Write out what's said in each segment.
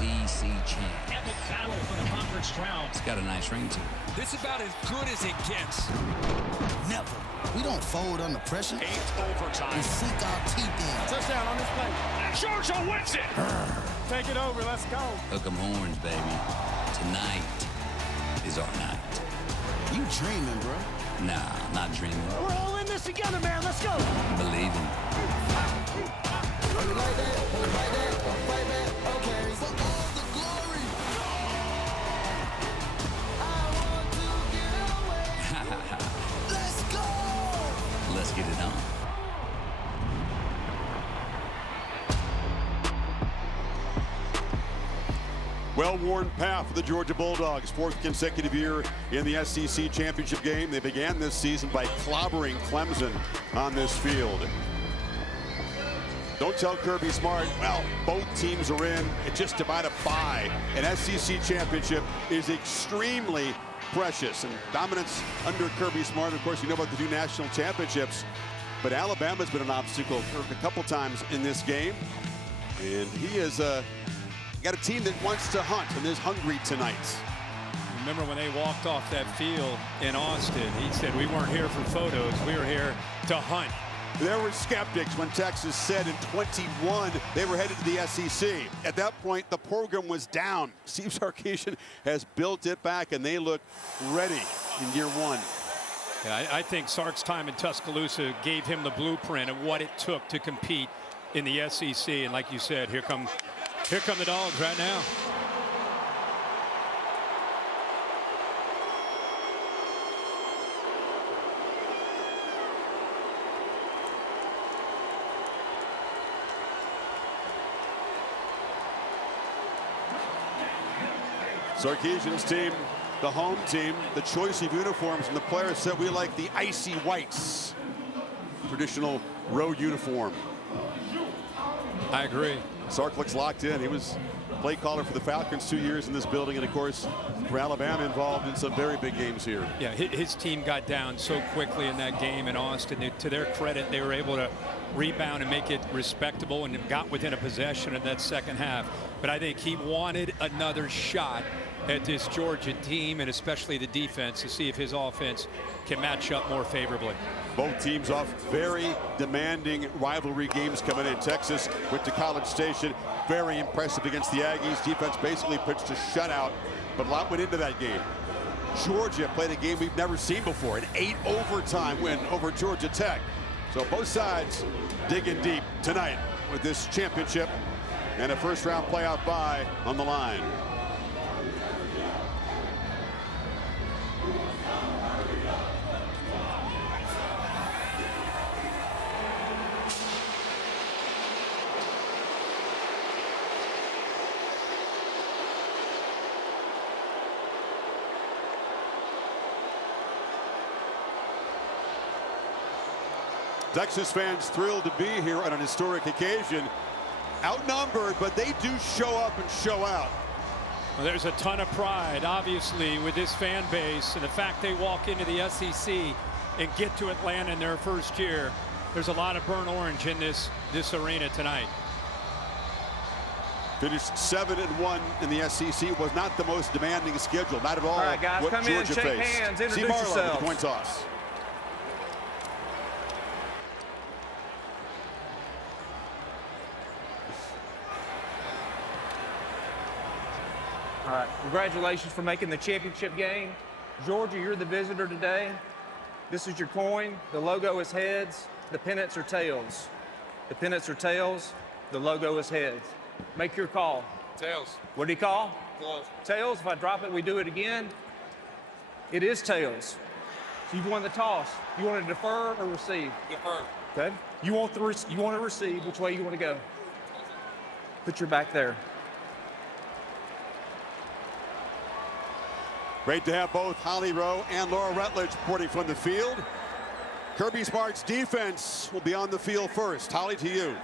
SEC champ. Epic battle for the conference crown. It's got a nice ring to it. This is about as good as it gets. Never. We don't fold under pressure. 8 overtime. We sink our teeth in. Touchdown on this play. Georgia wins it. Take it over. Let's go. Hook 'em horns, baby. Tonight is our night. You dreaming, bro. Nah, not dreaming. We're all in this together, man. Let's go. Believing. Like that, fight back, okay. For all the glory. I want to get away. Let's go. Let's get it on. Well-worn path for the Georgia Bulldogs, 4th consecutive year in the SEC championship game. They began this season by clobbering Clemson on this field. Don't tell Kirby Smart, well, both teams are in. It's just about a bye. An SEC championship is extremely precious. And dominance under Kirby Smart, of course, you know about the 2 national championships. But Alabama's been an obstacle a couple times in this game. And he is got a team that wants to hunt and is hungry tonight. Remember when they walked off that field in Austin, he said, we weren't here for photos, we were here to hunt. There were skeptics when Texas said in 21 they were headed to the SEC. At that point, the program was down. Steve Sarkisian has built it back, and they look ready in year 1. Yeah, I think Sark's time in Tuscaloosa gave him the blueprint of what it took to compete in the SEC. And like you said, here come the Dogs right now. Sarkisian's team, the home team, the choice of uniforms, and the players said we like the icy whites. Traditional road uniform. I agree. Sark looks locked in. He was play caller for the Falcons 2 years in this building, and of course for Alabama involved in some very big games here. Yeah, his team got down so quickly in that game in Austin. To their credit, they were able to rebound and make it respectable and got within a possession in that second half. But I think he wanted another shot at this Georgia team, and especially the defense, to see if his offense can match up more favorably. Both teams off very demanding rivalry games coming in. Texas went to College Station, very impressive against the Aggies. Defense basically pitched a shutout, but a lot went into that game. Georgia played a game we've never seen before, an 8 overtime win over Georgia Tech. So both sides digging deep tonight with this championship and a first-round playoff bye on the line. Texas fans thrilled to be here on an historic occasion. Outnumbered, but they do show up and show out. Well, there's a ton of pride, obviously, with this fan base, and the fact they walk into the SEC and get to Atlanta in their first year. There's a lot of burnt orange in this arena tonight. Finished 7-1 in the SEC. Was not the most demanding schedule, not at all. All right, guys, what come Georgia in, shake faced. hands, introduce Steve Barlow with yourselves. the coin toss. All right, congratulations for making the championship game. Georgia, you're the visitor today. This is your coin. The logo is heads. The pennants are tails. The pennants are tails. The logo is heads. Make your call. Tails. What do you call? Tails. Tails. If I drop it, we do it again. It is tails. So you've won the toss. You want to defer or receive? Defer. Okay. You want to receive. Which way you want to go? Put your back there. Great to have both Holly Rowe and Laura Rutledge reporting from the field. Kirby Smart's defense will be on the field first. Holly, to you.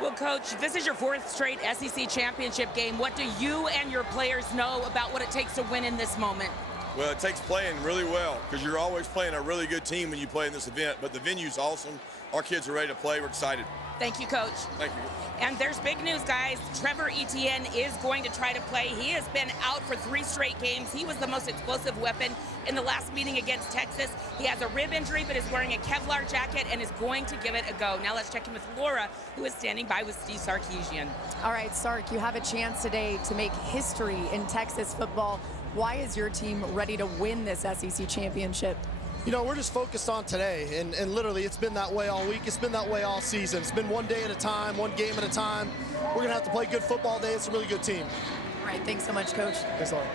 Well, Coach, this is your 4th straight SEC championship game. What do you and your players know about what it takes to win in this moment? Well, it takes playing really well because you're always playing a really good team when you play in this event, but the venue's awesome. Our kids are ready to play. We're excited. Thank you, Coach. Thank you. And there's big news, guys. Trevor Etienne is going to try to play. He has been out for 3 straight games. He was the most explosive weapon in the last meeting against Texas. He has a rib injury, but is wearing a Kevlar jacket and is going to give it a go. Now let's check in with Laura, who is standing by with Steve Sarkisian. All right, Sark, you have a chance today to make history in Texas football. Why is your team ready to win this SEC championship? You know, we're just focused on today, and literally it's been that way all week. It's been that way all season. It's been one day at a time, one game at a time. We're going to have to play good football today. It's a really good team. All right, thanks so much, Coach. Thanks a lot.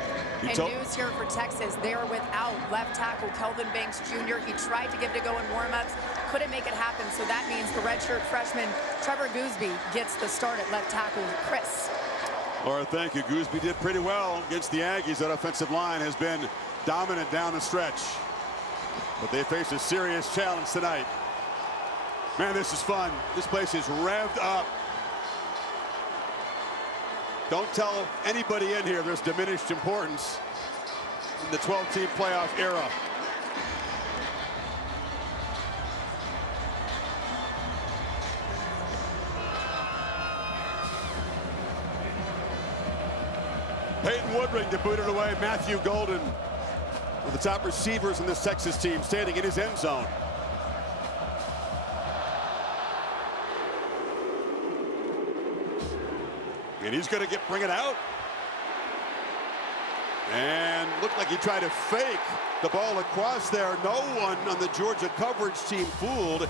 And news here for Texas. They are without left tackle Kelvin Banks Jr. He tried to give it a go in warmups, couldn't make it happen. So that means the redshirt freshman Trevor Goosby gets the start at left tackle. Chris. Laura, thank you. Goosby did pretty well against the Aggies. That offensive line has been dominant down the stretch. But they face a serious challenge tonight. Man, this is fun. This place is revved up. Don't tell anybody in here there's diminished importance in the 12-team playoff era. Peyton Woodring to boot it away. Matthew Golden, one of the top receivers in this Texas team, standing in his end zone. And he's going to bring it out. And looked like he tried to fake the ball across there. No one on the Georgia coverage team fooled.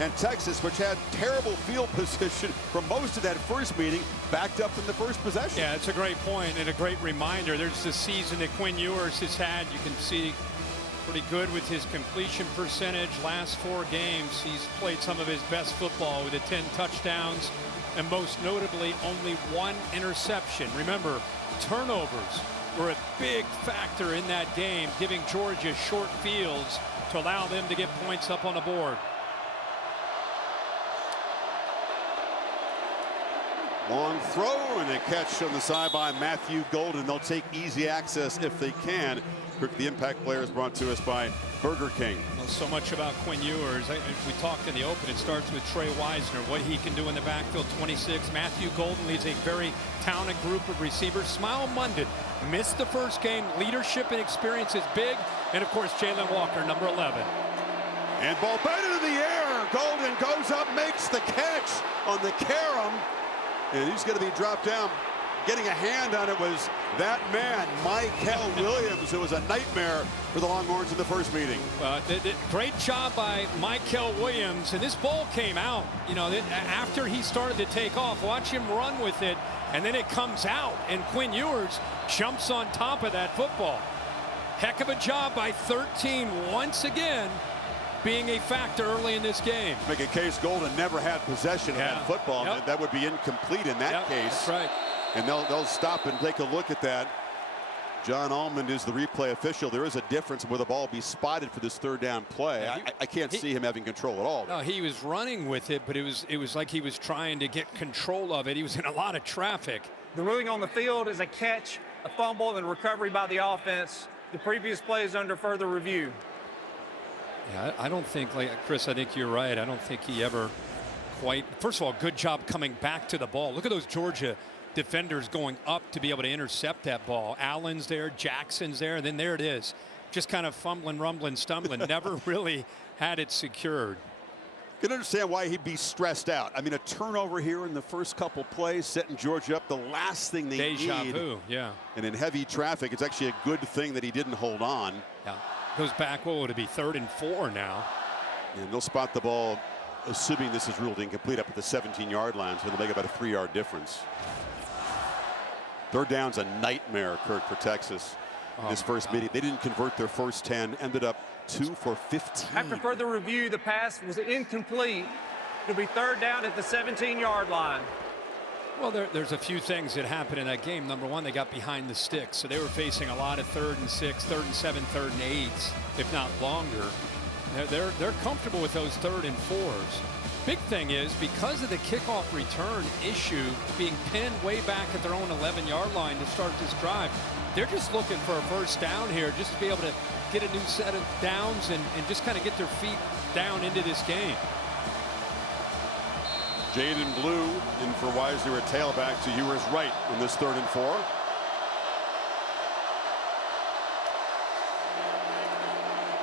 And Texas, which had terrible field position for most of that first meeting, backed up in the first possession. Yeah, it's a great point and a great reminder. There's the season that Quinn Ewers has had. You can see pretty good with his completion percentage. Last 4 games, he's played some of his best football with the 10 touchdowns and most notably only 1 interception. Remember, turnovers were a big factor in that game, giving Georgia short fields to allow them to get points up on the board. Long throw and a catch on the side by Matthew Golden. They'll take easy access if they can. The impact player is brought to us by Burger King. Well, so much about Quinn Ewers. We talked in the open. It starts with Trey Wisner, what he can do in the backfield. 26. Matthew Golden leads a very talented group of receivers. Smile Munden missed the first game. Leadership and experience is big. And of course, Jalen Walker, number 11. And ball batted in the air. Golden goes up, makes the catch on the carom. And he's going to be dropped down. Getting a hand on it was that man, Mykel Williams. It was a nightmare for the Longhorns in the first meeting. Great job by Mykel Williams. And this ball came out, you know, after he started to take off. Watch him run with it. And then it comes out. And Quinn Ewers jumps on top of that football. Heck of a job by 13 once again, being a factor early in this game. Make a case Golden never had possession of that football. Yep. That would be incomplete in that case. That's right. And they'll stop and take a look at that. John Almond is the replay official. There is a difference where the ball be spotted for this 3rd down play. I can't see him having control at all. No, he was running with it, but it was like he was trying to get control of it. He was in a lot of traffic. The ruling on the field is a catch, a fumble, and recovery by the offense. The previous play is under further review. Yeah, I don't think, like Chris, I think you're right. I don't think he ever quite. First of all, good job coming back to the ball. Look at those Georgia defenders going up to be able to intercept that ball. Allen's there, Jackson's there, and then there it is. Just kind of fumbling, rumbling, stumbling. Never really had it secured. You can understand why he'd be stressed out. I mean, a turnover here in the first couple plays, setting Georgia up. The last thing they Deja need. vu, yeah. And in heavy traffic, it's actually a good thing that he didn't hold on. Yeah. Goes back, what would it be, 3rd and 4 now? And they'll spot the ball, assuming this is ruled incomplete, up at the 17-yard line, so they'll make about a 3-yard difference. 3rd down's a nightmare, Kirk, for Texas. This first meeting, they didn't convert their first 10, ended up 2 for 15. After further review, the pass was incomplete. It'll be 3rd down at the 17-yard line. Well, there's a few things that happened in that game. Number one, they got behind the sticks, so they were facing a lot of 3rd and 6, 3rd and 7, 3rd and 8s, if not longer. They're comfortable with those 3rd and 4s. Big thing is, because of the kickoff return issue being pinned way back at their own 11-yard line to start this drive, they're just looking for a first down here, just to be able to get a new set of downs and just kind of get their feet down into this game. Jaden Blue in for Wisner at tailback to Ewers right in this 3rd and 4.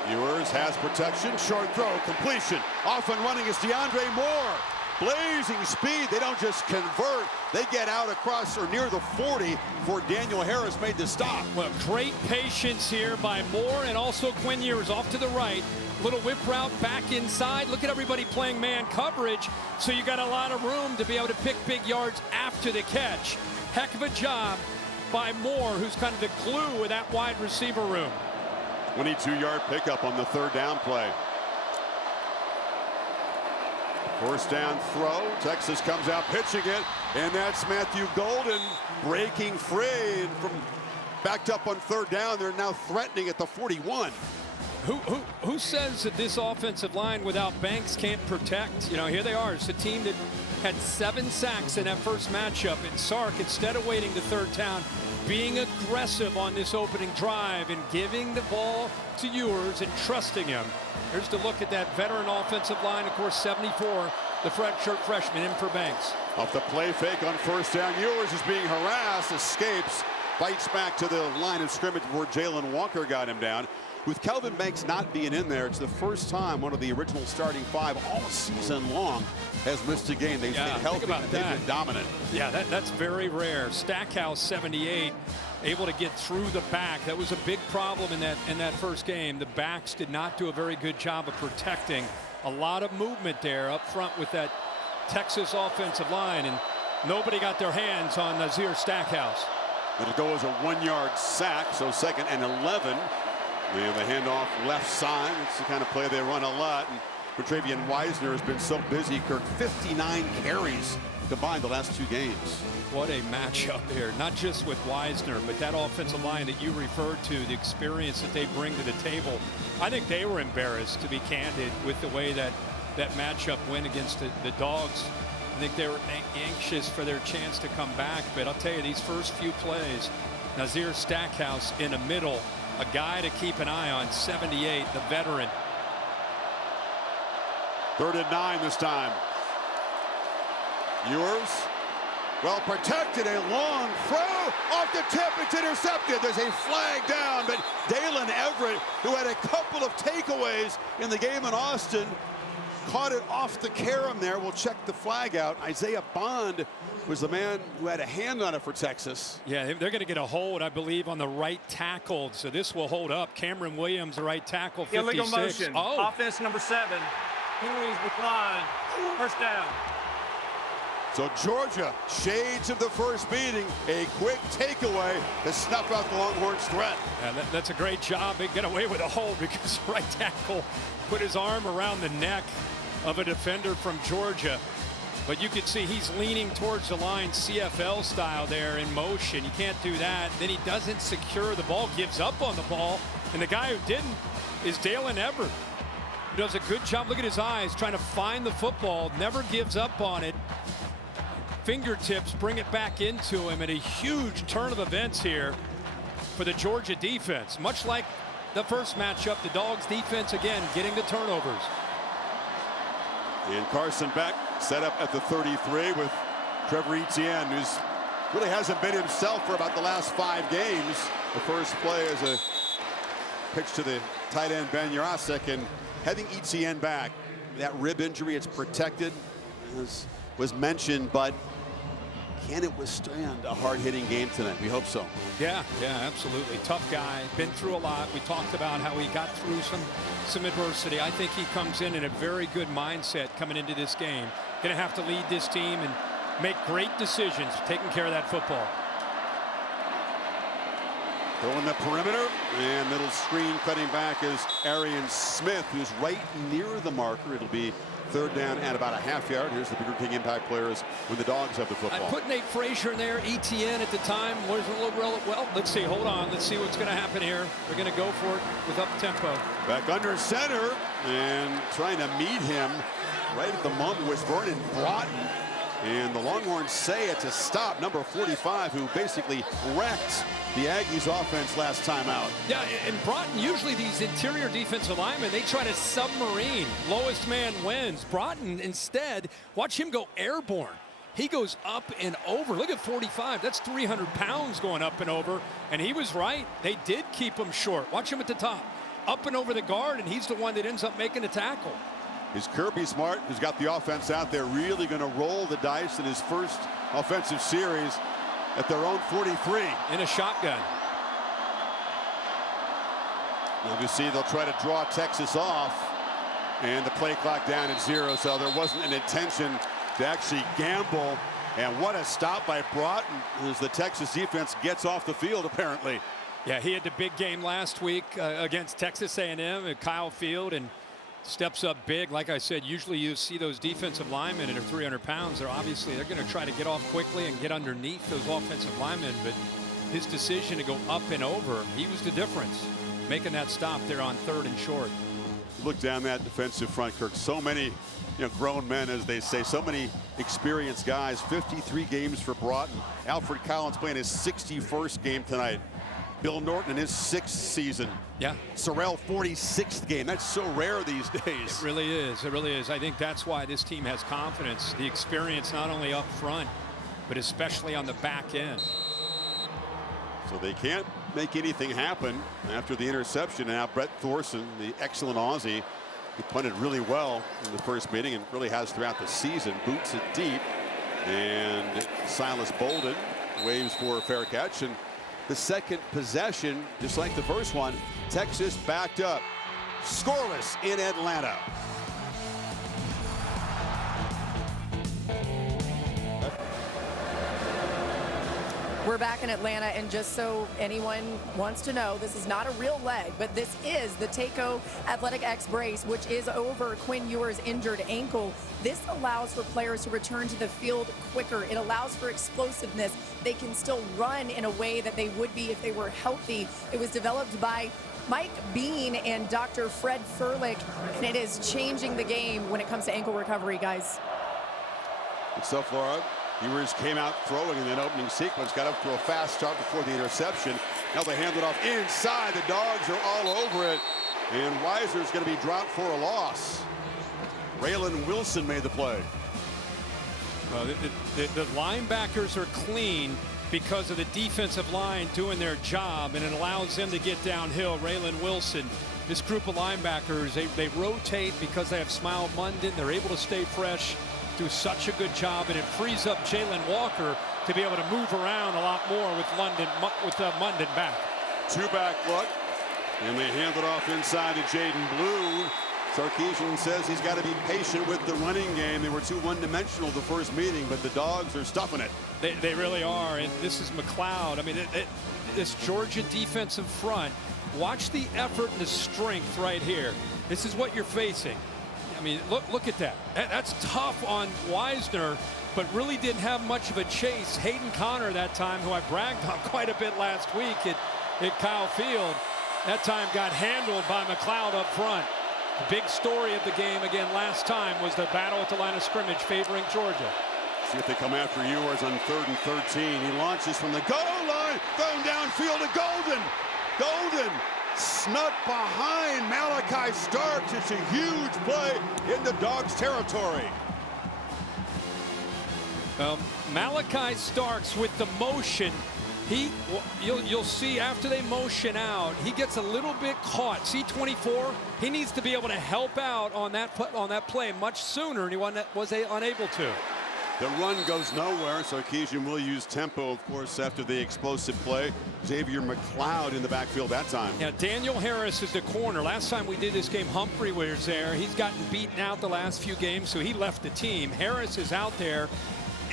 Ewers has protection, short throw, completion. Off and running is DeAndre Moore. Blazing speed. They don't just convert. They get out across or near the 40 before Daniel Harris made the stop. Well, great patience here by Moore and also Quinn Ewers off to the right. Little whip route back inside. Look at everybody playing man coverage. So you got a lot of room to be able to pick big yards after the catch. Heck of a job by Moore, who's kind of the glue of that wide receiver room. 22-yard pickup on the 3rd down play. 1st down throw. Texas comes out pitching it, and that's Matthew Golden breaking free. And from backed up on 3rd down, they're now threatening at the 41. Who says that this offensive line without Banks can't protect? You know, here they are. It's a team that had 7 sacks in that first matchup. And Sark, instead of waiting to 3rd down, being aggressive on this opening drive and giving the ball to Ewers and trusting him. Here's to look at that veteran offensive line. Of course, 74, the redshirt freshman in for Banks. Off the play fake on 1st down. Ewers is being harassed, escapes, bites back to the line of scrimmage before Jalen Walker got him down. With Kelvin Banks not being in there, it's the first time one of the original starting 5 all season long has missed a game. They've stayed healthy and they've been dominant. Yeah, that's very rare. Stackhouse, 78, able to get through the back. That was a big problem in that first game. The backs did not do a very good job of protecting. A lot of movement there up front with that Texas offensive line, and nobody got their hands on Nazir Stackhouse. It'll go as a 1-yard sack, so 2nd and 11. We have a handoff left side. It's the kind of play they run a lot. And Travian Wisner has been so busy. Kirk, 59 carries combined the last 2 games. What a matchup here, not just with Wisner, but that offensive line that you referred to, the experience that they bring to the table. I think they were embarrassed, to be candid, with the way that matchup went against the Dogs. I think they were anxious for their chance to come back, but I'll tell you, these first few plays, Nazir Stackhouse in the middle, a guy to keep an eye on, 78, the veteran. 3rd and 9 this time. Ewers, well protected, a long throw off the tip. It's intercepted. There's a flag down, but Dalen Everett, who had a couple of takeaways in the game in Austin, caught it off the carom there. We'll check the flag out. Isaiah Bond was the man who had a hand on it for Texas. Yeah, they're going to get a hold, I believe, on the right tackle. So this will hold up. Cameron Williams, the right tackle, 56. Illegal motion. Oh. Offense number 7. Henry's decline. 1st down. So Georgia, shades of the first meeting, a quick takeaway to snuff out the Longhorns' threat. Yeah, that's a great job. They get away with a hold because the right tackle put his arm around the neck of a defender from Georgia. But you can see he's leaning towards the line CFL style there in motion. You can't do that. Then he doesn't secure the ball, gives up on the ball. And the guy who didn't is Dalen Everett, who does a good job. Look at his eyes, trying to find the football, never gives up on it. Fingertips bring it back into him, and a huge turn of events here for the Georgia defense. Much like the first matchup, the Dogs defense again getting the turnovers. And Carson Beck set up at the 33 with Trevor Etienne, who's really hasn't been himself for about the last 5 games. The first play is a pitch to the tight end Ben Yurosek, and having Etienne back, that rib injury, it's protected, as was mentioned, but can it withstand a hard-hitting game tonight? We hope so. Yeah, absolutely. Tough guy, been through a lot. We talked about how he got through some adversity. I think he comes in a very good mindset coming into this game. Going to have to lead this team and make great decisions, taking care of that football. Throwing the perimeter, and middle screen cutting back is Arian Smith, who's right near the marker. It'll be 3rd down at about a half-yard. Here's the Burger King impact players when the Dogs have the football. I put Nate Frazier in there. Etienne at the time was a little relevant. Well, let's see. Hold on. Let's see what's going to happen here. They're going to go for it with up tempo. Back under center and trying to meet him right at the moment was Vernon Broughton. And the Longhorns say it to stop number 45, who basically wrecked the Aggies offense last time out. Yeah, and Broughton, usually these interior defensive linemen, they try to submarine. Lowest man wins. Broughton, instead, watch him go airborne. He goes up and over. Look at 45. That's 300 pounds going up and over. And he was right. They did keep him short. Watch him at the top. Up and over the guard, and he's the one that ends up making the tackle. Is Kirby Smart, who's got the offense out there, really going to roll the dice in his first offensive series at their own 43? In a shotgun. You'll just see they'll try to draw Texas off, and the play clock down at 0, so there wasn't an intention to actually gamble. And what a stop by Broughton as the Texas defense gets off the field, apparently. Yeah, he had the big game last week against Texas A&M and Kyle Field, and steps up big. Like I said, usually you see those defensive linemen that are 300 pounds. They're going to try to get off quickly and get underneath those offensive linemen. But his decision to go up and over, he was the difference, making that stop there on 3rd and short. Look down that defensive front, Kirk. So many grown men, as they say, so many experienced guys. 53 games for Broughton. Alfred Collins playing his 61st game tonight. Bill Norton in his 6th season. Yeah. Sorrell 46th game. That's so rare these days. It really is. It really is. I think that's why this team has confidence. The experience not only up front, but especially on the back end. So they can't make anything happen after the interception. Now Brett Thorson, the excellent Aussie, who punted really well in the first meeting and really has throughout the season, boots it deep. And Silas Bolden waves for a fair catch. And the second possession, just like the first one, Texas backed up. Scoreless in Atlanta. We're back in Atlanta, and just so anyone wants to know, this is not a real leg, but this is the Taco Athletic X brace, which is over Quinn Ewer's injured ankle. This allows for players to return to the field quicker. It allows for explosiveness. They can still run in a way that they would be if they were healthy. It was developed by Mike Bean and Dr. Fred Furlick, and it is changing the game when it comes to ankle recovery, guys. Good stuff, Laura. Ewers came out throwing in that opening sequence, got up to a fast start before the interception. Now they hand it off inside. The Dogs are all over it, and Weiser's going to be dropped for a loss. Raylan Wilson made the play. Well, the linebackers are clean because of the defensive line doing their job, and it allows them to get downhill. Raylan Wilson, this group of linebackers, they rotate because they have Smile Munden. They're able to stay fresh, do such a good job, and it frees up Jalen Walker to be able to move around a lot more with Munden back. Two-back look, and they hand it off inside to Jaden Blue. Sarkisian says he's got to be patient with the running game. They were too one-dimensional the first meeting, but the Dogs are stuffing it. They really are, and this is McLeod. I mean, this Georgia defensive front, watch the effort and the strength right here. This is what you're facing. I mean, look at that. That's tough on Wisner, but really didn't have much of a chase. Hayden Connor that time, who I bragged on quite a bit last week at Kyle Field, that time got handled by McLeod up front. The big story of the game again last time was the battle at the line of scrimmage favoring Georgia. See if they come after Ewers on 3rd and 13. He launches from the goal line, thrown downfield to Golden. Golden snuck behind Malachi Starks. It's a huge play in the Dogs' territory. Malachi Starks with the motion. You'll see after they motion out, he gets a little bit caught. C-24, he needs to be able to help out on that play much sooner, and he was unable to. The run goes nowhere. Sarkisian will use tempo, of course, after the explosive play. Xavier McLeod in the backfield that time. Yeah, Daniel Harris is the corner. Last time we did this game, Humphrey was there. He's gotten beaten out the last few games, so he left the team. Harris is out there,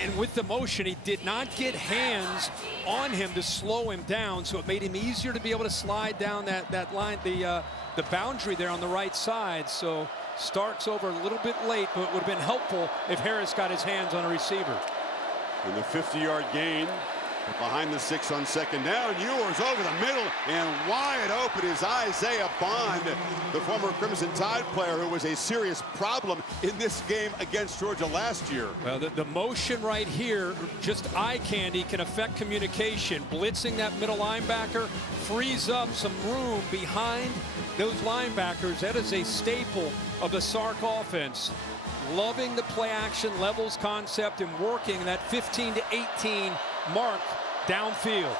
and with the motion, he did not get hands on him to slow him down, so it made him easier to be able to slide down that line, the boundary there on the right side. So Starks over a little bit late, but it would have been helpful if Harris got his hands on a receiver. And the 50-yard gain Behind the 6 on second down. Ewers over the middle, and wide open is Isaiah Bond, the former Crimson Tide player who was a serious problem in this game against Georgia last year. Well, the motion right here, just eye candy, can affect communication. Blitzing that middle linebacker frees up some room behind those linebackers. That is a staple of the Sark offense. Loving the play action levels concept and working that 15 to 18 mark downfield.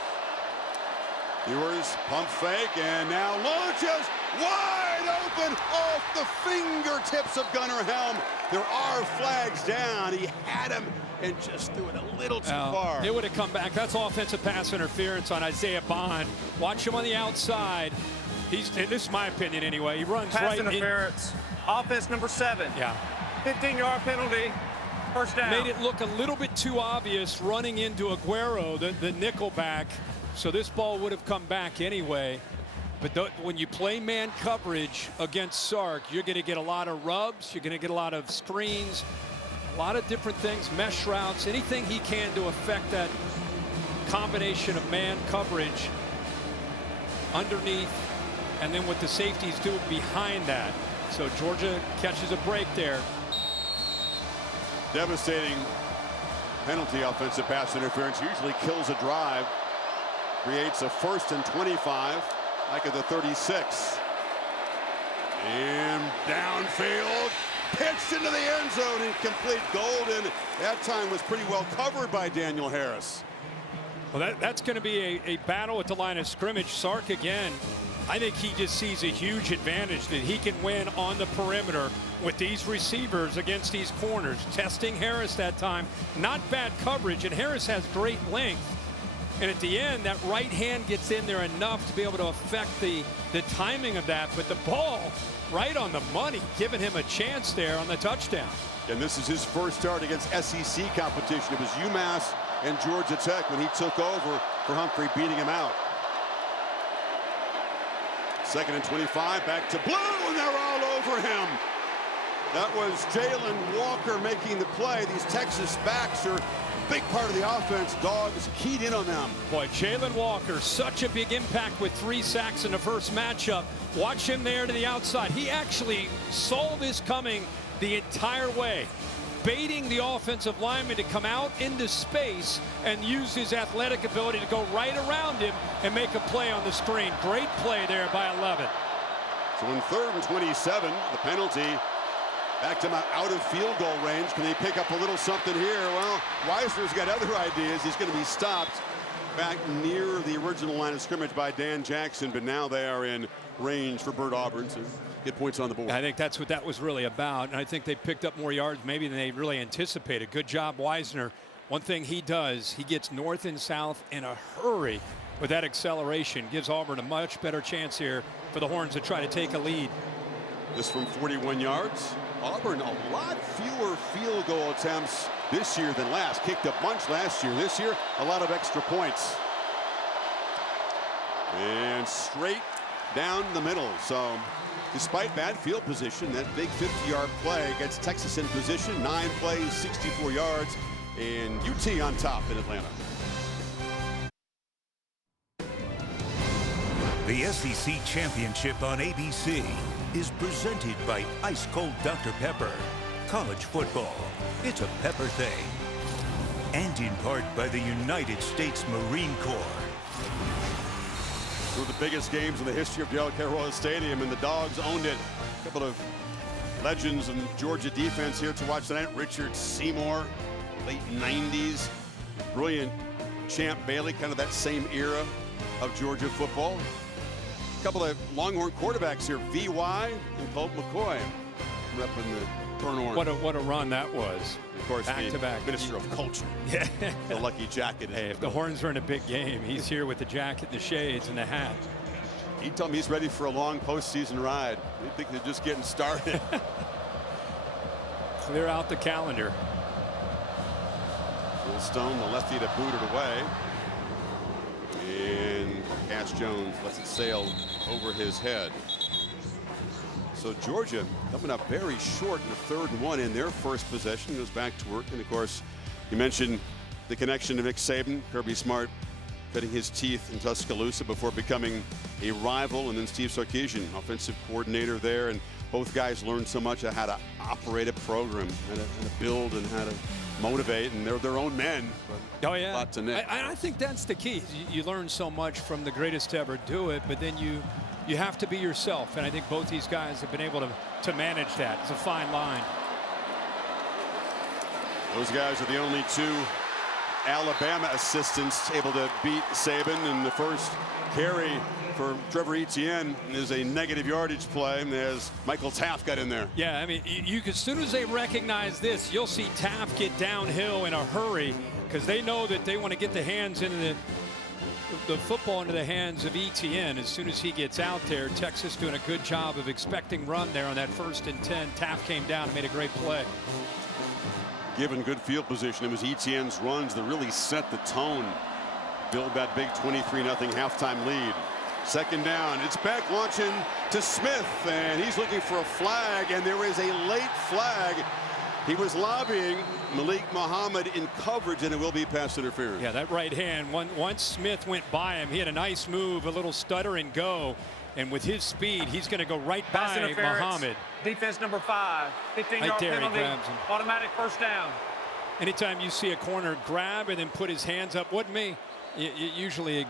Ewers pump fake and now launches wide open off the fingertips of Gunnar Helm. There are flags down. He had him and just threw it a little too far. It would have come back. That's offensive pass interference on Isaiah Bond. Watch him on the outside. And this is my opinion anyway. He runs pass right interference. Offense number 7. Yeah. 15-yard penalty. First down. Made it look a little bit too obvious running into Aguero, the nickel back. So this ball would have come back anyway. But when you play man coverage against Sark, you're going to get a lot of rubs. You're going to get a lot of screens, a lot of different things, mesh routes, anything he can to affect that combination of man coverage underneath, and then what the safeties do behind that. So Georgia catches a break there. Devastating penalty. Offensive pass interference usually kills a drive. Creates a 1st and 25, like at the 36. And downfield, pitched into the end zone, incomplete. Golden, that time was pretty well covered by Daniel Harris. Well, that's going to be a battle at the line of scrimmage. Sark again, I think he just sees a huge advantage that he can win on the perimeter with these receivers against these corners. Testing Harris that time, not bad coverage, and Harris has great length. And at the end, that right hand gets in there enough to be able to affect the timing of that. But the ball right on the money, giving him a chance there on the touchdown. And this is his first start against SEC competition. It was UMass and Georgia Tech when he took over for Humphrey, beating him out. 2nd and 25, back to Blue, and they're all over him. That was Jalen Walker making the play. These Texas backs are a big part of the offense. Dogs keyed in on them. Boy, Jalen Walker, such a big impact with 3 sacks in the first matchup. Watch him there to the outside. He actually saw this coming the entire way, baiting the offensive lineman to come out into space and use his athletic ability to go right around him and make a play on the screen. Great play there by 11. So in 3rd and 27, the penalty. Back to out of field goal range. Can they pick up a little something here? Well, Weisner's got other ideas. He's going to be stopped back near the original line of scrimmage by Dan Jackson, but now they are in range for Bert Auburn to get points on the board. I think that's what that was really about, and I think they picked up more yards maybe than they really anticipated. Good job, Weisner. One thing he does, he gets north and south in a hurry with that acceleration. Gives Auburn a much better chance here for the Horns to try to take a lead. This from 41 yards. Auburn, a lot fewer field goal attempts this year than last. Kicked a bunch last year. This year, a lot of extra points. And straight down the middle. So despite bad field position, that big 50-yard play gets Texas in position. 9 plays, 64 yards, and UT on top in Atlanta. The SEC Championship on ABC is presented by Ice Cold Dr. Pepper. College football, it's a pepper thing. And in part by the United States Marine Corps. One of the biggest games in the history of Del Royal Stadium, and the Dogs owned it. A couple of legends in Georgia defense here to watch tonight. Richard Seymour, late 90s. Brilliant Champ Bailey, kind of that same era of Georgia football. A couple of Longhorn quarterbacks here, V.Y. and Colt McCoy, up in the burn orange. What a run that was. Of course, back to back. Minister of Culture. Yeah. The lucky jacket. Hey, if the Horns are in a big game, he's here with the jacket, the shades, and the hat. He told me he's ready for a long postseason ride. I think they're just getting started. Clear out the calendar. Will Stone, the lefty, to boot it away. And Cash Jones lets it sail over his head. So Georgia coming up very short in the 3rd and 1 in their first possession. Goes back to work. And of course, you mentioned the connection to Nick Saban, Kirby Smart cutting his teeth in Tuscaloosa before becoming a rival, and then Steve Sarkisian, offensive coordinator there, and both guys learned so much of how to operate a program, how to build and how to motivate, and they're their own men. Oh yeah, Lots to Nick. I think that's the key. You learn so much from the greatest to ever do it, but then you have to be yourself, and I think both these guys have been able to manage that. It's a fine line. Those guys are the only two Alabama assistants able to beat Saban, and the first carry for Trevor Etienne is a negative yardage play as Michael Taft got in there. Yeah, I mean, as soon as they recognize this, you'll see Taft get downhill in a hurry because they know that they want to get the hands into the football into the hands of Etienne. As soon as he gets out there, Texas doing a good job of expecting run there on that 1st and 10. Taft came down and made a great play. Given good field position, it was Etienne's runs that really set the tone, build that big 23-0 halftime lead. 2nd down, it's back launching to Smith, and he's looking for a flag, and there is a late flag. He was lobbying Malik Muhammad in coverage, and it will be pass interference. Yeah, that right hand, once Smith went by him, he had a nice move, a little stutter and go. And with his speed, he's going to go right by Muhammad. Defense number 5, 15-yard right there, penalty, he grabs him. automatic 1st down. Anytime you see a corner grab and then put his hands up, wasn't me. Usually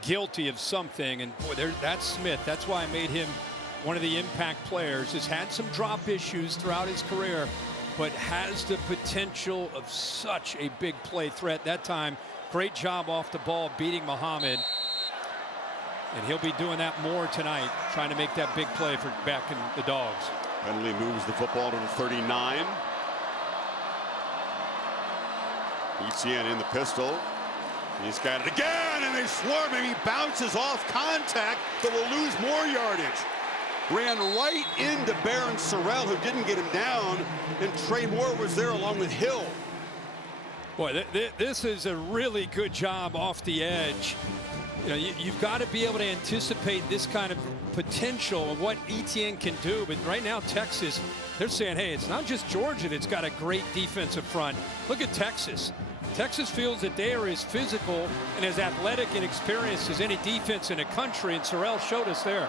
guilty of something, and boy, that's Smith. That's why I made him one of the impact players. Has had some drop issues throughout his career, but has the potential of such a big play threat. That time, great job off the ball beating Muhammad. And he'll be doing that more tonight, trying to make that big play for backing the Dogs. Penalty moves the football to the 39. Etienne in the pistol. He's got it again, and they swarm him. He bounces off contact, but will lose more yardage. Ran right into Baron Sorrell, who didn't get him down, and Trey Moore was there along with Hill. Boy, this is a really good job off the edge. You know, you've got to be able to anticipate this kind of potential of what Etienne can do. But right now, Texas, they're saying, hey, it's not just Georgia that's got a great defensive front. Look at Texas. Texas feels that they are as physical and as athletic and experienced as any defense in the country, and Sorrell showed us there.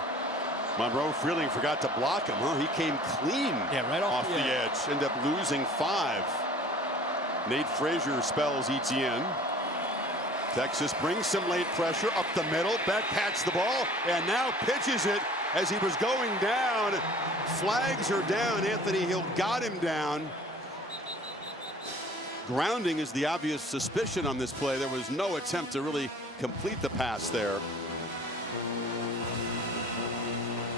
Monroe Freeling forgot to block him, huh? He came clean right off the edge. Ended up losing 5. Nate Frazier spells Etienne. Texas brings some late pressure up the middle. Beck pats the ball and now pitches it as he was going down. Flags are down. Anthony Hill got him down. Grounding is the obvious suspicion on this play. There was no attempt to really complete the pass there.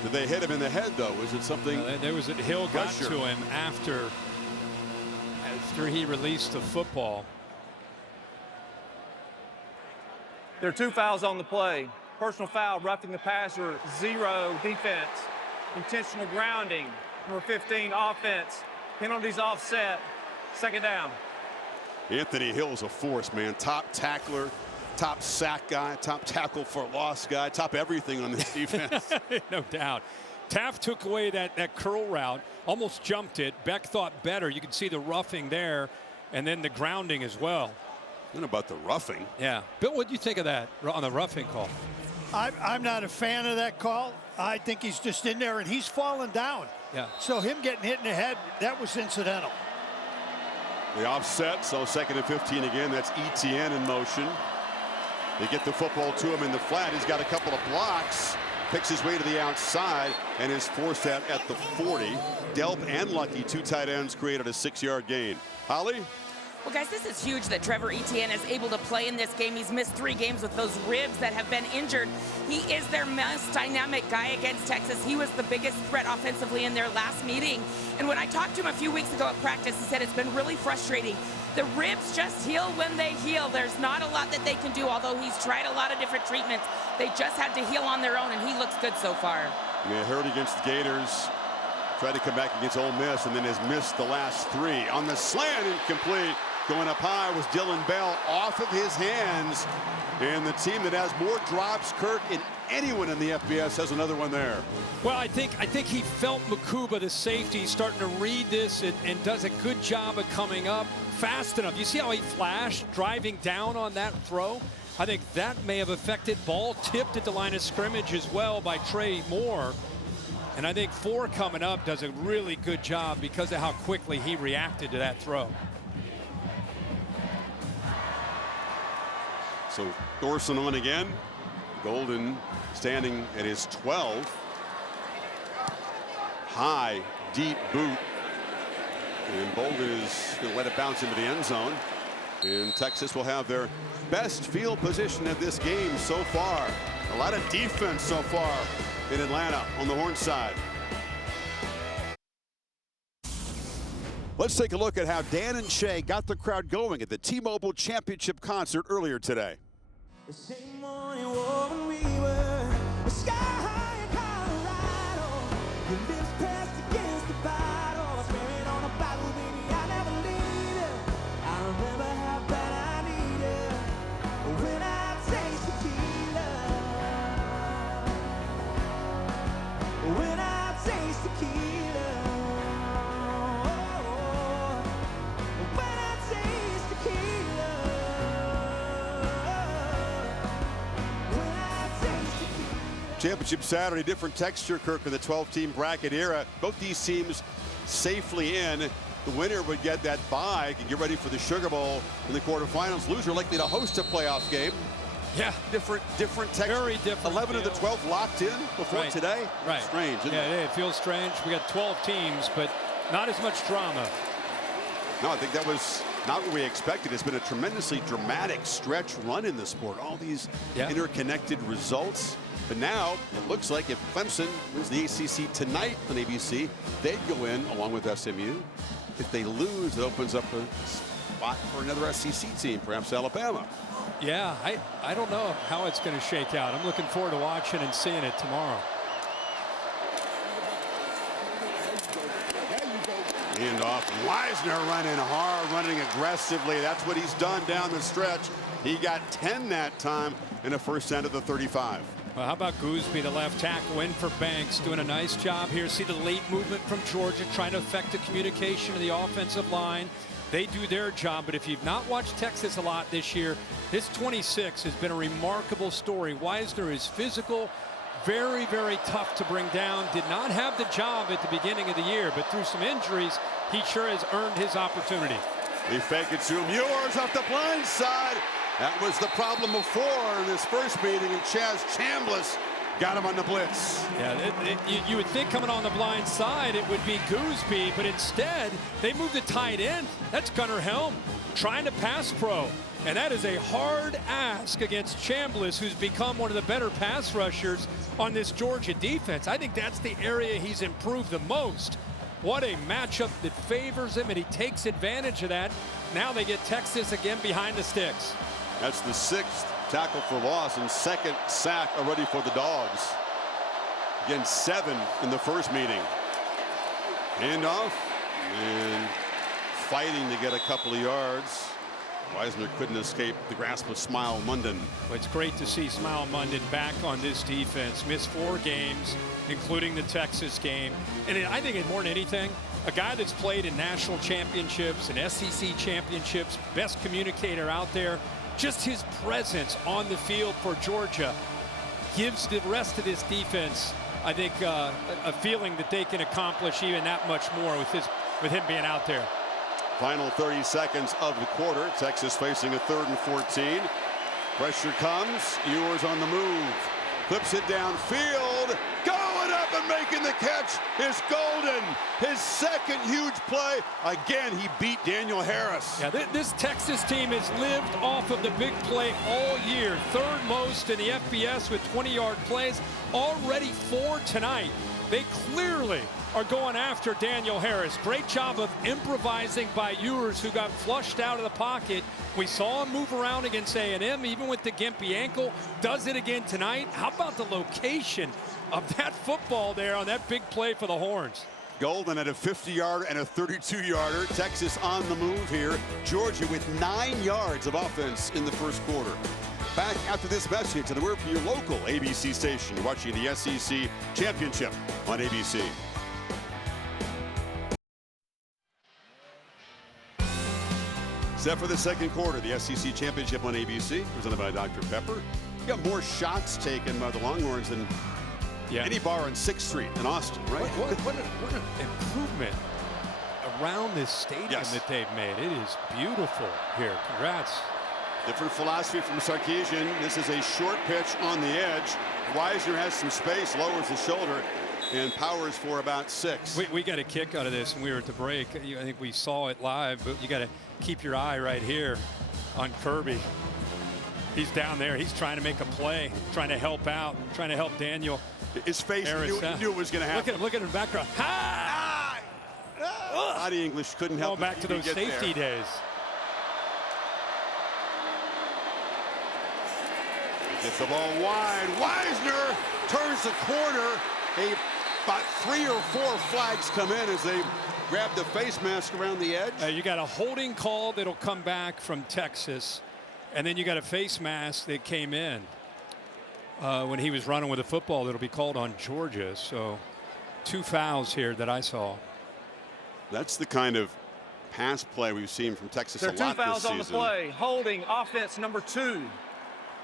Did they hit him in the head, though? Was it something? There was Hill got to him after he released the football. There are 2 fouls on the play. Personal foul, roughing the passer, 0 defense. Intentional grounding, number 15 offense. Penalties offset, 2nd down. Anthony Hill's a force, man. Top tackler, top sack guy, top tackle for loss guy, top everything on this defense. No doubt. Taft took away that curl route, almost jumped it. Beck thought better. You can see the roughing there, and then the grounding as well. What about the roughing? Yeah. Bill, what do you think of that on the roughing call? I'm not a fan of that call. I think he's just in there, and he's fallen down. Yeah. So him getting hit in the head, that was incidental. The offset, so 2nd and 15 again. That's Etienne in motion. They get the football to him in the flat. He's got a couple of blocks. Picks his way to the outside and is forced out at the 40. Delp and Lucky, 2 tight ends, created a 6-yard gain. Holly? Well, guys, this is huge that Trevor Etienne is able to play in this game. He's missed 3 games with those ribs that have been injured. He is their most dynamic guy against Texas. He was the biggest threat offensively in their last meeting. And when I talked to him a few weeks ago at practice, he said it's been really frustrating. The ribs just heal when they heal. There's not a lot that they can do, although he's tried a lot of different treatments. They just had to heal on their own, and he looks good so far. Yeah, hurt against the Gators. Tried to come back against Ole Miss, and then has missed the last 3. On the slant, incomplete. Going up high was Dylan Bell off of his hands. And the team that has more drops, Kirk, in anyone in the FBS has another one there. Well, I think he felt Mukuba, the safety, starting to read this and does a good job of coming up fast enough. You see how he flashed driving down on that throw? I think that may have affected. Ball tipped at the line of scrimmage as well by Trey Moore. And I think Four coming up does a really good job because of how quickly he reacted to that throw. So Thorson on again. Golden standing at his 12. High, deep boot. And Bolden is going to let it bounce into the end zone. And Texas will have their best field position of this game so far. A lot of defense so far in Atlanta on the Horn side. Let's take a look at how Dan and Shay got the crowd going at the T-Mobile Championship concert earlier today. The same morning when we were sky high in Colorado. Your lips pressed against the bottle, swearing on a Bible, baby, I never leave it. I remember how bad I needed when I taste tequila. When I taste tequila. When I taste tequila. Championship Saturday, different texture, Kirk, in the 12-team bracket era. Both these teams safely in. The winner would get that bye and get ready for the Sugar Bowl in the quarterfinals. Loser likely to host a playoff game. Yeah. Different texture. Very different. 11 of the 12 locked in before today. Right. Strange, isn't it? Yeah, it feels strange. We got 12 teams, but not as much drama. No, I think that was not what we expected. It's been a tremendously dramatic stretch run in the sport. All these interconnected results. But now it looks like if Clemson wins the ACC tonight on ABC, they'd go in along with SMU. If they lose, it opens up a spot for another SEC team, perhaps Alabama. Yeah, I don't know how it's going to shake out. I'm looking forward to watching and seeing it tomorrow. Hand off. Weisner running hard, running aggressively. That's what he's done down the stretch. He got 10 that time in the first end of the 35. Well, how about Gooseby, the left tackle, in for Banks, doing a nice job here. See the late movement from Georgia, trying to affect the communication of the offensive line. They do their job, but if you've not watched Texas a lot this year, this 26 has been a remarkable story. Weisner is physical, very, very tough to bring down. Did not have the job at the beginning of the year, but through some injuries, he sure has earned his opportunity. They fake it to him. Ewers off the blind side. That was the problem before in this first meeting, and Chaz Chambliss got him on the blitz. Yeah, you would think coming on the blind side it would be Gooseby, but instead they moved the tight end. That's Gunnar Helm trying to pass pro. And that is a hard ask against Chambliss, who's become one of the better pass rushers on this Georgia defense. I think that's the area he's improved the most. What a matchup that favors him, and he takes advantage of that. Now they get Texas again behind the sticks. That's the 6th tackle for loss and 2nd sack already for the Dogs. Again, 7 in the first meeting. Handoff and fighting to get a couple of yards. Weisner couldn't escape the grasp of Smile Munden. Well, it's great to see Smile Munden back on this defense. Missed 4 games, including the Texas game. And I think more than anything, a guy that's played in national championships and SEC championships, best communicator out there. Just his presence on the field for Georgia gives the rest of this defense, I think, a feeling that they can accomplish even that much more with him being out there. Final 30 seconds of the quarter. Texas facing a 3rd and 14. Pressure comes. Ewers on the move. Clips it downfield. Going up and making the catch is Golden. His 2nd huge play. Again, he beat Daniel Harris. Yeah, this Texas team has lived off of the big play all year. 3rd most in the FBS with 20-yard plays. Already 4 tonight. They clearly are going after Daniel Harris. Great job of improvising by Ewers, who got flushed out of the pocket. We saw him move around against A&M, even with the gimpy ankle. Does it again tonight. How about the location of that football there on that big play for the Horns? Golden at a 50-yarder and a 32-yarder. Texas on the move here. Georgia with 9 yards of offense in the first quarter. back after this message and a word from your local ABC station. You're watching the SEC Championship on ABC. Set for the second quarter, the SEC Championship on ABC, presented by Dr. Pepper. You got more shots taken by the Longhorns than any bar on 6th Street in Austin, right? What an improvement around this stadium that they've made. It is beautiful here. Congrats. Different philosophy from Sarkisian. This is a short pitch on the edge. Weisner has some space, lowers the shoulder, and powers for about 6. We got a kick out of this when we were at the break. I think we saw it live, but you got to keep your eye right here on Kirby. He's down there. He's trying to make a play, trying to help out, trying to help Daniel. His face knew it was going to happen. Look at him in the background. Ha! Body English couldn't help. Back to those safety days. Gets the ball wide. Weisner turns the corner. About 3 or 4 flags come in as they grab the face mask around the edge. You got a holding call that'll come back from Texas, and then you got a face mask that came in when he was running with the football that'll be called on Georgia. So 2 fouls here that I saw. That's the kind of pass play we've seen from Texas a lot this season. There are 2 fouls on the play. Holding, offense number 2.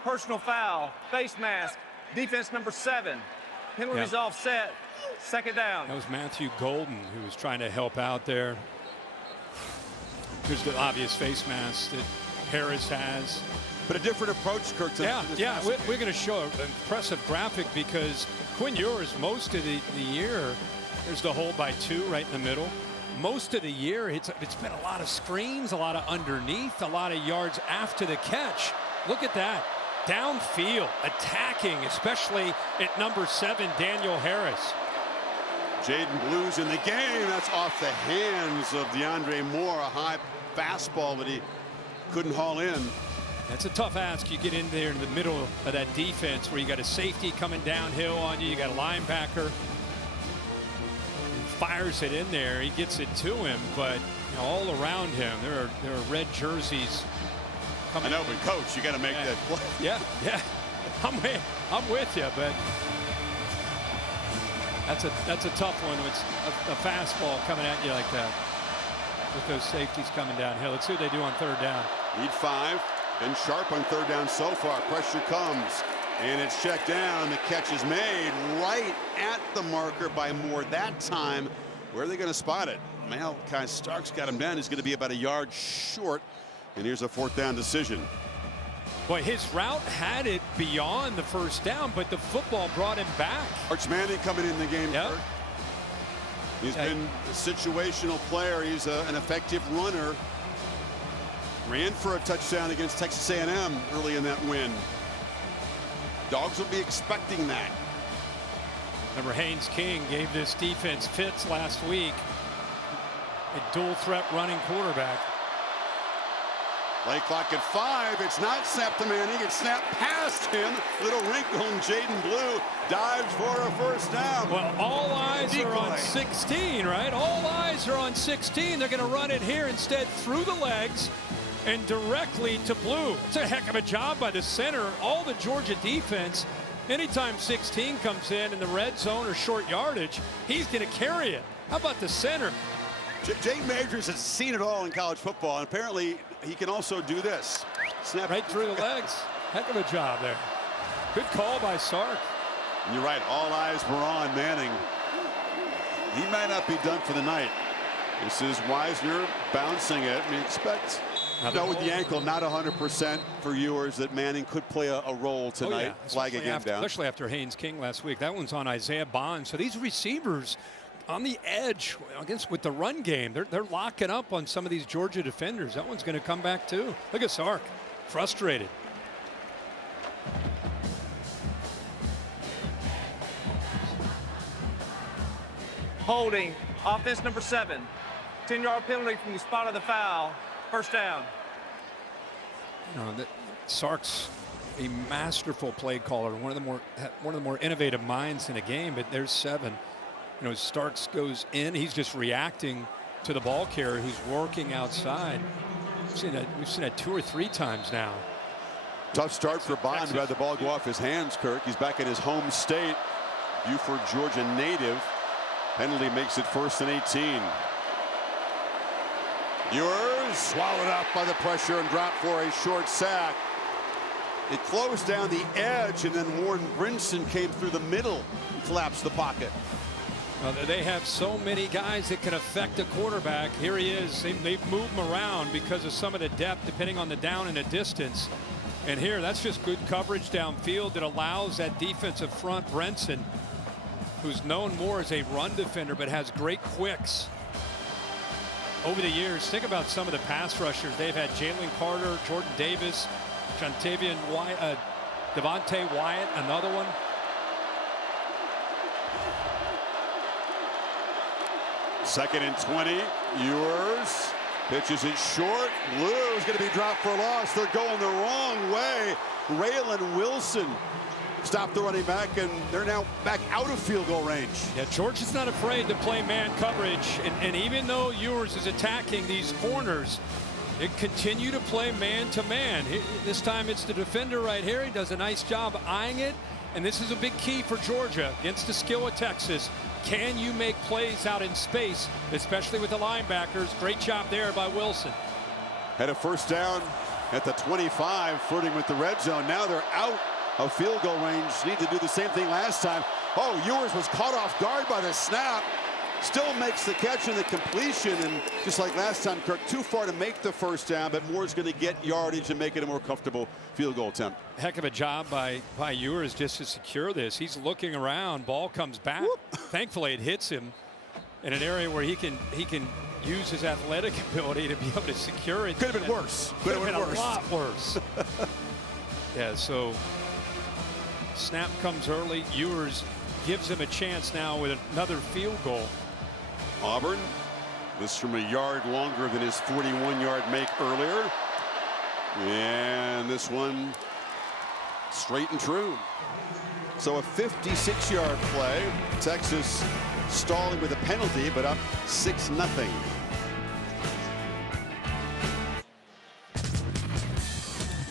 Personal foul, face mask, defense number 7. Penalties offset, 2nd down. That was Matthew Golden who was trying to help out there. There's the obvious face mask that Harris has. But a different approach, Kirk. We're going to show an impressive graphic because Quinn Ewers, most of the year, there's the hold by 2 right in the middle. Most of the year, it's been a lot of screens, a lot of underneath, a lot of yards after the catch. Look at that. Downfield, attacking, especially at number 7, Daniel Harris. Jaden Blue's in the game. That's off the hands of DeAndre Moore. A high fastball that he couldn't haul in. That's a tough ask. You get in there in the middle of that defense where you got a safety coming downhill on you. You got a linebacker. He fires it in there. He gets it to him, but all around him there are red jerseys. I know, but coach, you got to make that play. Yeah. I'm with you, but that's a tough one. It's a fastball coming at you like that with those safeties coming downhill. Let's see what they do on 3rd down. Need 5. Been sharp on 3rd down so far. Pressure comes, and it's checked down. The catch is made right at the marker by Moore that time. Where are they going to spot it? Malachi Starks got him down. He's going to be about a yard short. And here's a 4th down decision. Boy, his route had it beyond the 1st down, but the football brought him back. Arch Manning coming in the game. Yep. He's been a situational player. He's an effective runner. Ran for a touchdown against Texas A&M early in that win. Dogs will be expecting that. Remember, Haynes King gave this defense fits last week. A dual threat running quarterback. Play clock at 5. It's not snapped to Manning. It's snapped past him. Little wrinkle, and Jaden Blue dives for a 1st down. Well, all eyes are on 16, right? All eyes are on 16. They're going to run it here instead through the legs and directly to Blue. It's a heck of a job by the center. All the Georgia defense, anytime 16 comes in the red zone or short yardage, he's going to carry it. How about the center? Jake Majors has seen it all in college football, and apparently he can also do this. Snap right through the legs. Heck of a job there. Good call by Sark. And you're right, all eyes were on Manning. He might not be done for the night. This is Weisner bouncing it. We expect, with the ankle not 100% for Ewers, that Manning could play a role tonight. Flag again down. Especially after Haynes King last week. That one's on Isaiah Bond. So these receivers on the edge against with the run game, they're locking up on some of these Georgia defenders. That one's going to come back too. Look at Sark, frustrated. Holding, offense number 7. 10-yard penalty from the spot of the foul. 1st down. Sark's a masterful play caller, one of the more innovative minds in a game. But there's 7. Starks goes in. He's just reacting to the ball carrier who's working outside. We've seen that 2 or 3 times now. Tough start for Bond, who had the ball go off his hands, Kirk. He's back in his home state. Buford, Georgia native. Penalty makes it 1st and 18. Ewers swallowed up by the pressure and dropped for a short sack. It closed down the edge, and then Warren Brinson came through the middle and collapsed the pocket. Well, they have so many guys that can affect a quarterback. Here he is. They've moved him around because of some of the depth, depending on the down and the distance. And here, that's just good coverage downfield that allows that defensive front, Brinson, who's known more as a run defender, but has great quicks. Over the years, think about some of the pass rushers. They've had Jalen Carter, Jordan Davis, Jontavian Wyatt, Devontae Wyatt, another one. Second and 20. Ewers pitches it short. Blue is going to be dropped for a loss. They're going the wrong way. Raylan Wilson stopped the running back, and they're now back out of field goal range. Yeah, Georgia's not afraid to play man coverage, and even though Ewers is attacking these corners, they continue to play man to man. This time it's the defender right here. He does a nice job eyeing it, and this is a big key for Georgia against the skill of Texas. Can you make plays out in space, especially with the linebackers? Great job there by Wilson. Had a first down at the 25, flirting with the red zone. Now they're out of field goal range. Need to do the same thing last time. Oh, Ewers was caught off guard by the snap. Still makes the catch and the completion, and just like last time, Kirk, too far to make the first down, but Moore's going to get yardage and make it a more comfortable field goal attempt. Heck of a job by Ewers just to secure this. He's looking around, ball comes back. Thankfully it hits him in an area where he can use his athletic ability to be able to secure it. Could have been worse. Could have been worse. A lot worse. Yeah, so snap comes early. Ewers gives him a chance now with another field goal. Auburn, this from a yard longer than his 41-yard make earlier. And this one straight and true. So a 56-yard play. Texas stalling with a penalty, but up 6-0.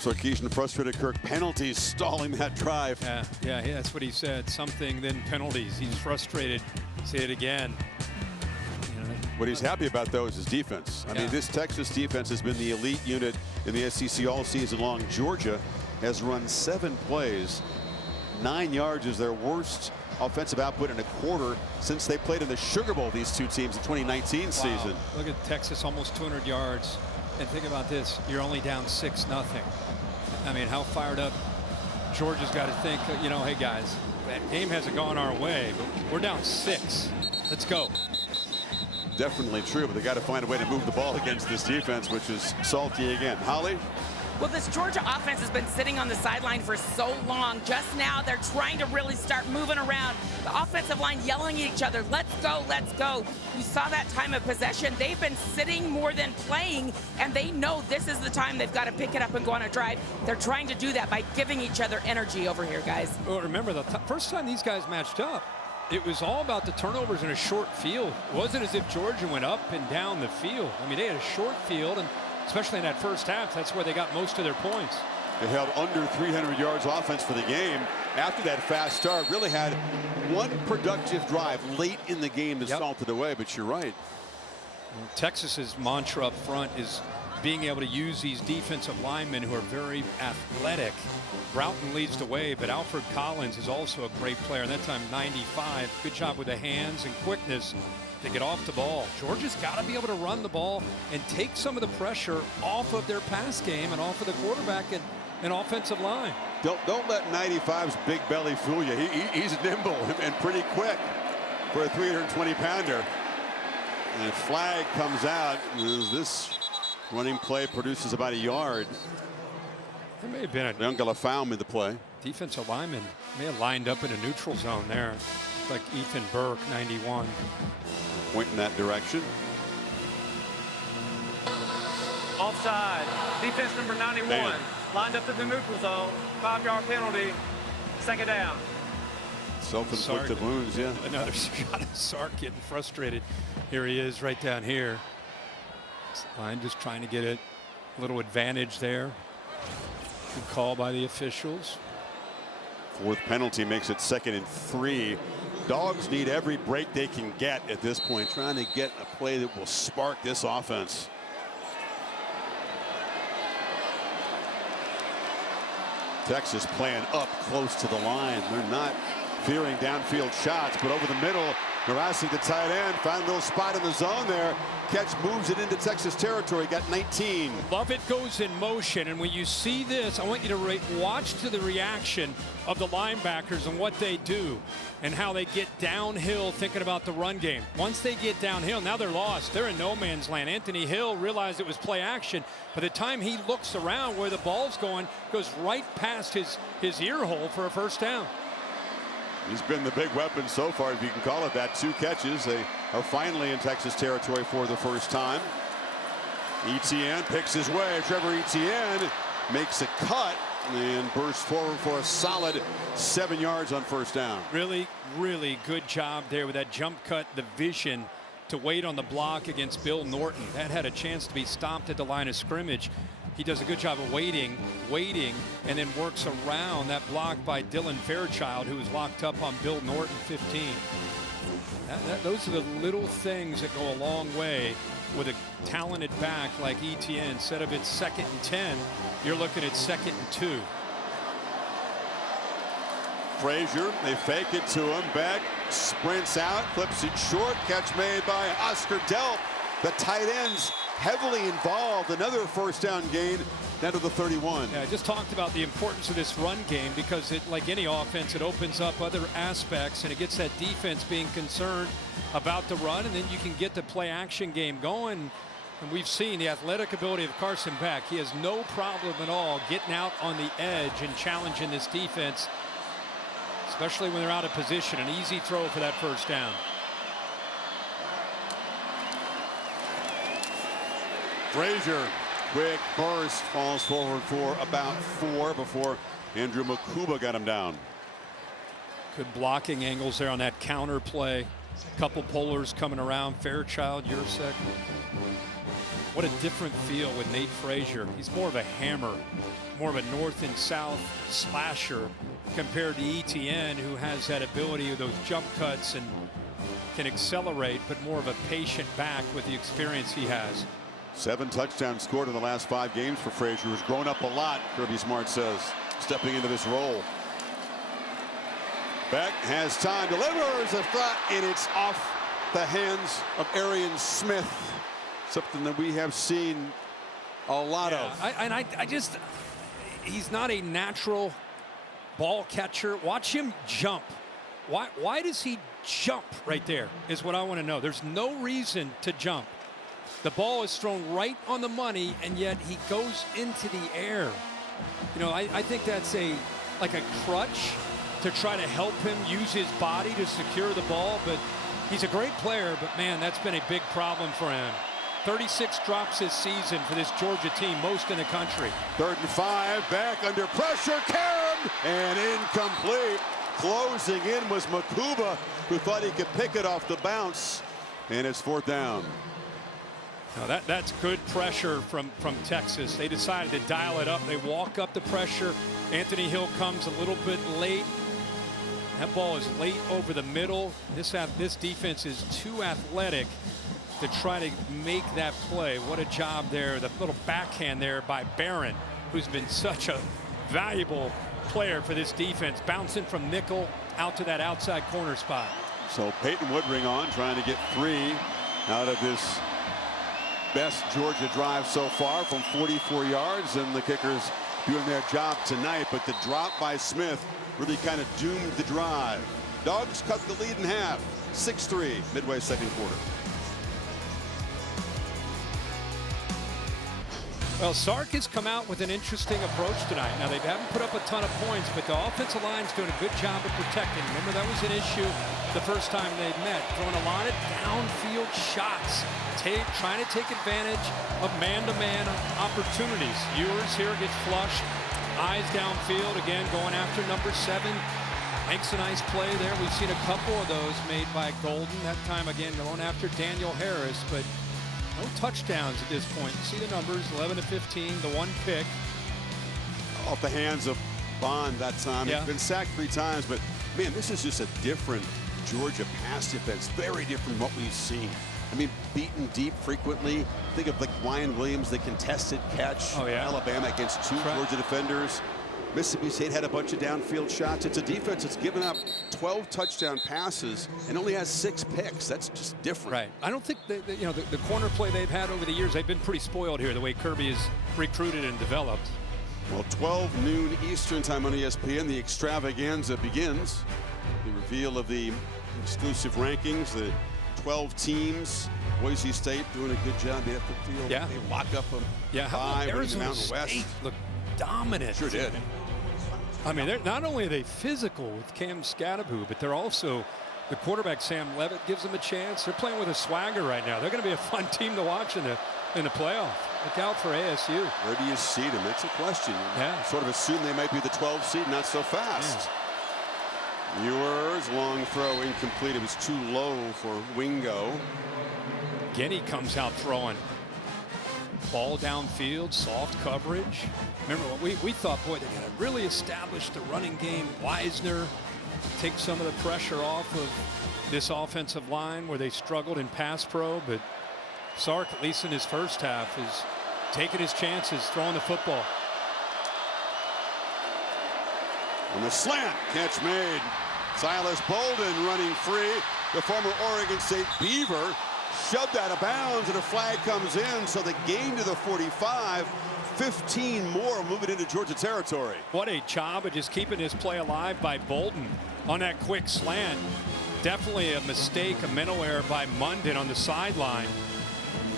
Sarkisian frustrated, Kirk. Penalties stalling that drive. Yeah, that's what he said. Something, then penalties. He's frustrated. Say it again. What he's happy about, though, is his defense. I mean, this Texas defense has been the elite unit in the SEC all season long. Georgia has run 7 plays. 9 yards is their worst offensive output in a quarter since they played in the Sugar Bowl, these two teams, in 2019 season. Look at Texas, almost 200 yards. And think about this. You're only down 6-0. I mean, how fired up Georgia's got to think, you know, hey, guys, that game hasn't gone our way, but we're down 6. Let's go. Definitely true, but they got to find a way to move the ball against this defense, which is salty again. Holly? Well, this Georgia offense has been sitting on the sideline for so long. Just now, they're trying to really start moving around. The offensive line yelling at each other, let's go, let's go. You saw that time of possession. They've been sitting more than playing, and they know this is the time they've got to pick it up and go on a drive. They're trying to do that by giving each other energy over here, guys. Well, remember, the first time these guys matched up, it was all about the turnovers in a short field. It wasn't as if Georgia went up and down the field. I mean, they had a short field, and especially in that first half, that's where they got most of their points. They held under 300 yards offense for the game. After that fast start, really had one productive drive late in the game that salted away, but you're right. Well, Texas's mantra up front is being able to use these defensive linemen who are very athletic. Broughton leads the way, but Alfred Collins is also a great player. And that time, 95. Good job with the hands and quickness to get off the ball. Georgia's got to be able to run the ball and take some of the pressure off of their pass game and off of the quarterback and offensive line. Don't let 95's big belly fool you. He's nimble and pretty quick for a 320-pounder. And a flag comes out. This running play produces about a yard. There may have been a Youngala foul made the play. Defensive lineman may have lined up in a neutral zone there. Like Ethan Burke, 91. Point in that direction. Offside. Defense number 91. Man. Lined up in the neutral zone. 5-yard penalty. Second down. Self-inflicted wounds, yeah. Another shot of Sark getting frustrated. Here he is right down here. Line just trying to get a little advantage there. Good call by the officials. Fourth penalty makes it 2nd and 3. Dogs need every break they can get at this point, trying to get a play that will spark this offense. Texas playing up close to the line. They're not fearing downfield shots, but over the middle, harassing the tight end. Found a little spot in the zone there. Catch moves it into Texas territory. Got 19. Lovett goes in motion, and when you see this, I want you to watch to the reaction of the linebackers and what they do and how they get downhill thinking about the run game. Once they get downhill, now they're lost. They're in no man's land. Anthony Hill realized it was play action. By the time he looks around where the ball's going, goes right past his ear hole for a first down. He's been the big weapon so far, if you can call it that. 2 catches. They are finally in Texas territory for the first time. Etienne picks his way. Trevor Etienne makes a cut and bursts forward for a solid 7 yards on first down. Really, really good job there with that jump cut, the vision to wait on the block against Bill Norton. That had a chance to be stopped at the line of scrimmage. He does a good job of waiting, and then works around that block by Dylan Fairchild, who was locked up on Bill Norton 15. Those are the little things that go a long way with a talented back like Etienne. Instead of it's 2nd and 10, you're looking at 2nd and 2. Frazier, they fake it to him. Beck sprints out, flips it short. Catch made by Oscar Delp. The tight ends heavily involved. Another first down gain down to the 31. Yeah, I just talked about the importance of this run game because it, like any offense, it opens up other aspects and it gets that defense being concerned about the run, and then you can get the play action game going. And we've seen the athletic ability of Carson Beck. He has no problem at all getting out on the edge and challenging this defense, especially when they're out of position. An easy throw for that first down. Frazier, quick burst, falls forward for about 4 before Andrew Makuba got him down. Good blocking angles there on that counter play. Couple pullers coming around. Fairchild, Yursek. What a different feel with Nate Frazier. He's more of a hammer, more of a north and south slasher compared to Etienne, who has that ability of those jump cuts and can accelerate, but more of a patient back with the experience he has. 7 touchdowns scored in the last 5 games for Frazier, who's grown up a lot, Kirby Smart says, stepping into this role. Beck has time, delivers a thought, and it's off the hands of Arian Smith. Something that we have seen a lot of. I just, he's not a natural ball catcher. Watch him jump. Why does he jump right there is what I want to know. There's no reason to jump. The ball is thrown right on the money, and yet he goes into the air. You know, I think that's like a crutch to try to help him use his body to secure the ball, but he's a great player, but man, that's been a big problem for him. 36 drops this season for this Georgia team, most in the country. 3rd and 5, Beck under pressure, Karam, and incomplete. Closing in was Makuba, who thought he could pick it off the bounce, and it's 4th down. Now that's good pressure from Texas. They decided to dial it up. They walk up the pressure. Anthony Hill comes a little bit late. That ball is late over the middle. This defense is too athletic to try to make that play. What a job there. The little backhand there by Barron, who's been such a valuable player for this defense, bouncing from nickel out to that outside corner spot. So Peyton Woodring on, trying to get 3 out of this best Georgia drive so far from 44 yards, and the kickers doing their job tonight, but the drop by Smith really kind of doomed the drive. Dogs cut the lead in half, 6-3, midway 2nd quarter. Well, Sark has come out with an interesting approach tonight. Now, they haven't put up a ton of points, but the offensive line's doing a good job of protecting. Remember, that was an issue the first time they met, throwing a lot of downfield shots, trying to take advantage of man-to-man opportunities. Ewers here gets flushed, eyes downfield, again going after number 7. Makes a nice play there. We've seen a couple of those made by Golden. That time, again, going after Daniel Harris, but no touchdowns at this point. You see the numbers, 11 to 15, the 1 pick. off the hands of Bond that time. Yeah. He's been sacked 3 times, but man, this is just a different Georgia pass defense. Very different from what we've seen. I mean, beaten deep frequently. Think of like Ryan Williams, the contested catch. Oh, yeah. Alabama against 2 Georgia defenders. Mississippi State had a bunch of downfield shots. It's a defense that's given up 12 touchdown passes and only has 6 picks. That's just different. Right. I don't think the corner play they've had over the years, they've been pretty spoiled here, the way Kirby has recruited and developed. Well, 12 noon Eastern time on ESPN, the extravaganza begins. The reveal of the exclusive rankings, the 12 teams. Boise State doing a good job at the field. Yeah. They lock up them. Yeah, how about Arizona Mountain State West. looked dominant. Sure did. I mean, they're not only are they physical with Cam Scadaboo, but they're also, the quarterback Sam Levitt gives them a chance. They're playing with a swagger right now. They're going to be a fun team to watch in the playoff. Look out for ASU. Where do you seed them? That's a question. Yeah. Sort of assume they might be the 12 seed, not so fast. Ewers, long throw incomplete. It was too low for Wingo. Guinea comes out throwing. Ball downfield, soft coverage. Remember what we thought, boy, they got to really establish the running game. Wisner, take some of the pressure off of this offensive line where they struggled in pass pro, but Sark, at least in his first half, is taking his chances, throwing the football. On the slant, catch made. Silas Bolden running free. The former Oregon State Beaver shoved out of bounds, and a flag comes in, so the gain to the 45. 15 more moving into Georgia territory. What a job of just keeping this play alive by Bolden on that quick slant. Definitely a mistake, a mental error by Munden on the sideline.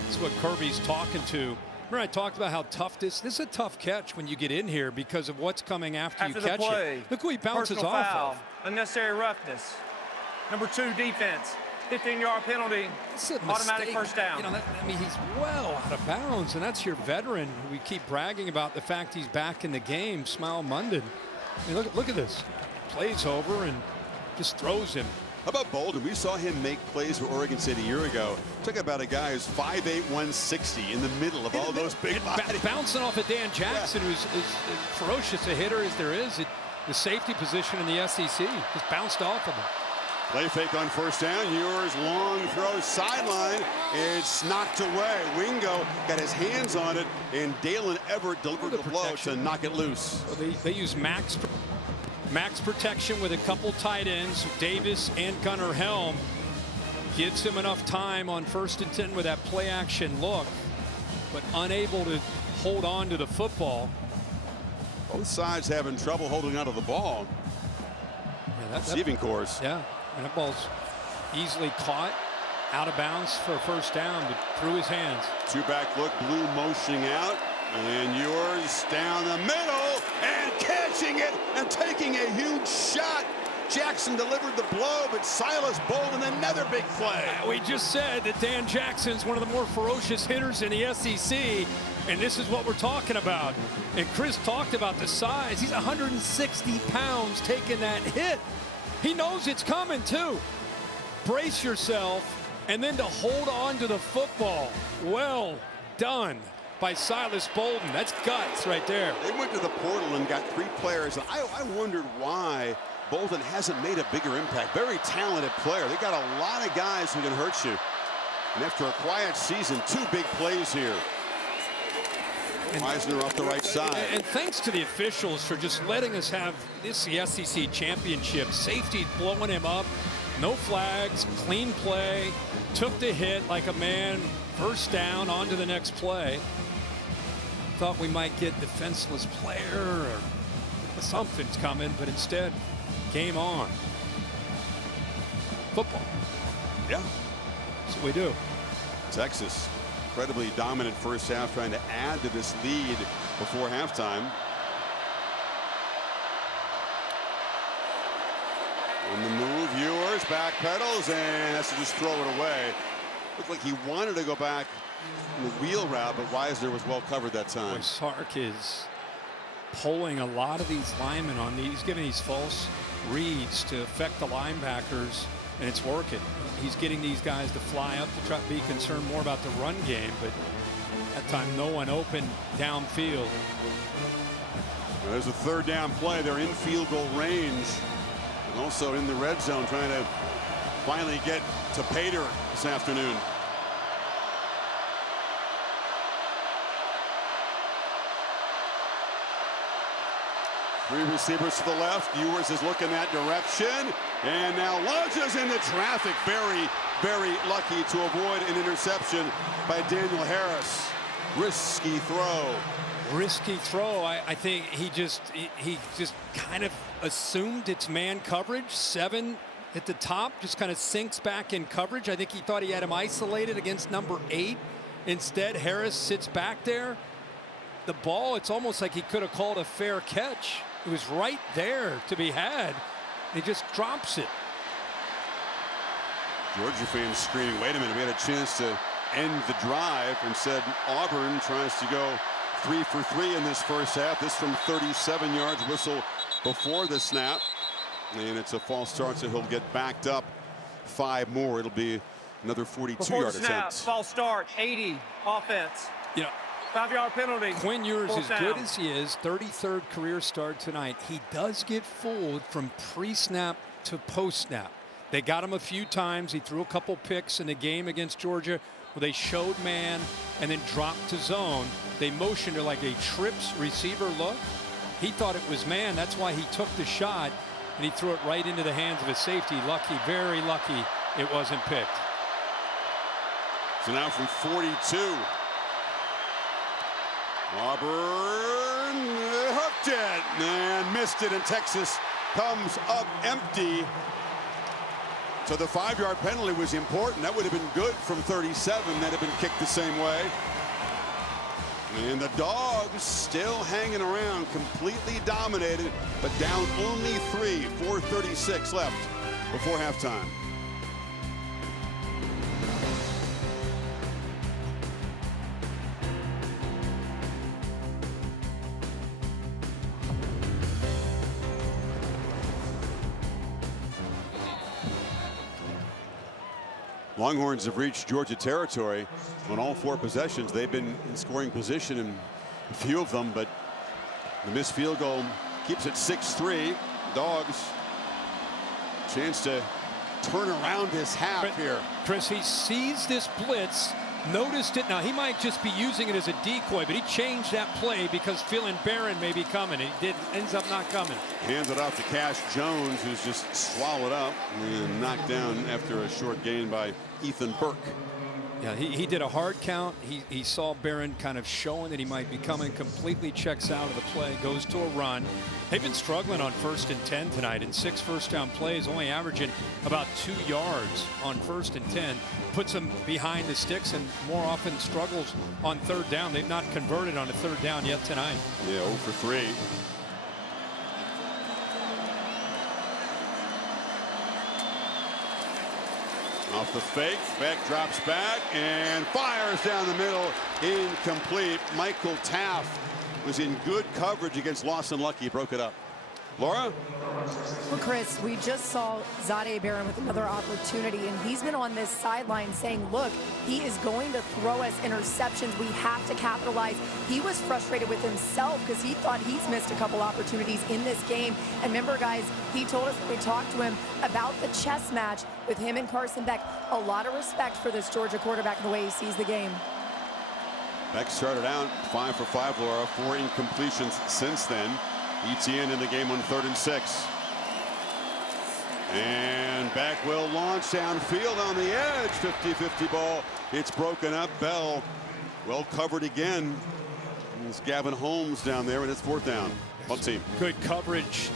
That's what Kirby's talking to. Remember I talked about how tough this is a tough catch when you get in here because of what's coming after you catch it. Look who he bounces Personal off foul, of. unnecessary roughness. Number 2, defense. 15-yard penalty, automatic first down. I mean, he's well out of bounds, and that's your veteran who we keep bragging about the fact he's back in the game, Smile Munden. I mean, look at this. Plays over and just throws him. How about Bolden? We saw him make plays for Oregon State a year ago. Talk about a guy who's 5'8", 160 in the middle of all those big bodies. Bouncing off of Dan Jackson, who's as ferocious a hitter as there is. The safety position in the SEC just bounced off of him. Play fake on first down. Ewers, long throw, sideline. It's knocked away. Wingo got his hands on it, and Dalen Everett delivered the blow to knock it loose. Well, they use max protection with a couple tight ends, Davis and Gunnar Helm. Gives him enough time on 1st and 10 with that play action look, but unable to hold on to the football. Both sides having trouble holding on to the ball. Yeah, receiving course. Yeah, and that ball's easily caught out of bounds for a first down, but through his hands. 2-back look, blue motioning out, and Ewers down the middle and catching it and taking a huge shot. Jackson delivered the blow, but Silas Bolden, another big play. We just said that Dan Jackson's one of the more ferocious hitters in the SEC, and this is what we're talking about. And Chris talked about the size. He's 160 pounds taking that hit. He knows it's coming, too. Brace yourself, and then to hold on to the football. Well done by Silas Bolden. That's guts right there. They went to the portal and got 3 players. I wondered why Bolden hasn't made a bigger impact. Very talented player. They got a lot of guys who can hurt you. And after a quiet season, 2 big plays here. Wisner off the right side. And thanks to the officials for just letting us have this the SEC championship. Safety blowing him up. No flags, clean play. Took the hit like a man. First down, on to the next play. Thought we might get defenseless player or something's coming, but instead, game on. Football. Yeah. That's what we do. Texas, incredibly dominant first half, trying to add to this lead before halftime. On the move, Ewers backpedals and has to just throw it away. Looked like he wanted to go back in the wheel route, but Wisner was well covered that time. Boy, Sark is pulling a lot of these linemen on these, giving these false reads to affect the linebackers, and it's working. He's getting these guys to fly up to try to be concerned more about the run game, but that time no one open downfield. There's a third down play. They're in field goal range and also in the red zone, trying to finally get to Pater this afternoon. Three receivers to the left. Ewers is looking that direction. And now launches into traffic. Very, very lucky to avoid an interception by Daniel Harris. Risky throw. Risky throw. I think he just kind of assumed it's man coverage. 7 at the top, just kind of sinks back in coverage. I think he thought he had him isolated against number 8. Instead, Harris sits back there. The ball, it's almost like he could have called a fair catch. It was right there to be had. He just drops it. Georgia fans screaming, wait a minute, we had a chance to end the drive. Instead, Auburn tries to go 3 for 3 in this first half. This from 37 yards, whistle before the snap. And it's a false start, so he'll get backed up 5 more. It'll be another 42-yard attempt. False start, 80, offense. You know, 5-yard penalty. Quinn Ewers, as down. good as he is, 33rd career start tonight, he does get fooled from pre-snap to post-snap. They got him a few times. He threw a couple picks in the game against Georgia where they showed man and then dropped to zone. They motioned to like a trips receiver look. He thought it was man. That's why he took the shot, and he threw it right into the hands of his safety. Lucky, very lucky, it wasn't picked. So now from 42. Auburn hooked it and missed it, and Texas comes up empty. So the 5-yard penalty was important. That would have been good from 37. That had been kicked the same way. And the Dogs still hanging around, completely dominated, but down only 3, 4:36 left before halftime. Longhorns have reached Georgia territory on all 4 possessions. They've been in scoring position in a few of them, but the missed field goal keeps it 6-3. Dogs chance to turn around his half here. Chris, he sees this blitz, noticed it. Now he might just be using it as a decoy, but he changed that play because feeling Barron may be coming. He ends up not coming. Hands it off to Cash Jones, who's just swallowed up and knocked down after a short gain by Ethan Burke. Yeah, he did a hard count. He saw Barron kind of showing that he might be coming, completely checks out of the play, goes to a run. They've been struggling on 1st and 10 tonight. In 6 first-down plays, only averaging about 2 yards on 1st and 10. Puts them behind the sticks and more often struggles on 3rd down. They've not converted on a 3rd down yet tonight. Yeah, 0 for 3. Off the fake, Beck drops back and fires down the middle, incomplete. Michael Taft was in good coverage against Lawson Lucky, broke it up. Laura? Well, Chris, we just saw Za'Darius Barron with another opportunity, and he's been on this sideline saying, look, he is going to throw us interceptions. We have to capitalize. He was frustrated with himself because he thought he's missed a couple opportunities in this game. And remember, guys, he told us when we talked to him about the chess match with him and Carson Beck. A lot of respect for this Georgia quarterback and the way he sees the game. Beck started out 5 for 5, Laura, 4 incompletions since then. Etienne in the game on 3rd and 6. And Beck will launch downfield on the edge. 50-50 ball. It's broken up. Bell well covered again. It's Gavin Holmes down there, and it's 4th down. Punt team. Good coverage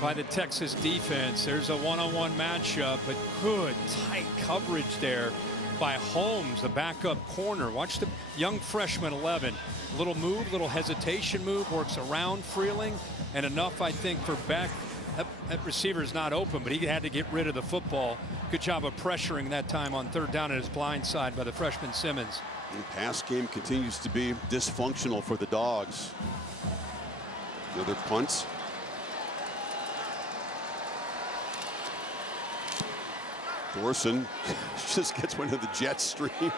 by the Texas defense. There's a one-on-one matchup, but good tight coverage there by Holmes, the backup corner. Watch the young freshman 11. Little move, little hesitation move, works around Freeling, and enough, I think, for Beck. That receiver's not open, but he had to get rid of the football. Good job of pressuring that time on 3rd down at his blind side by the freshman Simmons. The pass game continues to be dysfunctional for the Dogs. Another punt. Thorson just gets one of the jet stream.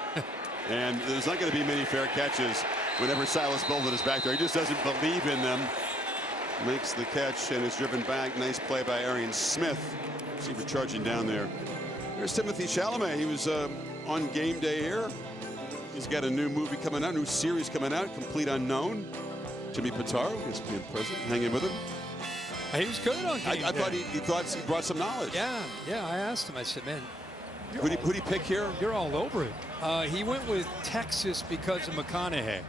And there's not going to be many fair catches whenever Silas Bolden is back there. He just doesn't believe in them. makes the catch and is driven back. Nice play by Arian Smith. Receiver charging down there. There's Timothy Chalamet. He was on game day here. He's got a new movie coming out, new series coming out, Complete Unknown. Jimmy Pitaro, ESPN president, hanging with him. He was good on game day. I thought he brought some knowledge. Yeah. I asked him. I said, man, who'd he pick here? You're all over it. He went with Texas because of McConaughey.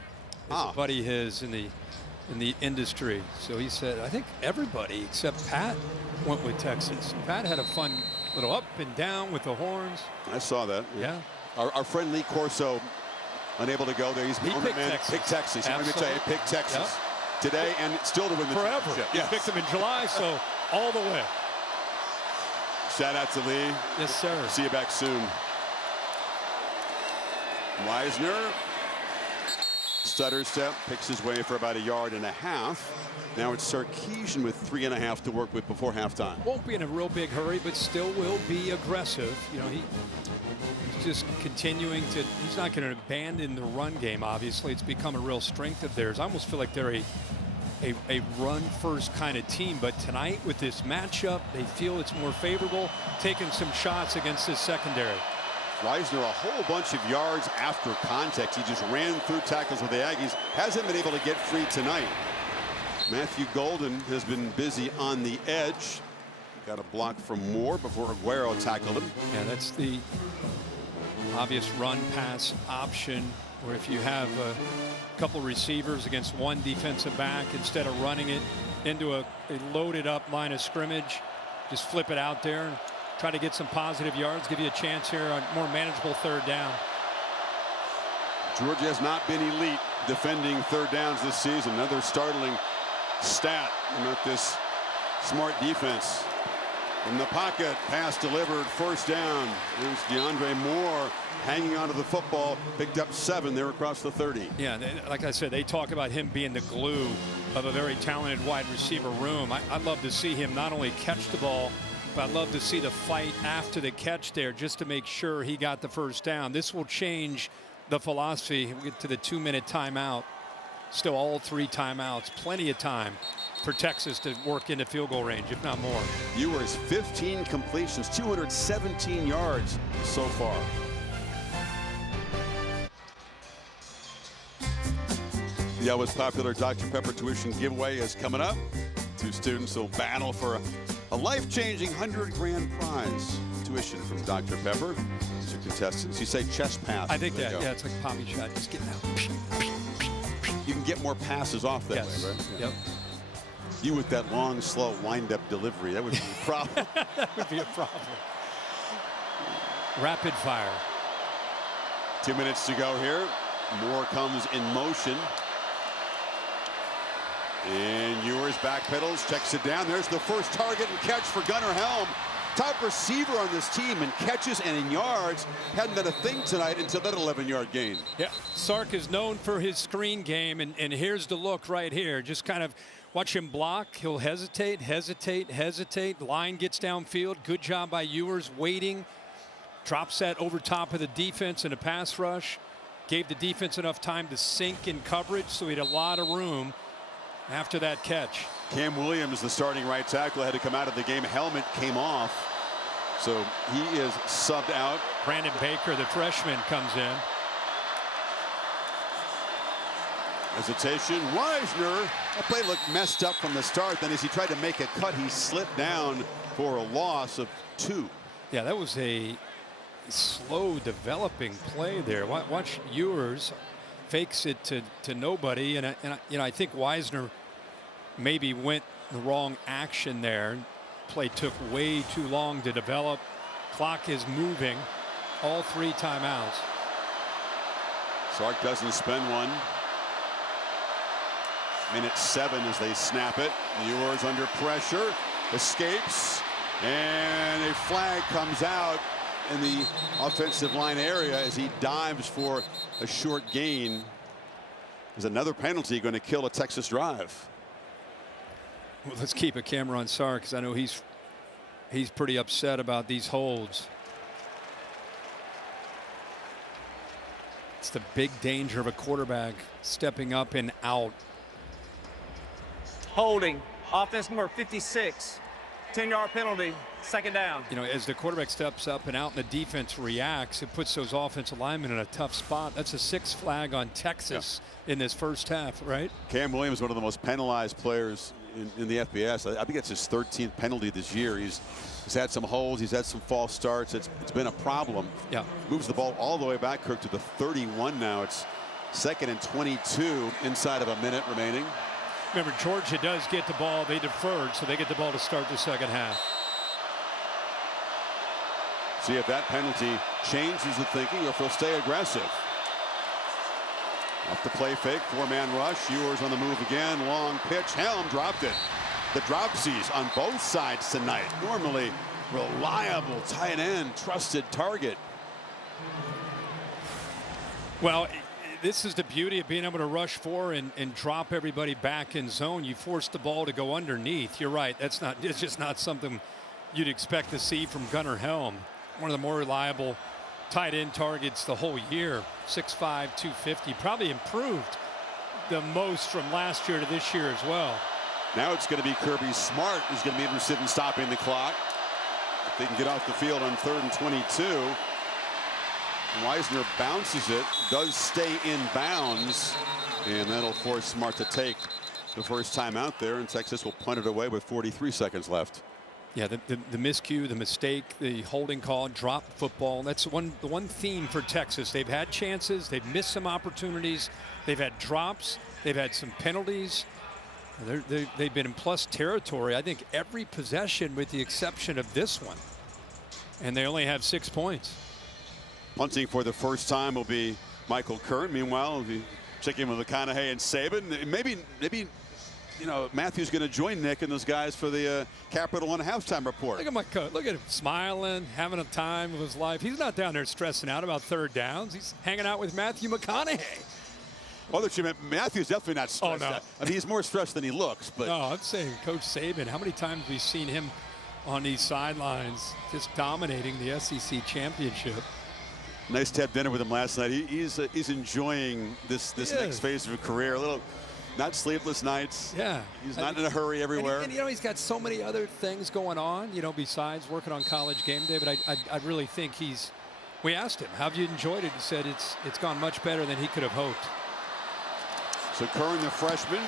He's a buddy of his in the industry. So he said, I think everybody except Pat went with Texas. Pat had a fun little up and down with the horns. I saw that. Yeah. Our friend Lee Corso, unable to go there. He picked Texas. He picked Texas today and still to win the championship. He picked him in July, so all the way. Shout out to Lee. Yes, sir. See you back soon. Wisner. Stutter step, picks his way for about 1.5 yards. Now it's Sarkisian with 3.5 to work with before halftime. Won't be in a real big hurry, but still will be aggressive. You know, he's just continuing to, he's not going to abandon the run game, obviously. It's become a real strength of theirs. I almost feel like they're a run-first kind of team, but tonight with this matchup, they feel it's more favorable, taking some shots against this secondary. Wisner a whole bunch of yards after contact. He just ran through tackles with the Aggies. Hasn't been able to get free tonight. Matthew Golden has been busy on the edge. Got a block from Moore before Aguero tackled him. Yeah, that's the obvious run-pass option, where if you have a couple receivers against one defensive back, instead of running it into a loaded-up line of scrimmage, just flip it out there and try to get some positive yards, give you a chance here on more manageable third down. Georgia has not been elite defending third downs this season. Another startling stat about this smart defense. In the pocket, pass delivered, first down. There's DeAndre Moore hanging onto the football, picked up 7 there across the 30. Yeah, like I said, they talk about him being the glue of a very talented wide receiver room. I'd love to see him not only catch the ball, but I'd love to see the fight after the catch there just to make sure he got the first down. This will change the philosophy. We get to the 2-minute timeout. Still all 3 timeouts. Plenty of time for Texas to work into field goal range, if not more. Ewers 15 completions, 217 yards so far. The always popular Dr. Pepper tuition giveaway is coming up. 2 students will battle for a life-changing $100,000 prize. Tuition from Dr. Pepper. These are contestants. You say chest pass. I think that, yeah, it's like poppy shot. Just getting out. You can get more passes off that way, right? Yep. You with that long, slow wind-up delivery, that would be a problem. That would be a problem. Rapid fire. 2 minutes to go here. Moore comes in motion. And Ewers backpedals, checks it down. There's the first target and catch for Gunnar Helm. Top receiver on this team in catches and in yards. Hadn't done a thing tonight until that 11-yard gain. Yeah, Sark is known for his screen game, and here's the look right here. Just kind of watch him block. He'll hesitate, hesitate, hesitate. Line gets downfield. Good job by Ewers waiting. Drops that over top of the defense in a pass rush. Gave the defense enough time to sink in coverage, so he had a lot of room after that catch. Cam Williams, the starting right tackle, had to come out of the game. Helmet came off, so he is subbed out. Brandon Baker, the freshman, comes in. Hesitation. Wisner. That play looked messed up from the start. Then as he tried to make a cut, he slipped down for a loss of 2. Yeah, that was a slow developing play there. Watch Ewers fakes it to nobody, and I think Wisner maybe went the wrong action there. Play took way too long to develop. Clock is moving. All 3 timeouts. Sark doesn't spend one. Minute 7 as they snap it. Ewers under pressure, escapes, and a flag comes out in the offensive line area as he dives for a short gain. There's another penalty going to kill a Texas drive. Well, let's keep a camera on Sark, because I know he's pretty upset about these holds. It's the big danger of a quarterback stepping up and out. Holding. Offense number 56, 10-yard penalty, second down. You know, as the quarterback steps up and out and the defense reacts, it puts those offensive linemen in a tough spot. That's a 6th flag on Texas in this first half, right? Cam Williams, one of the most penalized players in the FBS. I think it's his 13th penalty this year. He's had some holes. He's had some false starts. It's been a problem. Yeah. Moves the ball all the way back, Kirk, to the 31 now. It's 2nd and 22 inside of a minute remaining. Remember, Georgia does get the ball. They deferred, so they get the ball to start the second half. See if that penalty changes the thinking or if they'll stay aggressive. Off the play fake, 4-man rush. Ewers on the move again. Long pitch. Helm dropped it. The dropsies on both sides tonight. Normally reliable tight end, trusted target. Well, this is the beauty of being able to rush 4 and drop everybody back in zone. You force the ball to go underneath. You're right. It's just not something you'd expect to see from Gunnar Helm. One of the more reliable tight end targets the whole year. 6'5", 250. Probably improved the most from last year to this year as well. Now it's going to be Kirby Smart who's going to be interested in stopping the clock. If they can get off the field on 3rd and 22. Weisner bounces it, does stay in bounds, and that'll force Smart to take the first time out there, and Texas will punt it away with 43 seconds left. Yeah, the miscue, the mistake, the holding call, drop football. That's the one theme for Texas. They've had chances. They've missed some opportunities. They've had drops. They've had some penalties. They've been in plus territory, I think, every possession with the exception of this one. And they only have 6 points. Punting for the first time will be Michael Kern. Meanwhile, we'll be checking with McConaughey and Saban. Maybe you know, Matthew's going to join Nick and those guys for the Capital One halftime report. Look at my coach. Look at him smiling, having a time of his life. He's not down there stressing out about third downs. He's hanging out with Matthew McConaughey. Well, Matthew's definitely not stressed. Oh, no. I mean, he's more stressed than he looks. But no, I'm saying Coach Saban. How many times have we seen him on these sidelines just dominating the SEC championship? Nice to have dinner with him last night. He's enjoying this next phase of his career. A little, not sleepless nights. Yeah. He's not in a hurry everywhere. And you know, he's got so many other things going on, you know, besides working on College Game Day. But I really think we asked him, how have you enjoyed it? He said it's gone much better than he could have hoped. So Kern, the freshman,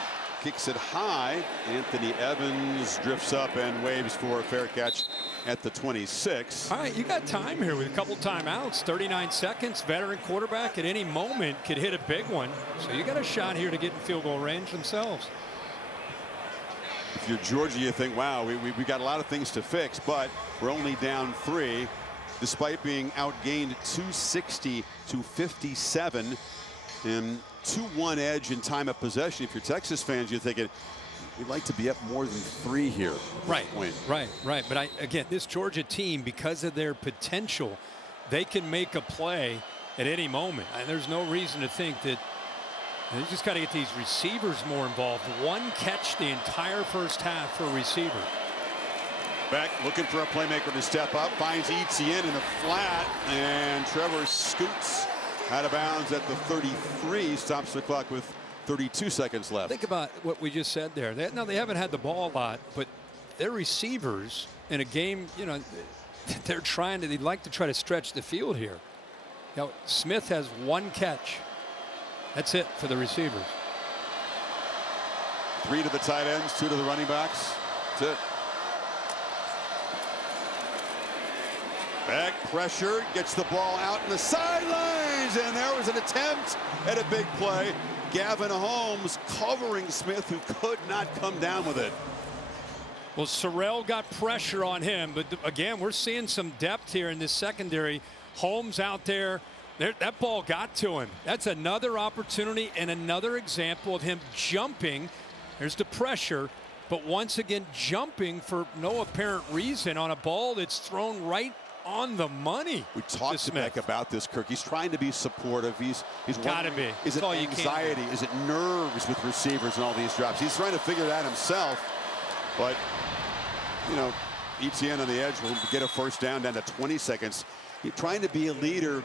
kicks it high. Anthony Evans drifts up and waves for a fair catch at the 26. All right, you got time here with a couple timeouts, 39 seconds. Veteran quarterback at any moment could hit a big one. So you got a shot here to get in field goal range themselves. If you're Georgia, you think, wow, we got a lot of things to fix, but we're only down 3, despite being outgained 260 to 57 and 2-1 edge in time of possession. If you're Texas fans, you're thinking, we'd like to be up more than 3 here. Right. But again, this Georgia team, because of their potential, they can make a play at any moment. And there's no reason to think that they just got to get these receivers more involved. 1 catch the entire first half for a receiver. Beck looking for a playmaker to step up, finds Etienne in the flat, and Trevor scoots out of bounds at the 33, stops the clock with 32 seconds left. Think about what we just said there. They haven't had the ball a lot, but their receivers in a game, you know, they'd like to try to stretch the field here. Now, Smith has 1 catch. That's it for the receivers. 3 to the tight ends, 2 to the running backs. That's it. Beck pressure, gets the ball out in the sidelines, and there was an attempt at a big play. Gavin Holmes covering Smith, who could not come down with it. Well, Sorrell got pressure on him, but again, we're seeing some depth here in this secondary. Holmes out there, that ball got to him. That's another opportunity and another example of him jumping. There's the pressure, but once again jumping for no apparent reason on a ball that's thrown right on the money. We talked to Beck about this, Kirk. He's trying to be supportive. He's got to be. Is it anxiety? Is it nerves with receivers and all these drops? He's trying to figure that himself. But, you know, Etienne on the edge will get a first down to 20 seconds. He's trying to be a leader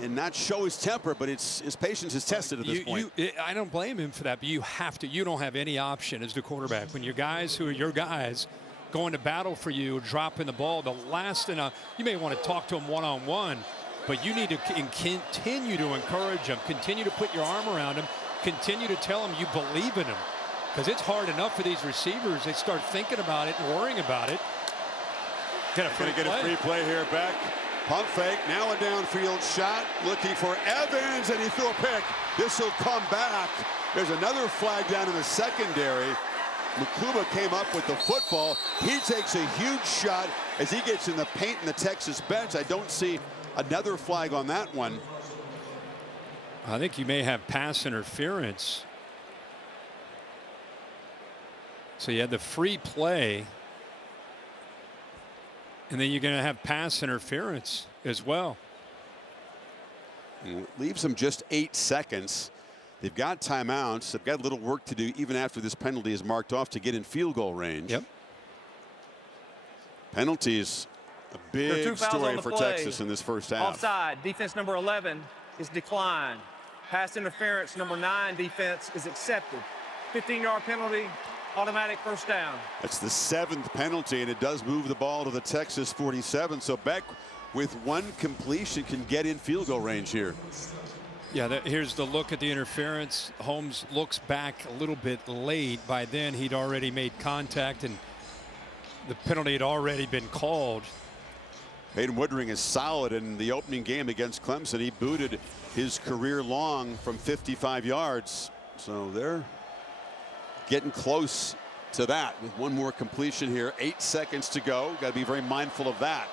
and not show his temper, but his patience is tested at this point. I don't blame him for that, but you have to. You don't have any option as the quarterback. When your guys who are your guys going to battle for you, dropping the ball, the last thing, you may want to talk to him one-on-one, but you need to continue to encourage him, continue to put your arm around him, continue to tell him you believe in him. Because it's hard enough for these receivers. They start thinking about it and worrying about it. Going to get a free play here back. Pump fake, now a downfield shot, looking for Evans, and he threw a pick. This will come back. There's another flag down in the secondary. Mukuba came up with the football. He takes a huge shot as he gets in the paint in the Texas bench. I don't see another flag on that one. I think you may have pass interference. So you had the free play. And then you're going to have pass interference as well. It leaves them just 8 seconds. They've got timeouts. They've got a little work to do even after this penalty is marked off to get in field goal range. Yep. Penalties, a big story for Texas in this first half. Offside, defense number 11 is declined. Pass interference number 9 defense is accepted. 15-yard penalty, automatic first down. That's the 7th penalty, and it does move the ball to the Texas 47. So Beck, with one completion, can get in field goal range here. Yeah, here's the look at the interference. Holmes looks back a little bit late. By then, he'd already made contact, and the penalty had already been called. Peyton Woodring is solid in the opening game against Clemson. He booted his career long from 55 yards. So they're getting close to that with one more completion here. 8 seconds to go. Got to be very mindful of that.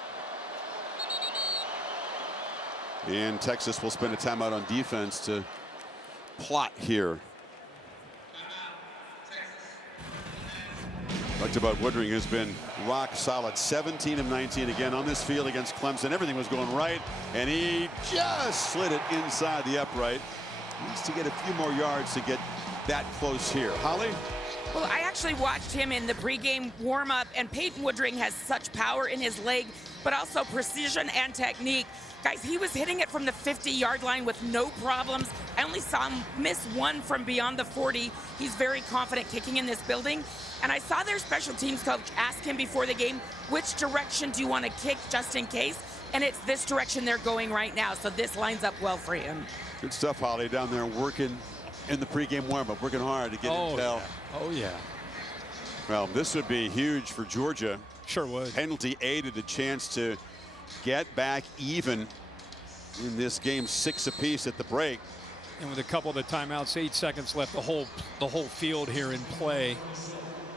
And Texas will spend a timeout on defense to plot here. Talked about Woodring, has been rock solid. 17 of 19 again on this field against Clemson. Everything was going right, and he just slid it inside the upright. Needs to get a few more yards to get that close here. Holly? Well, I actually watched him in the pregame warm-up, and Peyton Woodring has such power in his leg, but also precision and technique. Guys, he was hitting it from the 50-yard line with no problems. I only saw him miss one from beyond the 40. He's very confident kicking in this building. And I saw their special teams coach ask him before the game, which direction do you want to kick just in case? And it's this direction they're going right now. So this lines up well for him. Good stuff, Holly, down there working in the pregame warm-up, working hard to get intel. Yeah. Oh, yeah. Well, this would be huge for Georgia. Sure would. Penalty aided a chance to get back even in this game, 6 apiece at the break. And with a couple of the timeouts, 8 seconds left, the whole field here in play.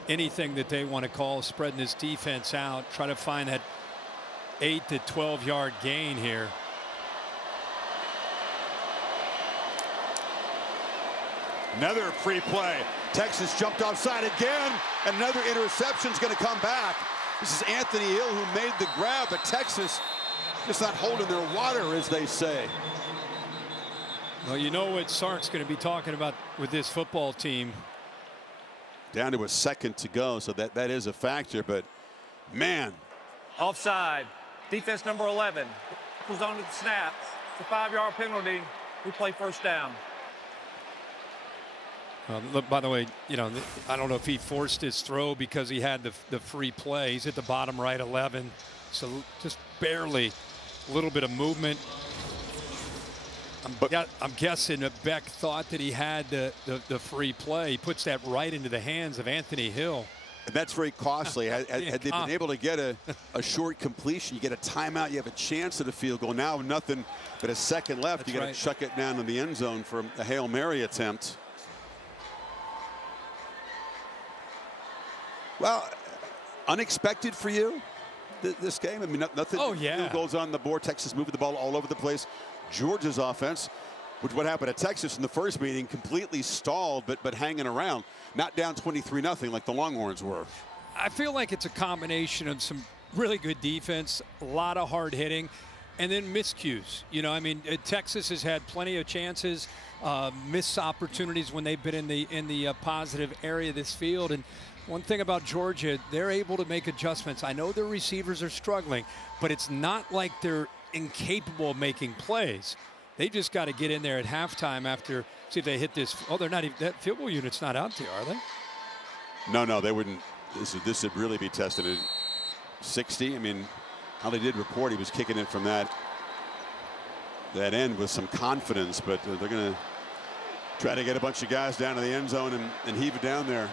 Anything that they want to call, spreading this defense out, try to find that 8 to 12-yard gain here. Another free play. Texas jumped offside again, and another interception's going to come back. This is Anthony Hill who made the grab, but Texas just not holding their water, as they say. Well, you know what Sark's going to be talking about with this football team. Down to a second to go, so that is a factor, but man. Offside, defense number 11 was on to the snap. It's a 5-yard penalty. We play first down. Look, by the way, you know, I don't know if he forced his throw because he had the free play. He's at the bottom right 11, so just barely a little bit of movement. I'm guessing that Beck thought that he had the free play. He puts that right into the hands of Anthony Hill. And that's very costly. Had they been able to get a short completion, you get a timeout, you have a chance at a field goal. Now nothing but a second left. You got to chuck it down in the end zone for a Hail Mary attempt. Well, unexpected for you, this game? I mean, nothing. Oh, yeah. Field goals on the board. Texas moving the ball all over the place. Georgia's offense, which what happened at Texas in the first meeting, completely stalled, but hanging around. Not down 23-0 like the Longhorns were. I feel like it's a combination of some really good defense, a lot of hard hitting, and then miscues. You know, I mean, Texas has had plenty of chances, missed opportunities when they've been in the positive area of this field. And one thing about Georgia, they're able to make adjustments. I know their receivers are struggling, but it's not like they're incapable of making plays. They just got to get in there at halftime after, see if they hit this. Oh, they're not even, that field goal unit's not out there, are they? No, they wouldn't. This would really be tested at 60. I mean, how they did report he was kicking it from that end with some confidence, but they're going to try to get a bunch of guys down to the end zone and heave it down there.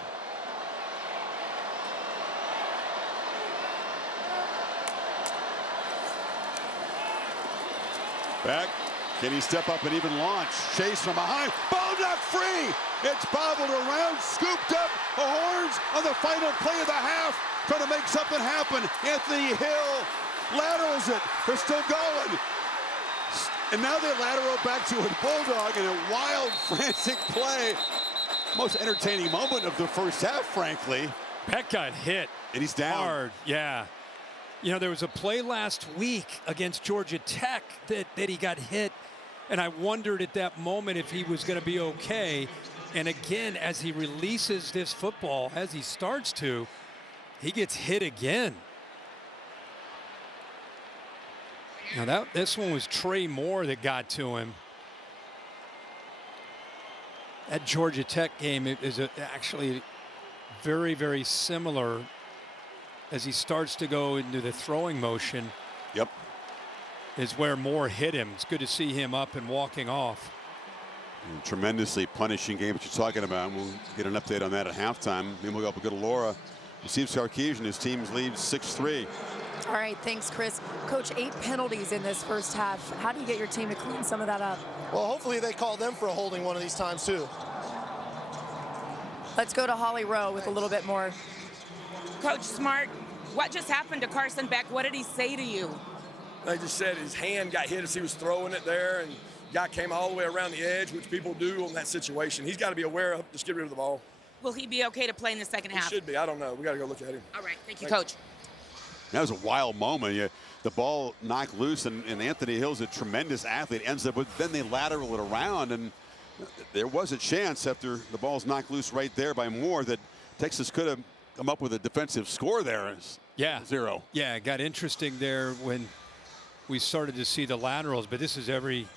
Back. Can he step up and even launch? Chase from behind. Ball knocked free. It's bobbled around, scooped up. The Horns on the final play of the half, trying to make something happen. Anthony Hill laterals it. They're still going. And now they lateral back to a Bulldog in a wild, frantic play. Most entertaining moment of the first half, frankly. Peck got hit. And he's down. Hard, yeah. You know, there was a play last week against Georgia Tech that he got hit, and I wondered at that moment if he was going to be okay. And again, as he releases this football, as he starts to, he gets hit again. Now this one was Trey Moore that got to him. That Georgia Tech game is actually very, very similar as he starts to go into the throwing motion. Yep. Is where Moore hit him. It's good to see him up and walking off. Tremendously punishing game, what you're talking about. We'll get an update on that at halftime. Then we'll go to Laura. Steve Sarkisian, his team's lead 6-3. All right, thanks, Chris. Coach, 8 penalties in this first half. How do you get your team to clean some of that up? Well, hopefully they call them for a holding one of these times, too. Let's go to Holly Rowe with a little bit more. Coach Smart, what just happened to Carson Beck? What did he say to you? They just said his hand got hit as he was throwing it there, and guy came all the way around the edge, which people do on that situation. He's got to be aware of, just get rid of the ball. Will he be okay to play in the second half? He should be. I don't know. We got to go look at him. All right. Thank you, Coach. That was a wild moment. The ball knocked loose, and Anthony Hill's a tremendous athlete. Ends up with, then they lateral it around, and there was a chance after the ball's knocked loose right there by Moore that Texas could have come up with a defensive score there. Yeah. 0. Yeah, it got interesting there when we started to see the laterals, but this is every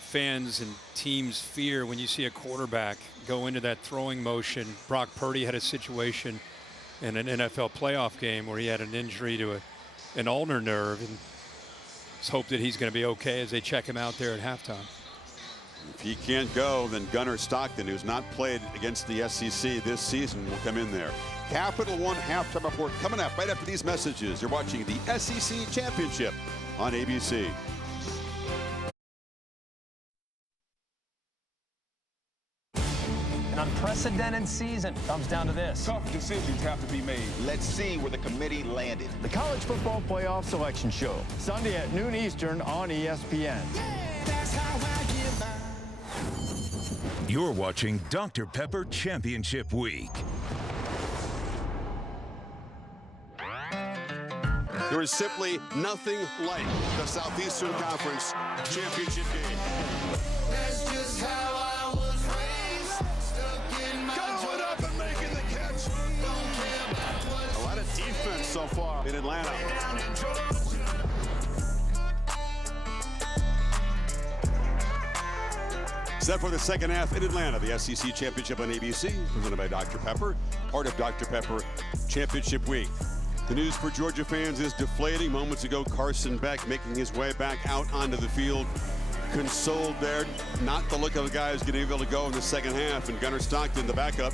fans and team's fear when you see a quarterback go into that throwing motion. Brock Purdy had a situation in an NFL playoff game where he had an injury to an ulnar nerve, and let's hope that he's going to be okay as they check him out there at halftime. If he can't go, then Gunnar Stockton, who's not played against the SEC this season, will come in there. Capital One halftime report coming up right after these messages. You're watching the SEC Championship on ABC. An unprecedented season comes down to this. Tough decisions have to be made. Let's see where the committee landed. The College Football Playoff Selection Show, Sunday at noon Eastern on ESPN. You're watching Dr. Pepper Championship Week. There is simply nothing like the Southeastern Conference Championship game. That's just how I was raised. Stuck in my going up and making the catch. A lot of defense so far in Atlanta. Set for the second half in Atlanta, the SEC Championship on ABC, presented by Dr. Pepper, part of Dr. Pepper Championship Week. The news for Georgia fans is deflating. Moments ago, Carson Beck making his way back out onto the field. Consoled there. Not the look of a guy who's going to be able to go in the second half. And Gunnar Stockton, the backup,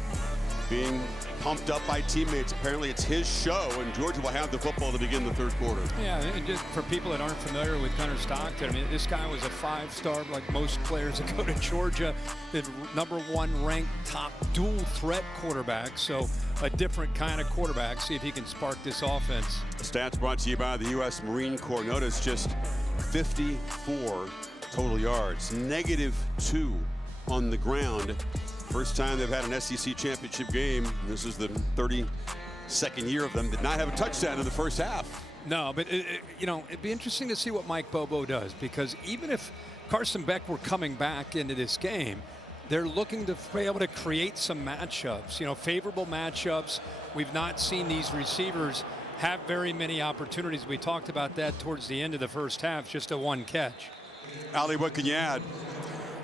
being pumped up by teammates. Apparently it's his show, and Georgia will have the football to begin the third quarter. Yeah, and just for people that aren't familiar with Gunnar Stockton, I mean, this guy was a 5-star, like most players that go to Georgia, the #1 ranked top dual threat quarterback. So a different kind of quarterback. See if he can spark this offense. Stats brought to you by the U.S. Marine Corps. Notice just 54 total yards, -2 on the ground. First time they've had an SEC championship game. This is the 32nd year of them. Did not have a touchdown in the first half. No, but you know, it'd be interesting to see what Mike Bobo does, because even if Carson Beck were coming back into this game, they're looking to be able to create some matchups, you know, favorable matchups. We've not seen these receivers have very many opportunities. We talked about that towards the end of the first half, just a one catch. Ali, what can you add?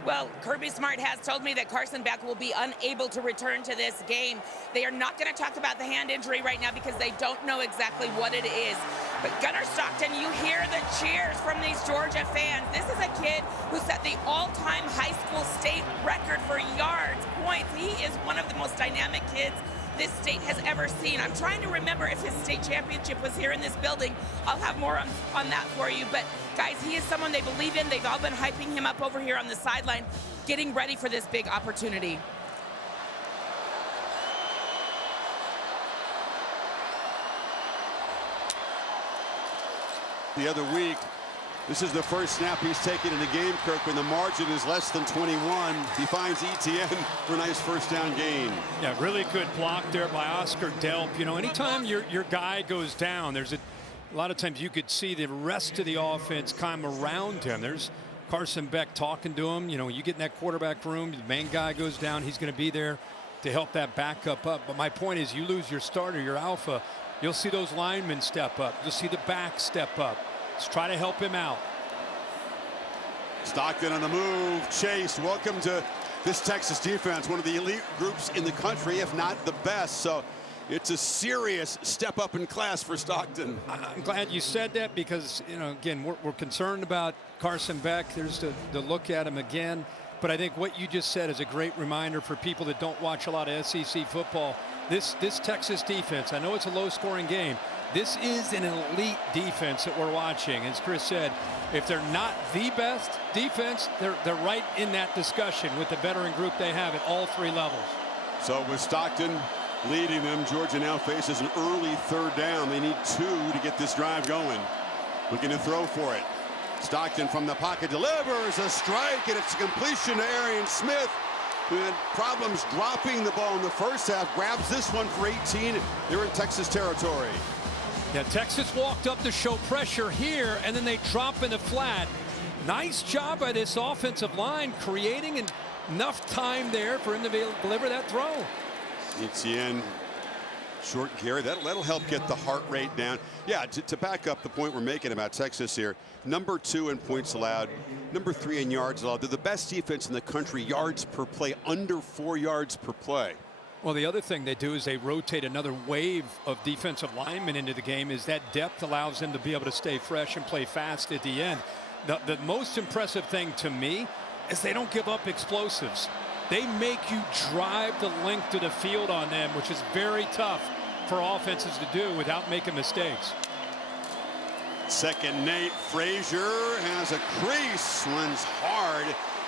Well, Kirby Smart has told me that Carson Beck will be unable to return to this game. They are not going to talk about the hand injury right now because they don't know exactly what it is. But Gunnar Stockton, you hear the cheers from these Georgia fans. This is a kid who set the all-time high school state record for yards, points. He is one of the most dynamic kids this state has ever seen. I'm trying to remember if his state championship was here in this building. I'll have more on that for you. But guys, he is someone they believe in. They've all been hyping him up over here on the sideline, getting ready for this big opportunity. The other week, this is the first snap he's taken in the game, Kirk, when the margin is less than 21. He finds Etienne for a nice first down gain. Yeah, really good block there by Oscar Delp. You know, anytime your guy goes down, there's a lot of times you could see the rest of the offense come around him. There's Carson Beck talking to him. You know, you get in that quarterback room, the main guy goes down, he's going to be there to help that backup up. But my point is, you lose your starter, your alpha, you'll see those linemen step up. You'll see the back step up. Let's try to help him out. Stockton on the move. Chase, welcome to this Texas defense, one of the elite groups in the country, if not the best. So it's a serious step up in class for Stockton. I'm glad you said that because, you know, again, we're concerned about Carson Beck. There's the look at him again. But I think what you just said is a great reminder for people that don't watch a lot of SEC football. This Texas defense, I know it's a low-scoring game. This is an elite defense that we're watching. As Chris said, if they're not the best defense, they're right in that discussion with the veteran group they have at all three levels. So with Stockton leading them, Georgia now faces an early third down. They need 2 to get this drive going. Looking to throw for it. Stockton from the pocket delivers a strike, and it's a completion to Arian Smith, who had problems dropping the ball in the first half. Grabs this one for 18. They're in Texas territory. Yeah, Texas walked up to show pressure here, and then they drop in the flat. Nice job by this offensive line, creating enough time there for him to be able to deliver that throw. Etienne, short carry. That'll help get the heart rate down. Yeah, to back up the point we're making about Texas here, number 2 in points allowed, number 3 in yards allowed. They're the best defense in the country, yards per play, under 4 yards per play. Well, the other thing they do is they rotate another wave of defensive linemen into the game. Is that depth allows them to be able to stay fresh and play fast at the end. The most impressive thing to me is they don't give up explosives. They make you drive the length of the field on them, which is very tough for offenses to do without making mistakes. Second, Nate Frazier has a crease, runs hard,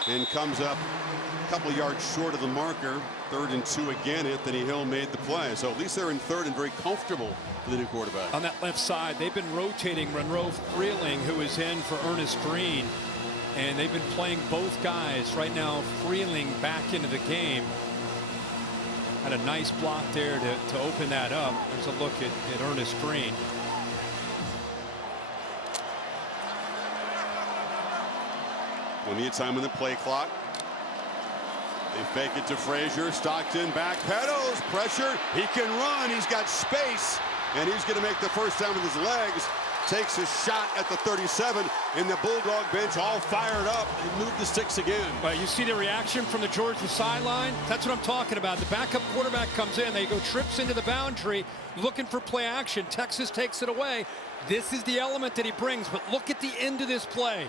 and comes up a couple yards short of the marker. 3rd and 2 again. Anthony Hill made the play. So at least they're in 3rd and very comfortable for the new quarterback. On that left side, they've been rotating Monroe Freeling, who is in for Ernest Green. And they've been playing both guys. Right now, Freeling back into the game. Had a nice block there to open that up. There's a look at Ernest Green. Plenty of time on the play clock. They fake it to Frazier. Stockton back pedals. Pressure. He can run. He's got space. And he's going to make the first down with his legs. Takes a shot at the 37. And the Bulldog bench all fired up and moved the sticks again. But you see the reaction from the Georgia sideline? That's what I'm talking about. The backup quarterback comes in. They go trips into the boundary looking for play action. Texas takes it away. This is the element that he brings. But look at the end of this play.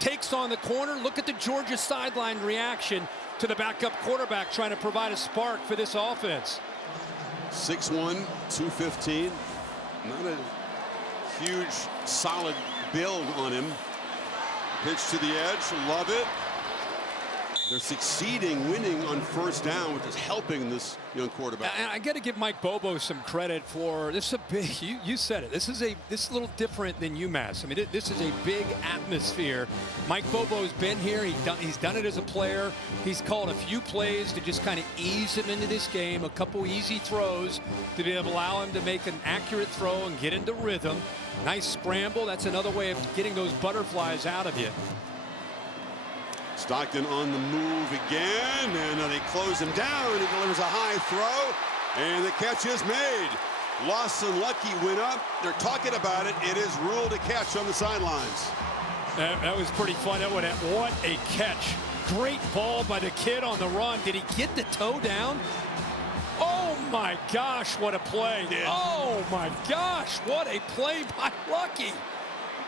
Takes on the corner. Look at the Georgia sideline reaction to the backup quarterback trying to provide a spark for this offense. 6'1", 215. Not a huge, solid build on him. Pitch to the edge. Love it. They're succeeding, winning on first down, which is helping this young quarterback. And I got to give Mike Bobo some credit for this. Is a big. You said it. This is a little different than UMass. I mean, this is a big atmosphere. Mike Bobo's been here. He's done it as a player. He's called a few plays to just kind of ease him into this game. A couple easy throws to be able to allow him to make an accurate throw and get into rhythm. Nice scramble. That's another way of getting those butterflies out of you. Stockton on the move again, and they close him down. He delivers a high throw, and the catch is made. Lawson Lucky went up. They're talking about it. It is ruled a catch on the sidelines. That was pretty fun. What a catch. Great ball by the kid on the run. Did he get the toe down? Oh my gosh, what a play. Oh my gosh, what a play by Lucky.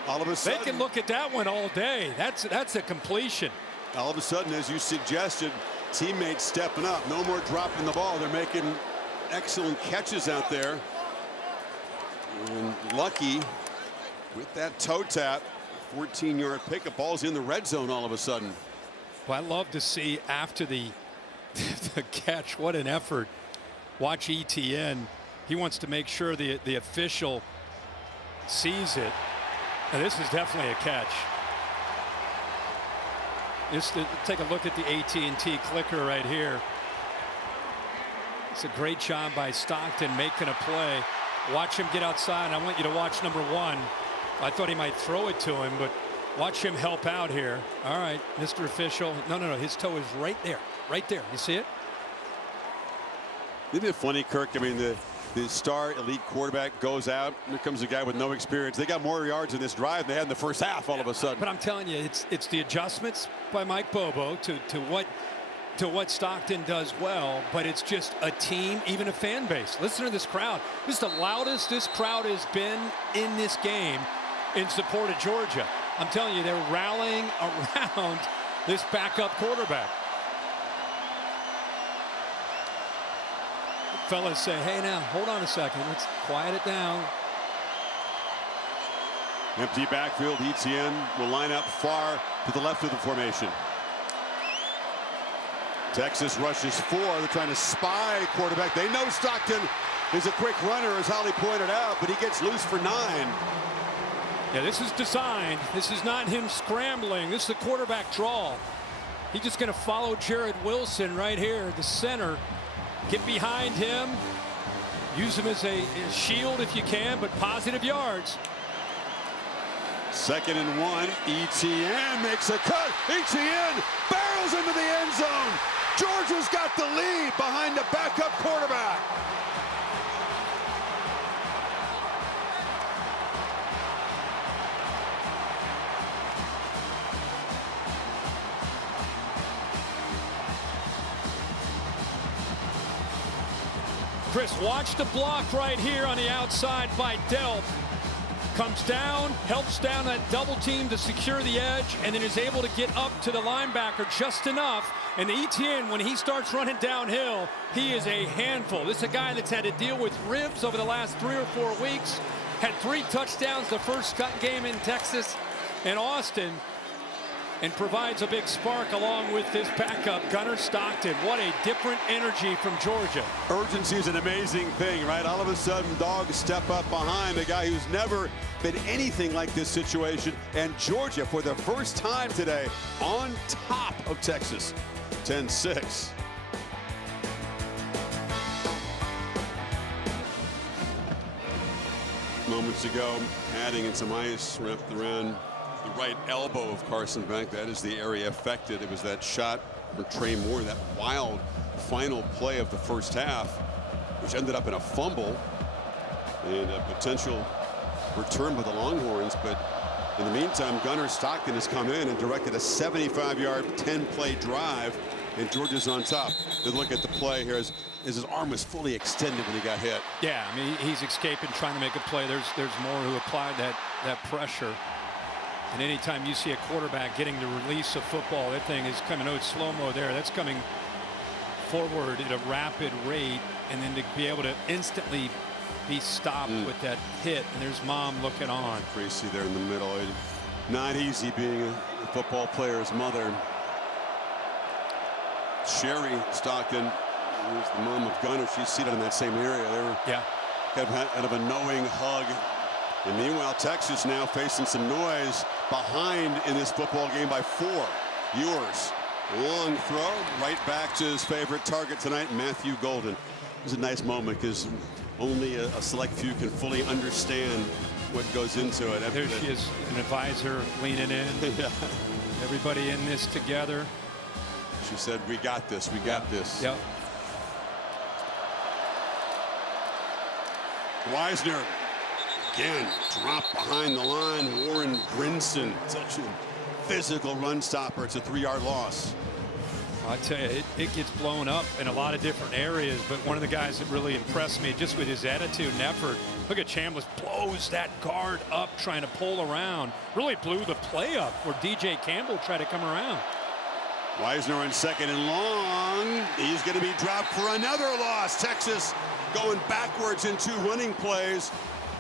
All of a sudden, they can look at that one all day. That's a completion. All of a sudden, as you suggested, teammates stepping up. No more dropping the ball. They're making excellent catches out there. And Lucky with that toe tap, 14-yard pickup. Ball's in the red zone all of a sudden. Well, I love to see after the catch, what an effort. Watch ETN. He wants to make sure the official sees it. And this is definitely a catch. Just to take a look at the AT&T clicker right here. It's a great job by Stockton making a play. Watch him get outside. I want you to watch number 1. I thought he might throw it to him, but watch him help out here. All right, Mr. Official. No. His toe is right there. Right there. You see it? Isn't it funny, Kirk? I mean, the star elite quarterback goes out. Here comes a guy with no experience. They got more yards in this drive than they had in the first half all of a sudden. But I'm telling you, it's the adjustments by Mike Bobo to what Stockton does well, but it's just a team, even a fan base. Listen to this crowd. This is the loudest this crowd has been in this game in support of Georgia. I'm telling you, they're rallying around this backup quarterback. Fellas say, hey, now, hold on a second. Let's quiet it down. Empty backfield. ETN will line up far to the left of the formation. Texas rushes 4. They're trying to spy quarterback. They know Stockton is a quick runner, as Holly pointed out, but he gets loose for 9. Yeah, this is designed. This is not him scrambling. This is the quarterback draw. He's just going to follow Jared Wilson right here, the center. Get behind him. Use him as a shield if you can, but positive yards. 2nd and 1. ETN makes a cut. ETN barrels into the end zone. Georgia's got the lead behind the backup quarterback. Chris, watch the block right here on the outside by Delp. Comes down, helps down that double team to secure the edge, and then is able to get up to the linebacker just enough. And the ETN, when he starts running downhill, he is a handful. This is a guy that's had to deal with ribs over the last 3 or 4 weeks. Had 3 touchdowns the first game in Texas and Austin, and provides a big spark along with this backup, Gunnar Stockton. What a different energy from Georgia. Urgency is an amazing thing, right? All of a sudden, dogs step up behind a guy who's never been anything like this situation. And Georgia, for the first time today, on top of Texas, 10-6. Moments ago, adding in some ice wrapped around the right elbow of Carson Beck. That is the area affected. It was that shot from Trey Moore, that wild final play of the first half, which ended up in a fumble and a potential return by the Longhorns. But in the meantime, Gunnar Stockton has come in and directed a 75-yard, 10-play drive, and Georgia's on top. Good look at the play here as his arm was fully extended when he got hit. Yeah, I mean, he's escaping, trying to make a play. There's more who applied that pressure. And anytime you see a quarterback getting the release of football, that thing is coming, it's slow-mo there. That's coming forward at a rapid rate, and then to be able to instantly be stopped with that hit, and there's Mom looking on. Tracy there in the middle. Not easy being a football player's mother. Sherry Stockton, who's the mom of Gunnar, she's seated in that same area. They were kind of a knowing hug. And meanwhile, Texas now facing some noise behind in this football game by 4. Ewers, long throw right back to his favorite target tonight, Matthew Golden. It was a nice moment because only a select few can fully understand what goes into it. There she is, an advisor leaning in. Everybody in this together. She said, we got this, we got this. Yep. Wisner again dropped behind the line. Warren Brinson, such a physical run stopper. It's a 3-yard loss. I tell you, it gets blown up in a lot of different areas, but one of the guys that really impressed me just with his attitude and effort, look at Chambliss blows that guard up trying to pull around. Really blew the play up where DJ Campbell tried to come around. Wisner on 2nd and long. He's going to be dropped for another loss. Texas going backwards in 2 running plays.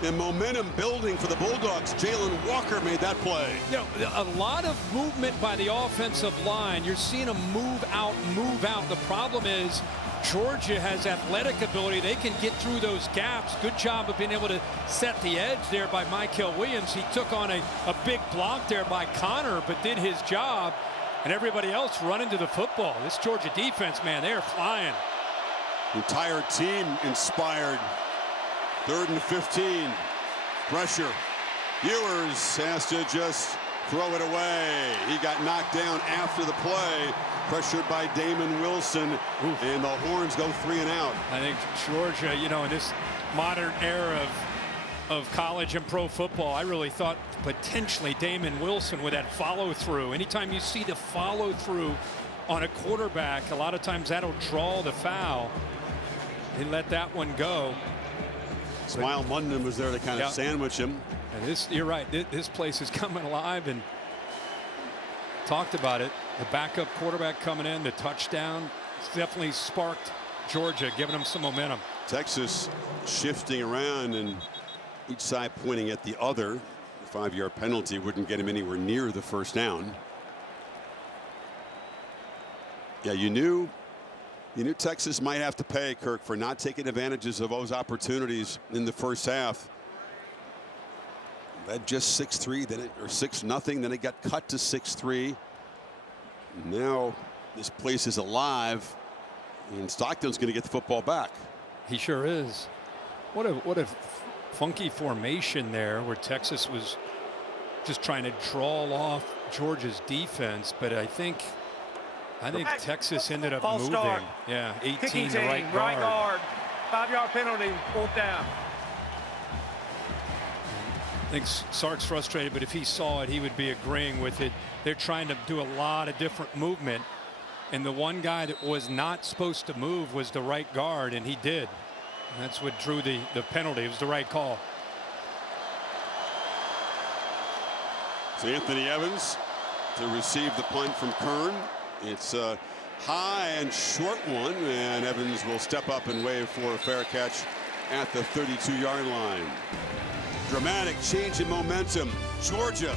And momentum building for the Bulldogs. Jalen Walker made that play. You know, a lot of movement by the offensive line. You're seeing them move out, move out. The problem is Georgia has athletic ability. They can get through those gaps. Good job of being able to set the edge there by Mykel Williams. He took on a big block there by Connor, but did his job. And everybody else running to the football. This Georgia defense, man, they're flying. Entire team inspired. 3rd and 15. Pressure. Ewers has to just throw it away. He got knocked down after the play. Pressured by Damon Wilson. Oof. And the Horns go 3 and out. I think Georgia, you know, in this modern era of college and pro football, I really thought potentially Damon Wilson with that follow through. Anytime you see the follow through on a quarterback, a lot of times that'll draw the foul. He let that one go. Smile Munden was there to kind of sandwich him. And this, you're right, this place is coming alive, and talked about it. The backup quarterback coming in, the touchdown, definitely sparked Georgia, giving them some momentum. Texas shifting around and each side pointing at the other. The 5-yard penalty wouldn't get him anywhere near the 1st down. Yeah, you knew Texas might have to pay, Kirk, for not taking advantages of those opportunities in the 1st half. Led just 6-3, then or 6-0, then it got cut to 6-3. Now this place is alive, and Stockton's going to get the football back. He sure is. What a funky formation there, where Texas was just trying to draw off Georgia's defense, but I think Texas ended up moving. Start. Yeah, 18 Kicking the team, right right guard. guard. 5-yard penalty, 4th down. I think Sark's frustrated, but if he saw it, he would be agreeing with it. They're trying to do a lot of different movement, and the one guy that was not supposed to move was the right guard, and he did. And that's what drew the penalty. It was the right call. So Anthony Evans to receive the punt from Kern. It's a high and short one, and Evans will step up and wave for a fair catch at the 32-yard line. Dramatic change in momentum. Georgia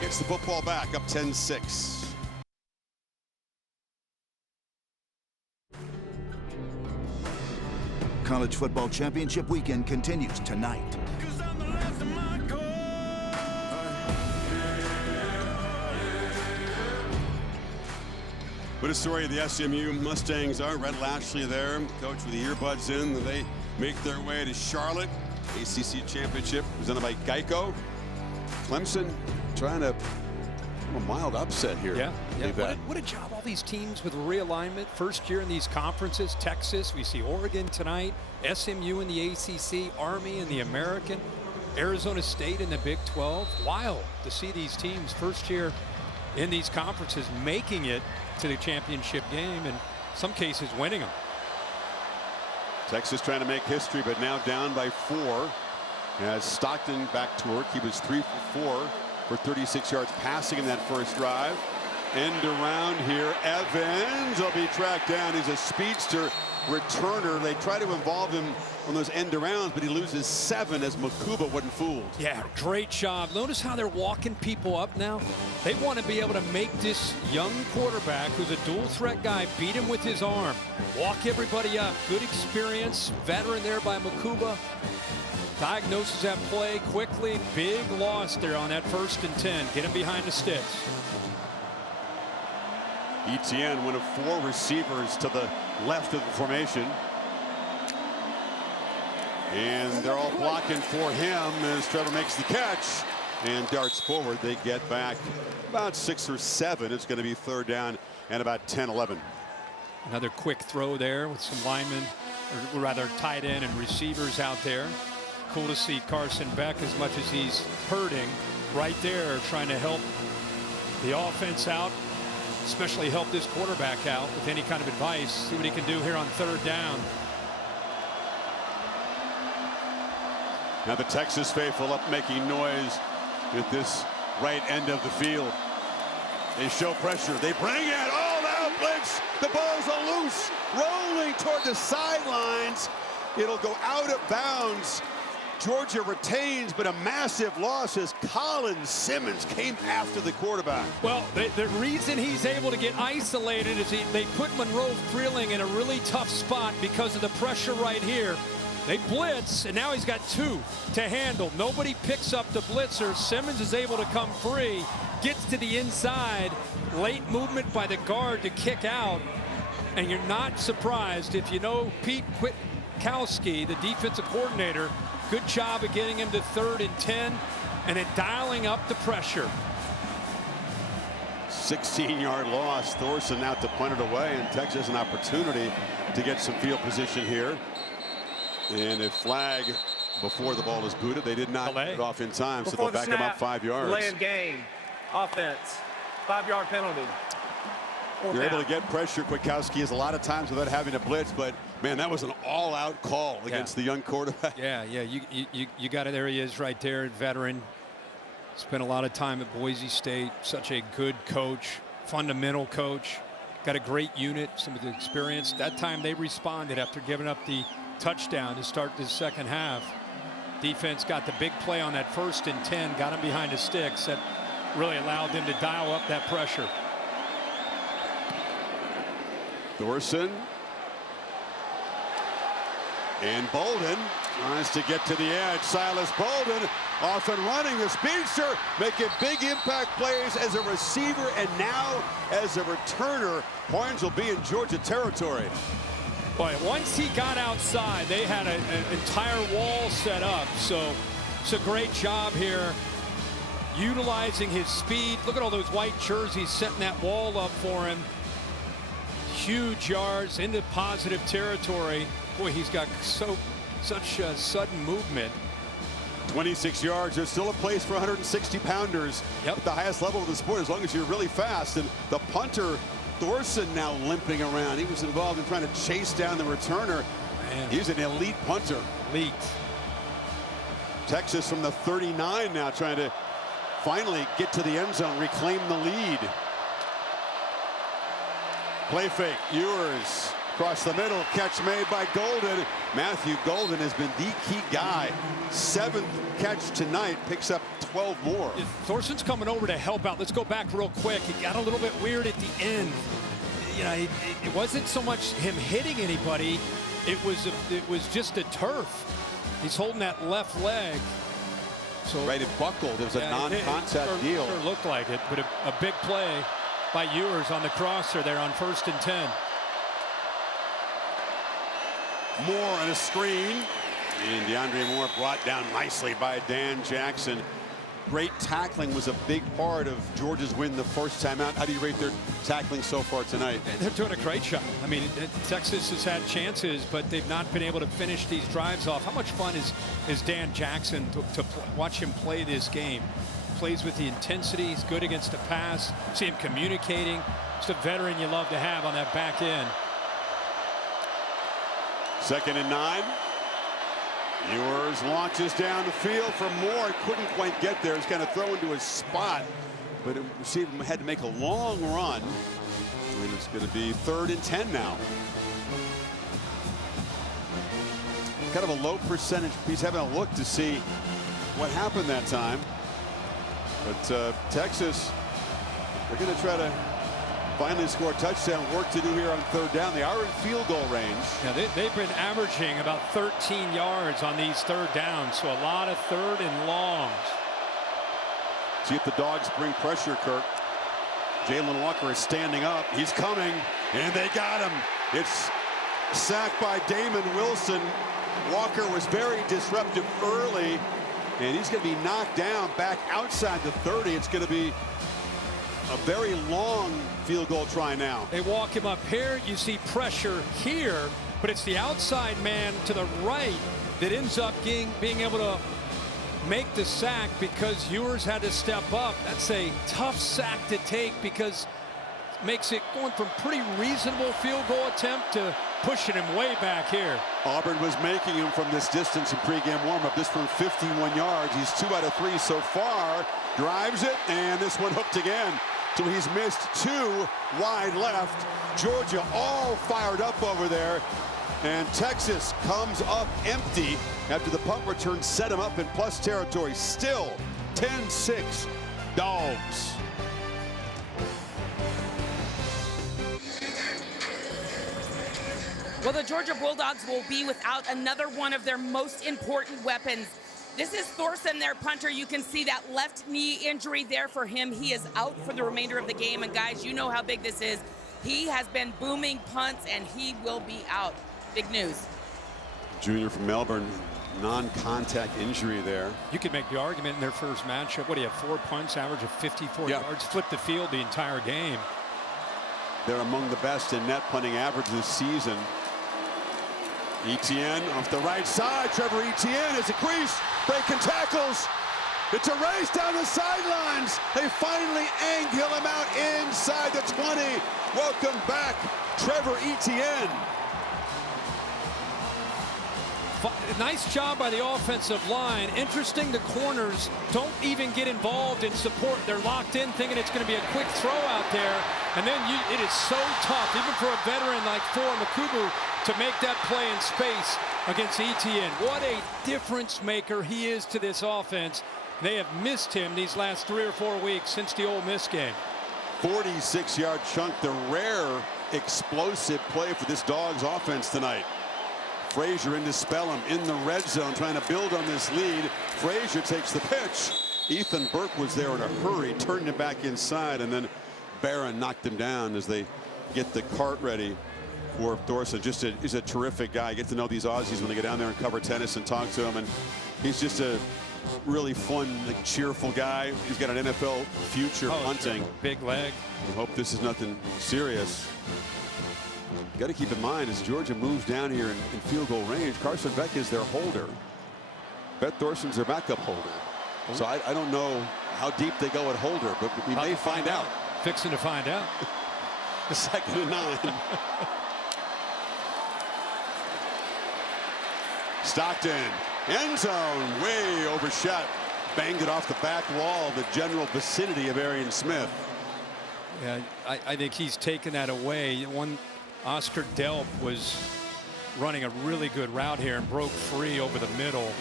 gets the football back, up 10-6. College football championship weekend continues tonight. What a story the SMU Mustangs are. Red Lashley there, coach with the earbuds in. They make their way to Charlotte. ACC championship presented by Geico. Clemson trying to a mild upset here. Yeah. What a job all these teams with realignment. First year in these conferences. Texas, we see Oregon tonight. SMU in the ACC, Army in the American, Arizona State in the Big 12. Wild to see these teams first year in these conferences making it to the championship game, and in some cases winning them. Texas trying to make history, but now down by 4 as Stockton back to work. He was 3 for 4 for 36 yards passing in that first drive. End around here. Evans will be tracked down. He's a speedster returner. They try to involve him on those end arounds, but he loses 7 as Makuba wasn't fooled. Yeah, great job. Notice how they're walking people up now. They want to be able to make this young quarterback, who's a dual threat guy, beat him with his arm. Walk everybody up. Good experience. Veteran there by Makuba. Diagnoses that play quickly. Big loss there on that 1st and 10. Get him behind the sticks. Etienne, one of 4 receivers to the left of the formation. And they're all blocking for him as Trevor makes the catch and darts forward. They get back about 6 or 7. It's going to be 3rd down and about 10-11. Another quick throw there with some linemen, or rather tight end and receivers out there. cool to see Carson Beck, as much as he's hurting, right there trying to help the offense out, especially help this quarterback out with any kind of advice. See what he can do here on 3rd down. Now the Texas faithful up making noise at this right end of the field. They show pressure. They bring it all out. Blitz. The ball's loose, rolling toward the sidelines. It'll go out of bounds. Georgia retains, but a massive loss as Colin Simmons came after the quarterback. Well, the reason he's able to get isolated is they put Monroe Freeling in a really tough spot because of the pressure right here. They blitz, and now he's got 2 to handle. Nobody picks up the blitzer. Simmons is able to come free, gets to the inside. Late movement by the guard to kick out. And you're not surprised if you know Pete Kwiatkowski, the defensive coordinator. Good job of getting him to 3rd and 10 and then dialing up the pressure. 16-yard loss. Thorson out to punt it away, and Texas an opportunity to get some field position here. And a flag before the ball is booted. They did not get it off in time, so they'll back him up 5 yards. Delay of game. Offense. 5-yard penalty. You're able to get pressure. Kwiatkowski has a lot of times without having to blitz, but man, that was an all-out call against the young quarterback. Yeah, you got it. There he is right there, veteran. Spent a lot of time at Boise State. Such a good coach, fundamental coach. Got a great unit, some of the experience. That time they responded after giving up the touchdown to start the 2nd half. Defense got the big play on that 1st and 10, got him behind the sticks. That really allowed them to dial up that pressure. Thorson and Bolden tries to get to the edge. Silas Bolden off and running, the speedster, making big impact plays as a receiver and now as a returner. Horns will be in Georgia territory. Boy, once he got outside, they had an entire wall set up. So it's a great job here utilizing his speed. Look at all those white jerseys setting that wall up for him. Huge yards into positive territory. Boy, he's got such sudden movement. 26 yards. There's still a place for 160-pounders at the highest level of the sport, as long as you're really fast. And the punter, Thorson, now limping around. He was involved in trying to chase down the returner. Man. He's an elite punter. Elite. Texas from the 39 now trying to finally get to the end zone, reclaim the lead. Play fake. Ewers across the middle. Catch made by Golden. Matthew Golden has been the key guy. 7th catch tonight. Picks up 12 more. Thorson's coming over to help out. Let's go back real quick. He got a little bit weird at the end. You know, it wasn't so much him hitting anybody. It was just a turf. He's holding that left leg. So right, it buckled. It was a non-contact deal. Sure looked like it, but a big play by Ewers on the crosser there on 1st and 10. Moore on a screen. And DeAndre Moore brought down nicely by Dan Jackson. Great tackling was a big part of Georgia's win the first time out. How do you rate their tackling so far tonight? They're doing a great job. I mean, Texas has had chances, but they've not been able to finish these drives off. How much fun is Dan Jackson to watch him play this game? Plays with the intensity. He's good against the pass. See him communicating. Just a veteran you love to have on that back end. 2nd and 9. Ewers launches down the field for Moore. Couldn't quite get there. He's kind of thrown to his spot, but it had to make a long run. And it's going to be 3rd and 10 now. Kind of a low percentage. He's having a look to see what happened that time. But Texas, they're going to try to finally score a touchdown. Work to do here on 3rd down. They are in field goal range. Yeah, they've been averaging about 13 yards on these 3rd downs, so a lot of 3rd and longs. See if the Dogs bring pressure, Kirk. Jalen Walker is standing up. He's coming, and they got him. It's sacked by Damon Wilson. Walker was very disruptive early, and he's going to be knocked down back outside the 30. It's going to be a very long field goal try now. They walk him up here. You see pressure here, but it's the outside man to the right that ends up being able to make the sack because Ewers had to step up. That's a tough sack to take because it makes it going from pretty reasonable field goal attempt to pushing him way back here. Auburn was making him from this distance in pregame warmup. This from 51 yards. He's 2 out of 3 so far. Drives it, and this one hooked again. So he's missed 2 wide left. Georgia all fired up over there. And Texas comes up empty after the punt return set him up in plus territory. Still 10-6 Dogs. Well, the Georgia Bulldogs will be without another one of their most important weapons. This is Thorson, their punter. You can see that left knee injury there for him. He is out for the remainder of the game. And guys, you know how big this is. He has been booming punts, and he will be out. Big news. Junior from Melbourne, non-contact injury there. You could make the argument in their first matchup. What do you have? 4 punts, average of 54 yards, flipped the field the entire game. They're among the best in net punting average this season. Etienne off the right side. Trevor Etienne is a crease, breaking tackles. It's a race down the sidelines. They finally angle him out inside the 20. Welcome back, Trevor Etienne. Nice job by the offensive line. Interesting, the corners don't even get involved in support. They're locked in thinking it's going to be a quick throw out there. And then it is so tough, even for a veteran like Makubu, to make that play in space against Etienne. What a difference maker he is to this offense. They have missed him these last 3 or 4 weeks since the Ole Miss game. 46-yard chunk, the rare explosive play for this Dogs offense tonight. Frazier into Spellum in the red zone, trying to build on this lead. Frazier takes the pitch. Ethan Burke was there in a hurry, turned him back inside, and then Barron knocked him down as they get the cart ready for Thorson. He's a terrific guy. Get to know these Aussies when they get down there and cover tennis and talk to him. And he's just a really fun, cheerful guy. He's got an NFL future punting. Sure. Big leg. I hope this is nothing serious. Got to keep in mind as Georgia moves down here in field goal range, Carson Beck is their holder. Bet Thorson's their backup holder. So I don't know how deep they go at holder, but we may find out. Fixing to find out. The 2nd and 9. Stockton, end zone, way overshot. Banged it off the back wall, the general vicinity of Arian Smith. Yeah, I think he's taken that away. Oscar Delp was running a really good route here and broke free over the middle.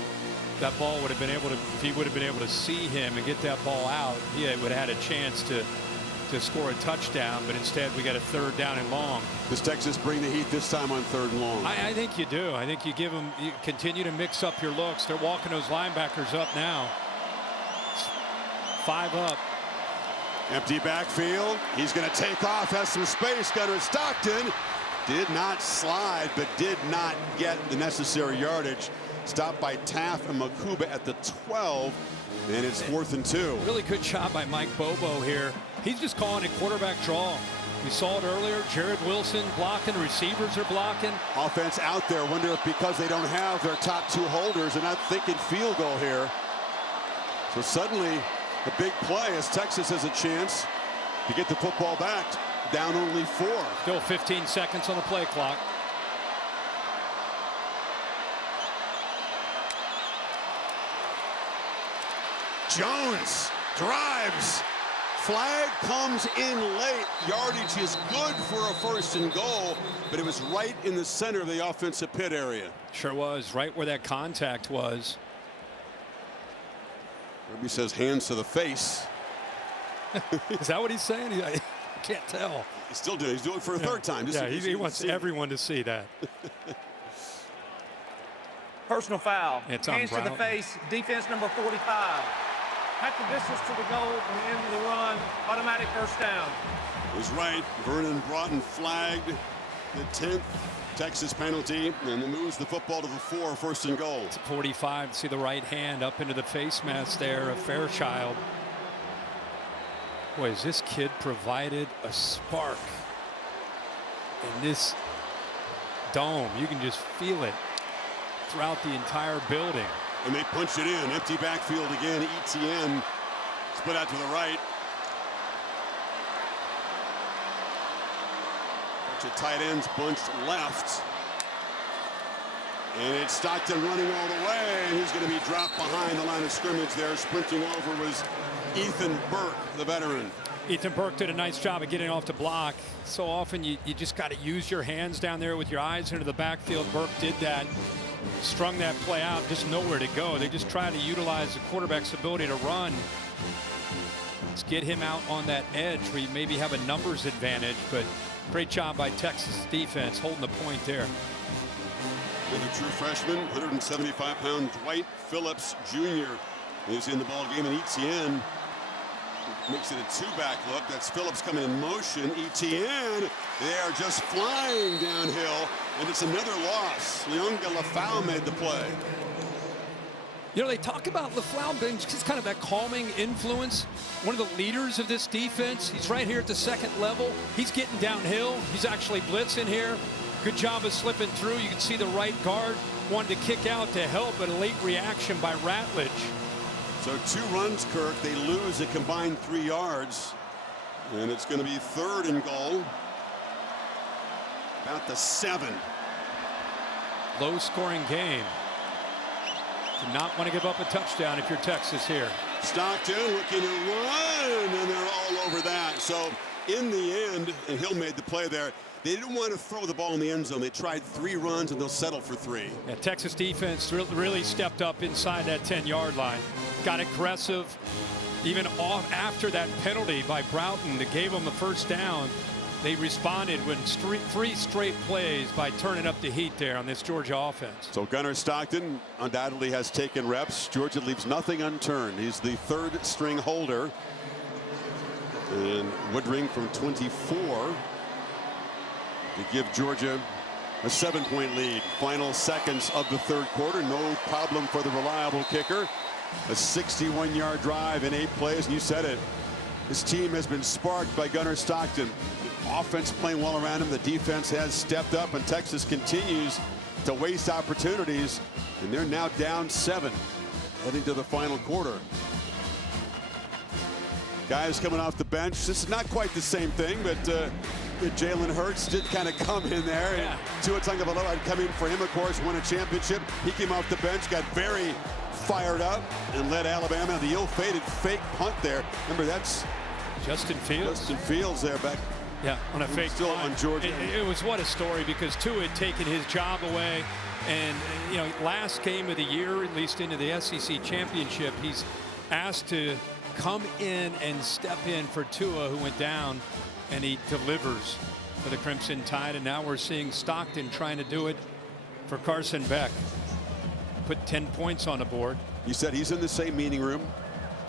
That ball would have been able to, if he would have been able to see him and get that ball out, he would have had a chance to score a touchdown, but instead we got a 3rd down and long. Does Texas bring the heat this time on 3rd and long? I think you do. I think you continue to mix up your looks. They're walking those linebackers up now. 5 up. Empty backfield. He's going to take off, has some space. Gunnar Stockton did not slide, but did not get the necessary yardage. Stopped by Taft and Makuba at the 12, and it's 4th and 2. Really good job by Mike Bobo here. He's just calling a quarterback draw. We saw it earlier. Jared Wilson blocking. Receivers are blocking. Offense out there. Wonder if because they don't have their top 2 holders, they're not thinking field goal here. So suddenly, a big play as Texas has a chance to get the football back. Down only 4. Still 15 seconds on the play clock. Jones drives. Flag comes in late. Yardage is good for a 1st and goal, but it was right in the center of the offensive pit area. Sure was, right where that contact was. Ruby says hands to the face. Is that what he's saying? I can't tell. He's still doing it. He's doing it for a 3rd time. Yeah, he wants everyone to see that. Personal foul. It's hands to the face. Defense number 45. At the distance to the goal and the end of the run. Automatic 1st down. Was right. Vernon Broughton flagged the 10th Texas penalty and then moves the football to the 4, 1st and goal. It's 45. See the right hand up into the face mask there of Fairchild. Boy, has this kid provided a spark in this dome. You can just feel it. throughout the entire building. And they punch it in. Empty backfield again. ETN split out to the right. Bunch of tight ends bunched left. And it's Stockton running all the way, and he's going to be dropped behind the line of scrimmage there. Sprinting over was Ethan Burke, the veteran. Ethan Burke did a nice job of getting off the block. So often you just got to use your hands down there with your eyes into the backfield. Burke did that, strung that play out, just nowhere to go. They just try to utilize the quarterback's ability to run. Let's get him out on that edge where you maybe have a numbers advantage, but great job by Texas defense holding the point there. Another true freshman, 175-pound Dwight Phillips Jr. is in the ball game, and ETN makes it a two-back look. That's Phillips coming in motion. ETN, they are just flying downhill, and it's another loss. Leonga Lafau made the play. You know, they talk about Lafau being just kind of that calming influence, one of the leaders of this defense. He's right here at the second level. He's getting downhill. He's actually blitzing here. Good job of slipping through. You can see the right guard wanted to kick out to help, but a late reaction by Ratledge. So 2 runs, Kirk. They lose a combined 3 yards. And it's going to be 3rd and goal. About the 7. Low-scoring game. Do not want to give up a touchdown if you're Texas here. Stockton looking to run, and they're all over that. So in the end, and Hill made the play there, they didn't want to throw the ball in the end zone. They tried 3 runs, and they'll settle for 3. Yeah, Texas defense really stepped up inside that 10-yard line. Got aggressive, even off after that penalty by Broughton that gave them the first down. They responded with 3 straight plays by turning up the heat there on this Georgia offense. So Gunnar Stockton undoubtedly has taken reps. Georgia leaves nothing unturned. He's the 3rd string holder. And Woodring from 24 to give Georgia a 7-point lead. Final seconds of the 3rd quarter. No problem for the reliable kicker. A 61-yard drive in 8 plays. And you said it. This team has been sparked by Gunnar Stockton. The offense playing well around him. The defense has stepped up, and Texas continues to waste opportunities. And they're now down 7 heading to the final quarter. Guys coming off the bench. This is not quite the same thing, but Jalen Hurts did kind of come in there. Yeah. And Tua Tagovailoa had come in for him, of course, won a championship. He came off the bench, got very fired up, and led Alabama. The ill-fated fake punt there. Remember, that's Justin Fields. Justin Fields there back. Yeah, on a fake still punt. on Georgia. It was what a story, because Tua had taken his job away. And, you know, last game of the year, at least into the SEC championship, he's asked to come in and step in for Tua, who went down, and he delivers for the Crimson Tide. And now we're seeing Stockton trying to do it for Carson Beck. Put 10 points on the board. You said he's in the same meeting room.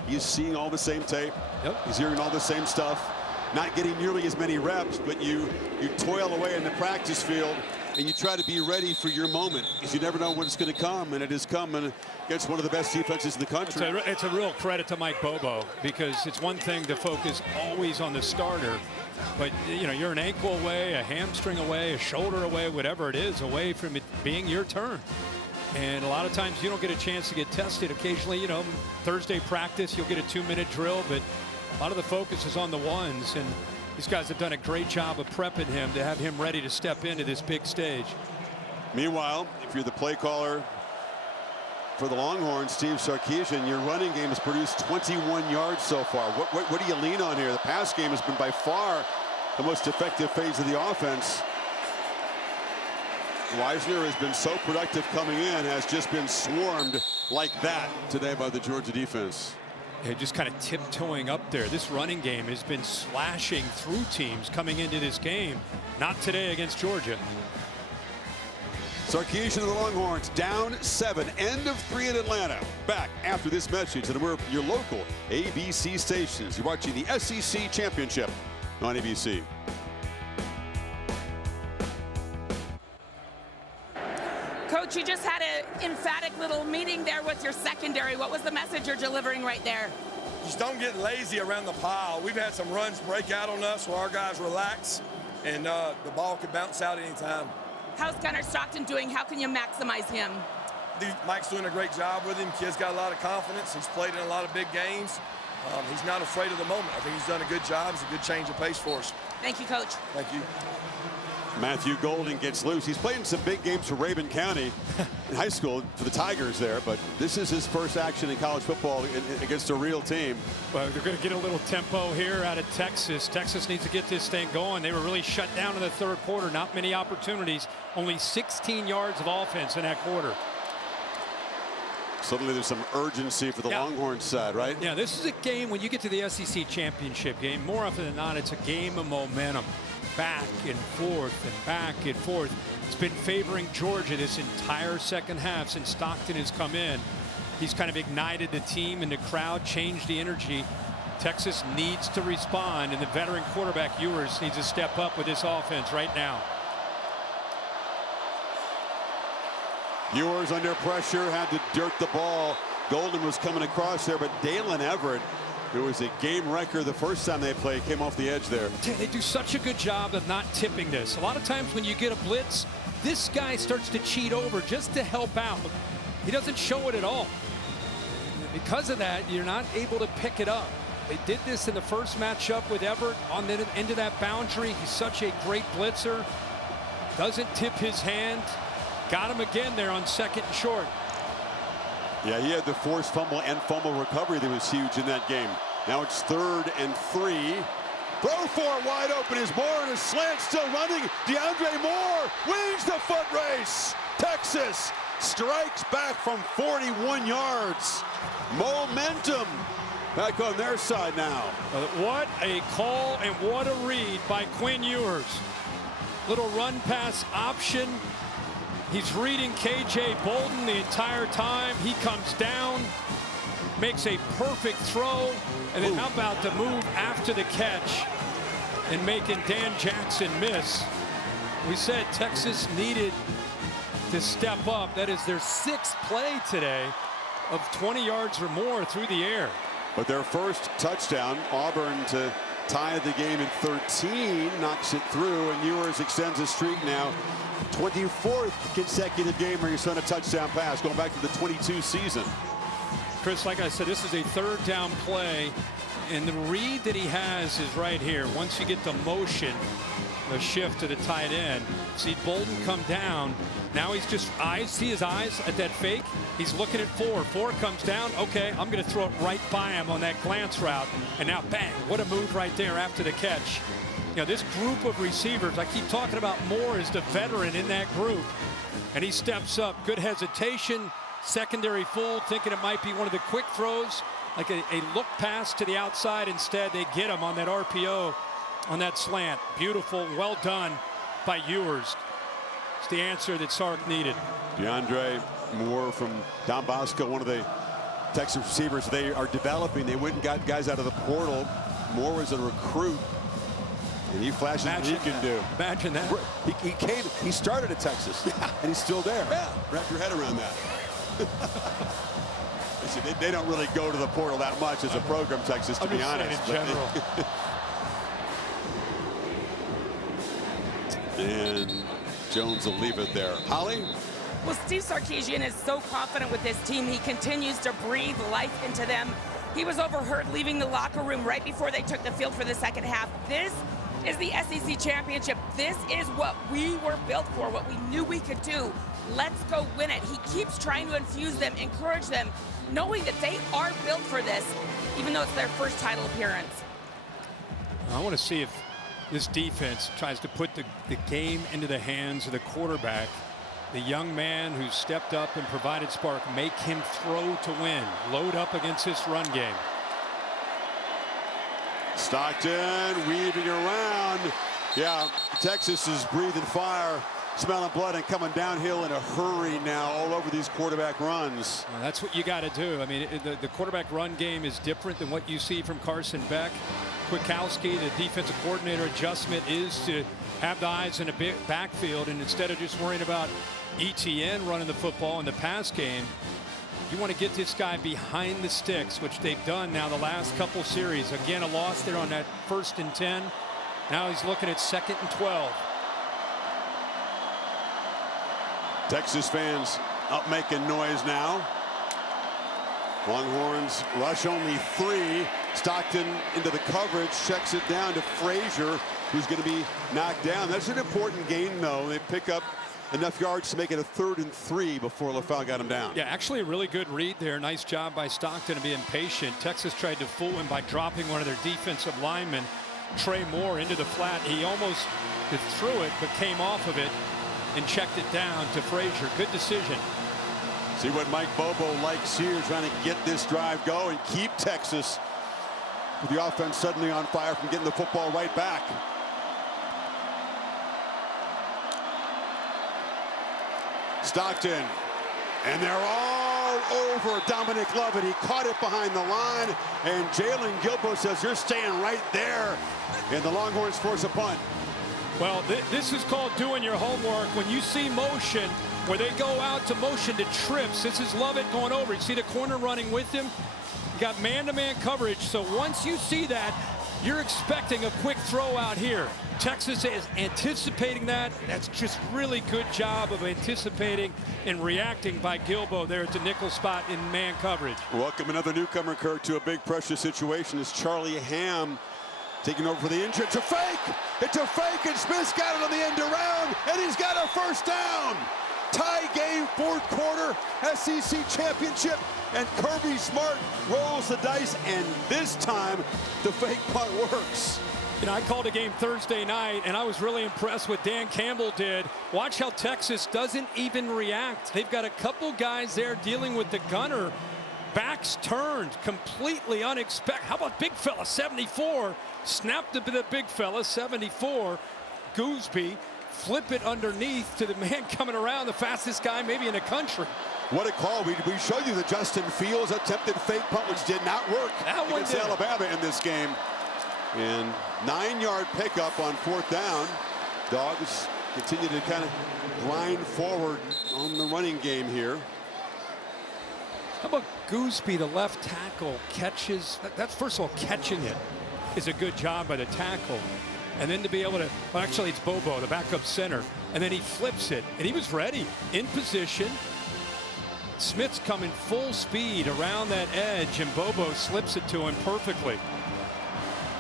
He's seeing all the same tape. Yep. He's hearing all the same stuff. Not getting nearly as many reps, but you toil away in the practice field, and you try to be ready for your moment, because you never know when it's going to come, and it is coming against one of the best defenses in the country. It's a real credit to Mike Bobo, because it's one thing to focus always on the starter, but you know, you're an ankle away, a hamstring away, a shoulder away, whatever it is, away from it being your turn. And a lot of times you don't get a chance to get tested. Occasionally, you know, Thursday practice, you'll get a 2-minute drill, but a lot of the focus is on the ones, and these guys have done a great job of prepping him to have him ready to step into this big stage. Meanwhile, if you're the play caller for the Longhorns, Steve Sarkisian, your running game has produced 21 yards so far. What do you lean on here? The pass game has been by far the most effective phase of the offense. Weisner has been so productive coming in, has just been swarmed like that today by the Georgia defense. Yeah, just kind of tiptoeing up there. This running game has been slashing through teams coming into this game. Not today against Georgia. Sarkisian of the Longhorns down 7, end of 3 in Atlanta. Back after this message, and we're your local ABC stations. You're watching the SEC Championship on ABC. Coach, you just had an emphatic little meeting there with your secondary. What was the message you're delivering right there? Just don't get lazy around the pile. We've had some runs break out on us where our guys relax, and the ball could bounce out anytime. How's Gunnar Stockton doing? How can you maximize him? Mike's doing a great job with him. Kid's got a lot of confidence. He's played in a lot of big games. He's not afraid of the moment. I think he's done a good job. It's a good change of pace for us. Thank you, Coach. Thank you. Matthew Golden gets loose. He's played in some big games for Rabun County in high school for the Tigers there, but this is his first action in college football against a real team. Well, they're going to get a little tempo here out of Texas. Texas needs to get this thing going. They were really shut down in the third quarter. Not many opportunities. Only 16 yards of offense in that quarter. Suddenly there's some urgency for the Longhorns side, right? Yeah, this is a game when you get to the SEC championship game, more often than not, it's a game of momentum. Back and forth and back and forth. It's been favoring Georgia this entire second half since Stockton has come in. He's kind of ignited the team and the crowd, changed the energy. Texas needs to respond, and the veteran quarterback Ewers needs to step up with this offense right now. Ewers under pressure, had to dirt the ball. Golden was coming across there, but Dalen Everett, who was a game wrecker the first time they played, came off the edge there. They do such a good job of not tipping this. A lot of times when you get a blitz, this guy starts to cheat over just to help out. He doesn't show it at all. Because of that, you're not able to pick it up. They did this in the first matchup with Everett on the end of that boundary. He's such a great blitzer. Doesn't tip his hand. Got him again there on second and short. Yeah, he had the forced fumble and fumble recovery that was huge in that game. Now it's 3rd and 3. Throw for it wide open is Moore in a slant, still running. DeAndre Moore wins the foot race. Texas strikes back from 41 yards. Momentum back on their side now. What a call and what a read by Quinn Ewers. Little run pass option. He's reading KJ Bolden the entire time. He comes down, makes a perfect throw, and then how about the move after the catch and making Dan Jackson miss. We said Texas needed to step up. That is their 6th play today of 20 yards or more through the air. But their first touchdown, Auburn to tie the game in 13, knocks it through, and Ewers extends his streak now. 24th consecutive game where he's on a touchdown pass, going back to the 22 season. Chris, like I said, this is a 3rd down play, and the read that he has is right here. Once you get the motion, the shift to the tight end, see Bolden come down. Now he's just see his eyes at that fake. He's looking at 4. 4 comes down. Okay, I'm going to throw it right by him on that glance route. And now, bang, what a move right there after the catch. You know, this group of receivers, I keep talking about Moore as the veteran in that group. And he steps up. Good hesitation. Secondary fool, thinking it might be one of the quick throws, like a look pass to the outside. Instead, they get him on that RPO, on that slant. Beautiful, well done by Ewers. It's the answer that Sark needed. DeAndre Moore from Don Bosco, one of the Texas receivers they are developing. They went and got guys out of the portal. Moore was a recruit, and he flashes what he can do. Imagine that. He started at Texas, and he's still there. Yeah. Wrap your head around that. They don't really go to the portal that much as a program, Texas, to be honest. In general. And Jones will leave it there. Holly? Well, Steve Sarkisian is so confident with his team. He continues to breathe life into them. He was overheard leaving the locker room right before they took the field for the second half. This is the SEC championship. This is what we were built for, what we knew we could do. Let's go win it. He keeps trying to infuse them, encourage them, knowing that they are built for this, even though it's their first title appearance. I want to see if this defense tries to put the game into the hands of the quarterback. The young man who stepped up and provided spark, make him throw to win. Load up against this run game. Stockton weaving around. Yeah, Texas is breathing fire, smelling blood, and coming downhill in a hurry now all over these quarterback runs. Well, that's what you got to do. I mean, the quarterback run game is different than what you see from Carson Beck. Kwiatkowski, the defensive coordinator, adjustment is to have the eyes in the backfield, and instead of just worrying about ETN running the football in the pass game, you want to get this guy behind the sticks, which they've done now the last couple series. Again, a loss there on that 1st and 10. Now he's looking at 2nd and 12. Texas fans up making noise now. Longhorns rush only 3. Stockton into the coverage, checks it down to Frazier, who's going to be knocked down. That's an important gain, though. They pick up enough yards to make it a 3rd and 3 before LaFell got him down. Yeah, actually a really good read there. Nice job by Stockton to be impatient. Texas tried to fool him by dropping one of their defensive linemen, Trey Moore, into the flat. He almost threw it, but came off of it and checked it down to Frazier. Good decision. See what Mike Bobo likes here, trying to get this drive going, keep Texas with the offense suddenly on fire from getting the football right back. Stockton, and they're all over Dominic Lovett. He caught it behind the line, and Jalen Gilbo says, "You're staying right there," and the Longhorns force a punt. Well, this is called doing your homework. When you see motion where they go out to motion to trips, this is Lovett going over. You see the corner running with him? You got man-to-man coverage, so once you see that, you're expecting a quick throw out here. Texas is anticipating that. That's just really good job of anticipating and reacting by Gilbo there at the nickel spot in man coverage. Welcome another newcomer, Kirk, to a big pressure situation. Is Charlie Ham taking over for the injury. It's a fake! It's a fake, and Smith's got it on the end around, and he's got a first down! Tie game, 4th quarter, SEC championship, and Kirby Smart rolls the dice, and this time the fake punt works. You know, I called a game Thursday night, and I was really impressed with Dan Campbell did. Watch how Texas doesn't even react. They've got a couple guys there dealing with the gunner. Backs turned, completely unexpected. How about big fella, 74? Snapped to the big fella, 74. Gooseby, flip it underneath to the man coming around, the fastest guy maybe in the country. What a call. We showed you the Justin Fields attempted fake punt, which did not work against Alabama in this game. And 9-yard pickup on 4th down. Dogs continue to kind of grind forward on the running game here. How about Gooseby, the left tackle, catches? That's first of all, catching it is a good job by the tackle. And then to be able to, well, actually it's Bobo, the backup center. And then he flips it, and he was ready, in position. Smith's coming full speed around that edge, and Bobo slips it to him perfectly.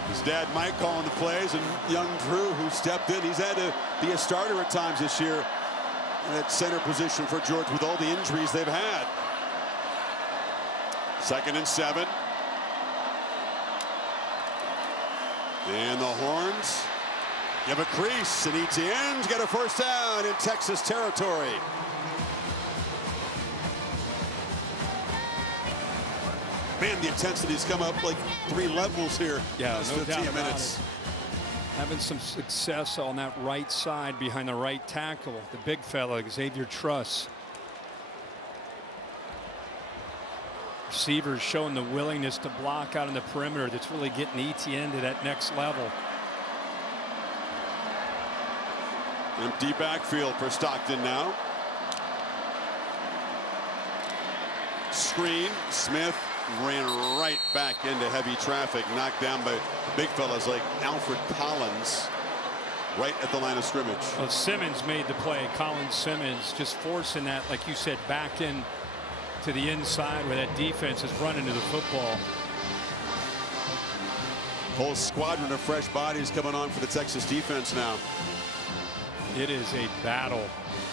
His dad Mike calling the plays, and young Drew, who stepped in. He's had to be a starter at times this year in that center position for Georgia with all the injuries they've had. 2nd and 7. And the Horns give a crease, and Etienne's got a first down in Texas territory. Man, the intensity's come up like 3 levels here. Yeah, in no 15 doubt minutes. Having some success on that right side behind the right tackle. The big fella, Xavier Truss. Receivers showing the willingness to block out on the perimeter. That's really getting Etienne to that next level. Empty backfield for Stockton now. Screen. Smith ran right back into heavy traffic, knocked down by big fellas like Alfred Collins right at the line of scrimmage. Well, Simmons made the play. Colin Simmons just forcing that, like you said, back in to the inside where that defense is running to the football. Whole squadron of fresh bodies coming on for the Texas defense now. It is a battle.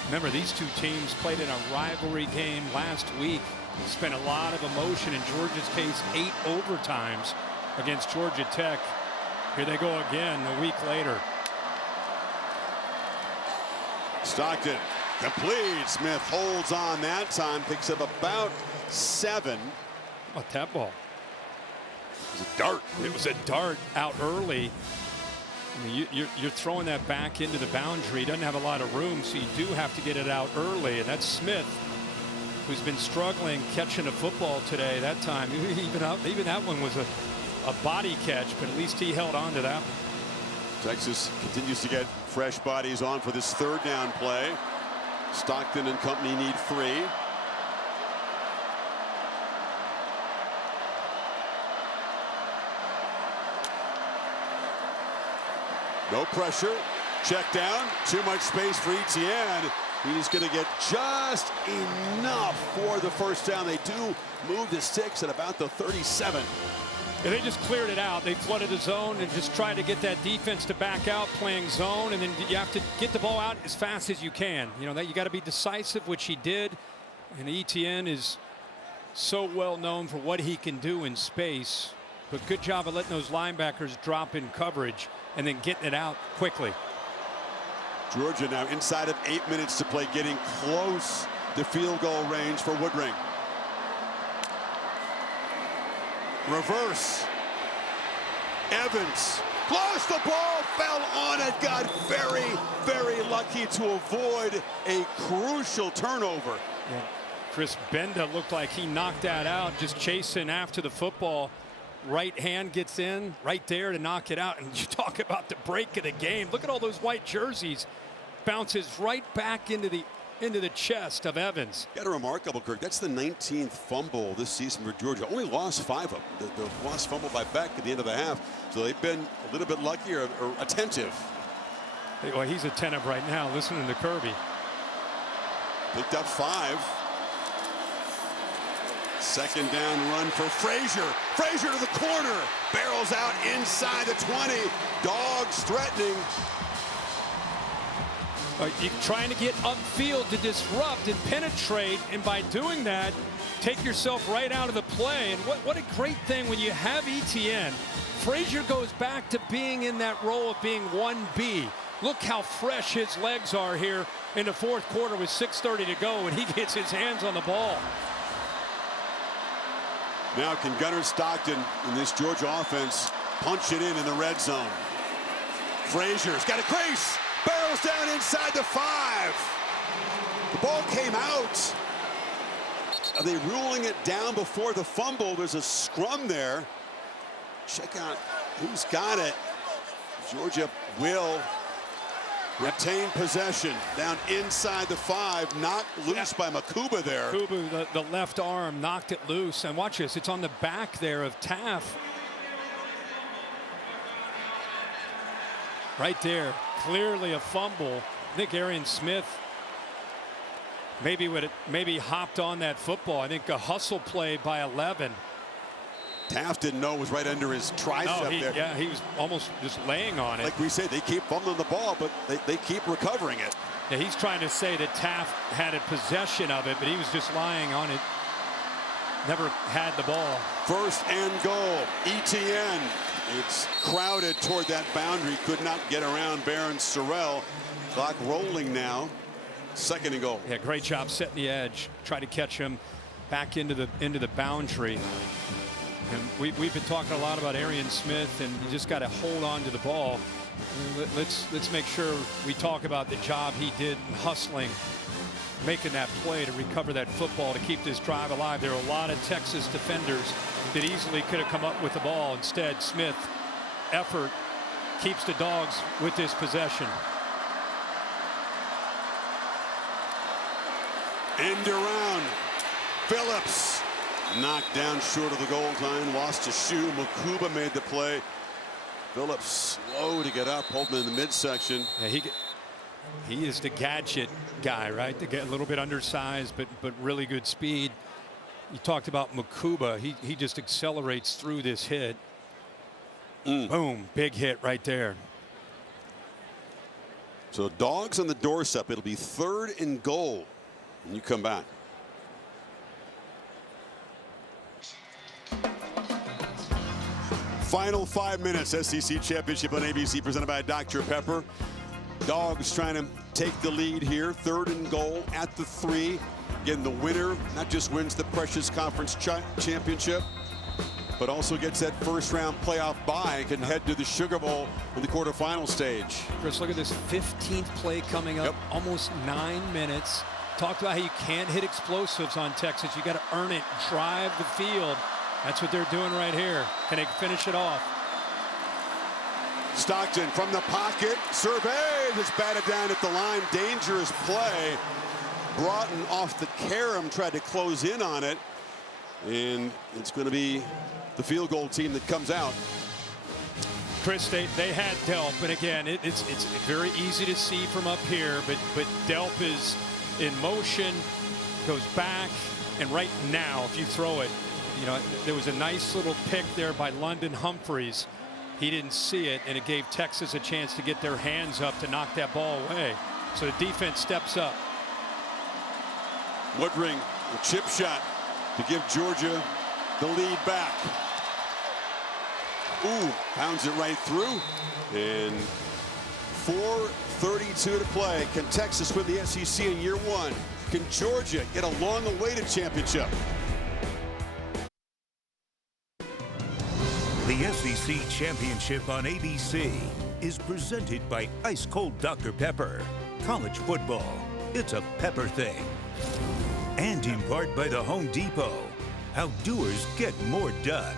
Remember, these two teams played in a rivalry game last week. Spent a lot of emotion, in Georgia's case, 8 overtimes against Georgia Tech. Here they go again a week later. Stockton complete. Smith holds on that time, picks up about 7. How about that ball? It was a dart. It was a dart out early. I mean, you're throwing that back into the boundary. He doesn't have a lot of room, so you do have to get it out early. And that's Smith, who's been struggling catching a football today. That time, even that one was a body catch, but at least he held on to that one. Texas continues to get fresh bodies on for this 3rd down play. Stockton and company need 3. No pressure. Check down. Too much space for Etienne. He's going to get just enough for the first down. They do move the sticks at about the 37. Yeah, they just cleared it out. They flooded the zone and just tried to get that defense to back out playing zone, and then you have to get the ball out as fast as you can. You know, that you got to be decisive, which he did. And Etienne is so well known for what he can do in space. But good job of letting those linebackers drop in coverage and then getting it out quickly. Georgia now inside of 8 minutes to play, getting close to field goal range for Woodring. Reverse. Evans. Close, the ball fell on it. Got very, very lucky to avoid a crucial turnover. Yeah. Chris Benda looked like he knocked that out, just chasing after the football. Right hand gets in right there to knock it out. And you talk about the break of the game. Look at all those white jerseys. Bounces right back into the chest of Evans. Got a remarkable, Kirk. That's the 19th fumble this season for Georgia. Only lost 5 of them. The lost fumble by Beck at the end of the half. So they've been a little bit lucky or attentive. Well, he's attentive right now, listening to Kirby. Picked up 5. Second down run for Frazier. Frazier to the corner. Barrels out inside the 20. Dogs threatening. You're trying to get upfield to disrupt and penetrate, and by doing that, take yourself right out of the play. And what a great thing when you have Etienne. Frazier goes back to being in that role of being 1B. Look how fresh his legs are here in the fourth quarter with 6:30 to go, and he gets his hands on the ball. Now can Gunnar Stockton in this Georgia offense punch it in the red zone? Frazier's got a crease. Barrels down inside the 5. The ball came out. Are they ruling it down before the fumble? There's a scrum there. Check out who's got it. Georgia will retain possession down inside the 5. Knocked loose by Makuba there. Makuba, the left arm, knocked it loose. And watch this. It's on the back there of Taft. Right there, clearly a fumble. I think Arian Smith maybe hopped on that football. I think a hustle play by 11. Taft didn't know it was right under his tricep there. Yeah, he was almost just laying on it. Like we said, they keep fumbling the ball, but they keep recovering it. Yeah, he's trying to say that Taft had a possession of it, but he was just lying on it. Never had the ball. First and goal. Etienne. It's crowded toward that boundary. Could not get around Baron Sorrell. Clock rolling now. Second and goal. Yeah, great job setting the edge. Try to catch him back into the boundary. And we've been talking a lot about Arian Smith, and you just got to hold on to the ball. Let's make sure we talk about the job he did in hustling, making that play to recover that football to keep this drive alive. There are a lot of Texas defenders that easily could have come up with the ball. Instead, Smith effort keeps the Dogs with this possession. End around. Phillips knocked down short of the goal line, lost a shoe. Makuba made the play. Phillips slow to get up, holding in the midsection. Yeah, he is the gadget guy, right? To get a little bit undersized, but really good speed. You talked about Makuba. He just accelerates through this hit. Boom, big hit right there. So Dogs on the doorstep. It'll be 3rd and goal when you come back. Final 5 minutes. SEC Championship on ABC presented by Dr. Pepper. Dogs trying to take the lead here. 3rd and goal at the 3. Again, the winner not just wins the Precious Conference Championship, but also gets that first round playoff bye and can head to the Sugar Bowl in the quarterfinal stage. Chris, look at this 15th play coming up. Almost 9 minutes. Talked about how you can't hit explosives on Texas. You got to earn it, drive the field. That's what they're doing right here. Can they finish it off? Stockton from the pocket. Survey is batted down at the line. Dangerous play. Broughton off the carom, tried to close in on it. And it's going to be the field goal team that comes out. Chris, they had Delp, and again, it's very easy to see from up here, but Delp is in motion, goes back, and right now, if you throw it, you know, there was a nice little pick there by London Humphreys. He didn't see it, and it gave Texas a chance to get their hands up to knock that ball away. So the defense steps up. Woodring, a chip shot to give Georgia the lead back. Ooh, pounds it right through. And 4:32 to play. Can Texas win the SEC in year one? Can Georgia get a long-awaited championship? The SEC Championship on ABC is presented by Ice Cold Dr. Pepper. College football, it's a pepper thing. And in part by the Home Depot. How doers get more done.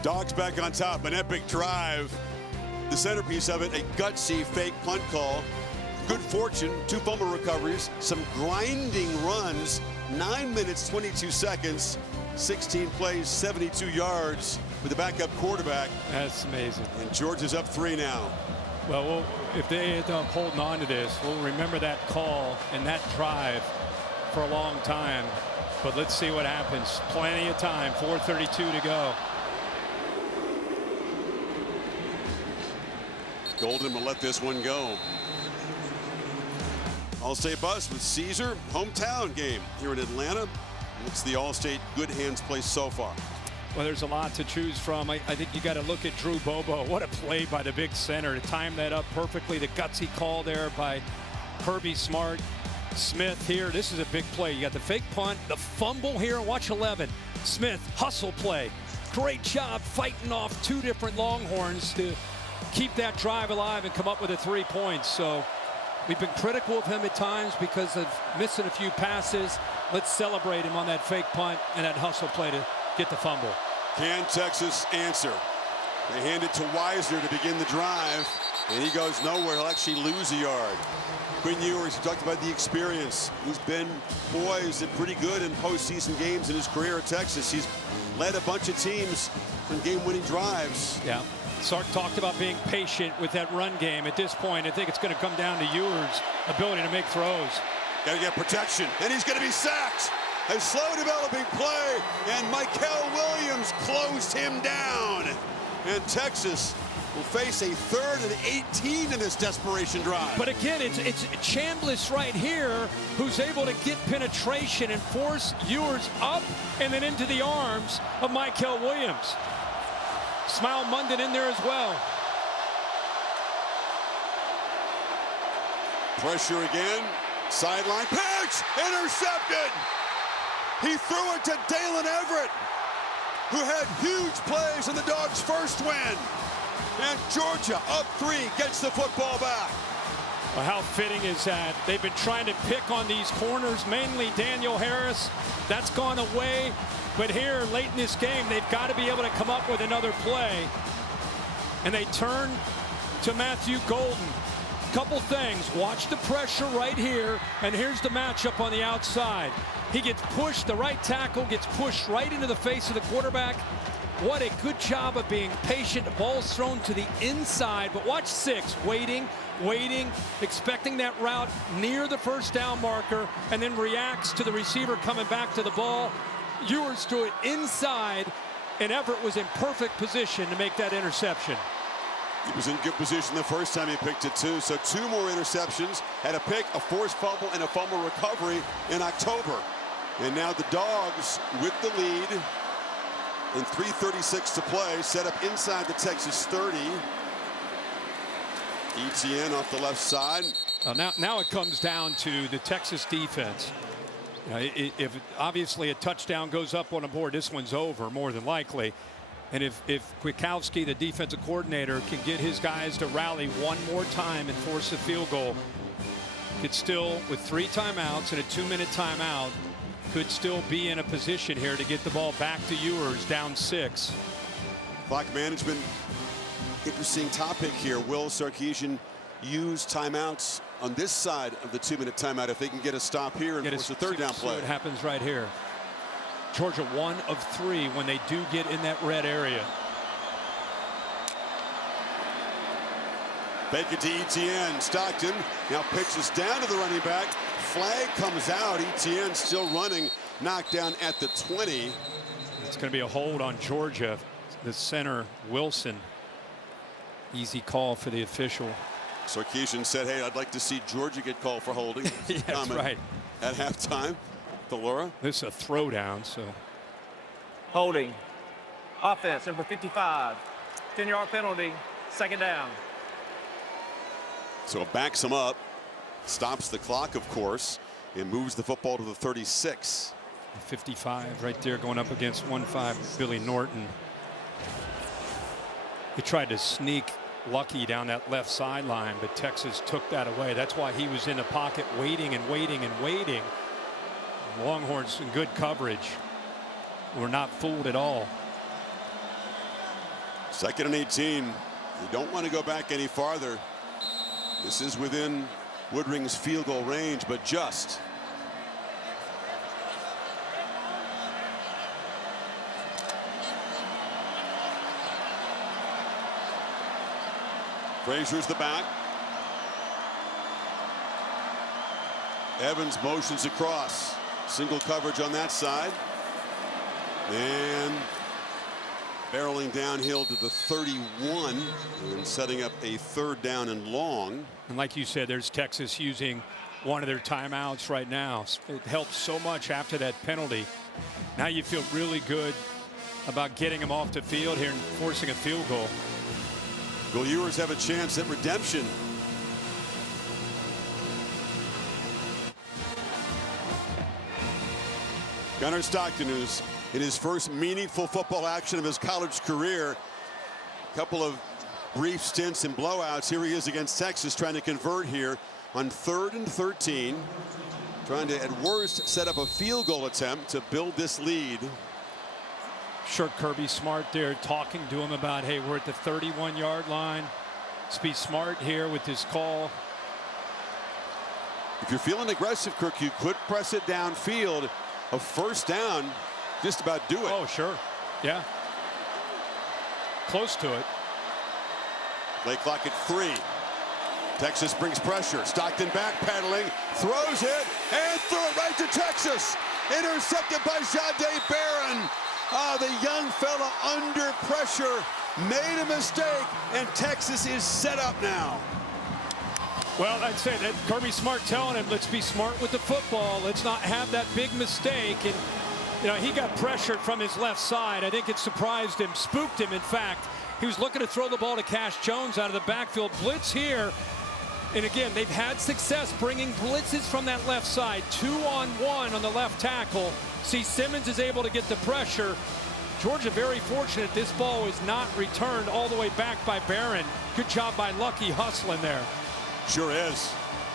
Dogs back on top, an epic drive. The centerpiece of it, a gutsy fake punt call. Good fortune, 2 fumble recoveries, some grinding runs, 9 minutes, 22 seconds, 16 plays, 72 yards with the backup quarterback. That's amazing. And Georgia's up 3 now. Well, if they end up holding on to this, we'll remember that call and that drive for a long time. But let's see what happens. Plenty of time, 4:32 to go. Golden will let this one go. Allstate Bus with Caesar, hometown game here in Atlanta. It's the Allstate Good Hands place so far. Well, there's a lot to choose from. I think you got to look at Drew Bobo. What a play by the big center to time that up perfectly. The gutsy call there by Kirby Smart. Smith here. This is a big play. You got the fake punt, the fumble here. Watch 11. Smith, hustle play. Great job fighting off 2 different Longhorns to keep that drive alive and come up with the 3 points. So we've been critical of him at times because of missing a few passes. Let's celebrate him on that fake punt and that hustle play to get the fumble. Can Texas answer? They hand it to Wisner to begin the drive, and he goes nowhere. He'll actually lose a yard. Quinn Ewers, he talked about the experience. He's been poised and pretty good in postseason games in his career at Texas. He's led a bunch of teams in game-winning drives. Yeah. Sark talked about being patient with that run game. At this point, I think it's going to come down to Ewers' ability to make throws. Got to get protection, and he's going to be sacked. A slow developing play, and Mykel Williams closed him down. And Texas will face a 3rd and 18 in this desperation drive. But again, it's Chambliss right here who's able to get penetration and force Ewers up and then into the arms of Mykel Williams. Smile Munden in there as well. Pressure again. Sideline pitch! Intercepted! He threw it to Dalen Everett, who had huge plays in the Dogs' first win. And Georgia, up 3, gets the football back. Well, how fitting is that? They've been trying to pick on these corners, mainly Daniel Harris. That's gone away. But here, late in this game, they've got to be able to come up with another play. And they turn to Matthew Golden. Couple things. Watch the pressure right here. And here's the matchup on the outside. He gets pushed. The right tackle gets pushed right into the face of the quarterback. What a good job of being patient. The ball's thrown to the inside. But watch 6. Waiting, expecting that route near the first down marker, and then reacts to the receiver coming back to the ball. Ewers threw it inside, and Everett was in perfect position to make that interception. He was in good position the first time he picked it too. So 2 more interceptions, had a pick, a forced fumble, and a fumble recovery in October. And now the Dogs with the lead and 3:36 to play, set up inside the Texas 30. Etienne off the left side. Now it comes down to the Texas defense. If obviously a touchdown goes up on a board, this one's over more than likely. And if Kwiatkowski, the defensive coordinator, can get his guys to rally one more time and force a field goal, could still, with 3 timeouts and a 2-minute timeout, could still be in a position here to get the ball back to Ewers, down 6. Clock management, interesting topic here. Will Sarkisian use timeouts on this side of the 2-minute timeout if they can get a stop here and force a 3rd down play? See what happens right here. Georgia 1 of 3 when they do get in that red area. Fake it to Etienne. Stockton now pitches down to the running back. Flag comes out. Etienne still running. Knocked down at the 20. It's going to be a hold on Georgia. The center, Wilson. Easy call for the official. Sarkisian said, hey, I'd like to see Georgia get called for holding. Yeah, that's right. At halftime. Delora. This is a throwdown, so. Holding. Offense, number 55. 10-yard penalty. Second down. So it backs him up. Stops the clock, of course, and moves the football to the 36. 55 right there going up against 1-5 Billy Norton. He tried to sneak Lucky down that left sideline, but Texas took that away. That's why he was in the pocket waiting and waiting and waiting. Longhorns in good coverage. Were not fooled at all. 2nd and 18. You don't want to go back any farther. This is within Woodring's field goal range, but just. Frazier's the back. Evans motions across. Single coverage on that side. And barreling downhill to the 31 and setting up a 3rd down and long. And like you said, there's Texas using one of their timeouts right now. It helped so much after that penalty. Now you feel really good about getting them off the field here and forcing a field goal. Will Ewers have a chance at redemption? Gunnar Stockton, who's in his first meaningful football action of his college career. A couple of brief stints and blowouts. Here he is against Texas, trying to convert here on 3rd and 13. Trying to, at worst, set up a field goal attempt to build this lead. Sure, Kirby Smart there talking to him about, hey, we're at the 31-yard line. Let's be smart here with this call. If you're feeling aggressive, Kirk, you could press it downfield. A 1st down, just about do it. Oh, sure. Yeah. Close to it. Play clock at 3. Texas brings pressure. Stockton backpedaling, throws it, and threw it right to Texas. Intercepted by Jahdae Barron. The young fella under pressure made a mistake, and Texas is set up now. Well, I'd say that Kirby Smart telling him, let's be smart with the football. Let's not have that big mistake. And, you know, he got pressured from his left side. I think it surprised him, spooked him, in fact. He was looking to throw the ball to Cash Jones out of the backfield. Blitz here. And again, they've had success bringing blitzes from that left side. 2-on-1 on the left tackle. See, Simmons is able to get the pressure. Georgia very fortunate this ball was not returned all the way back by Barron. Good job by Lucky hustling there. Sure is.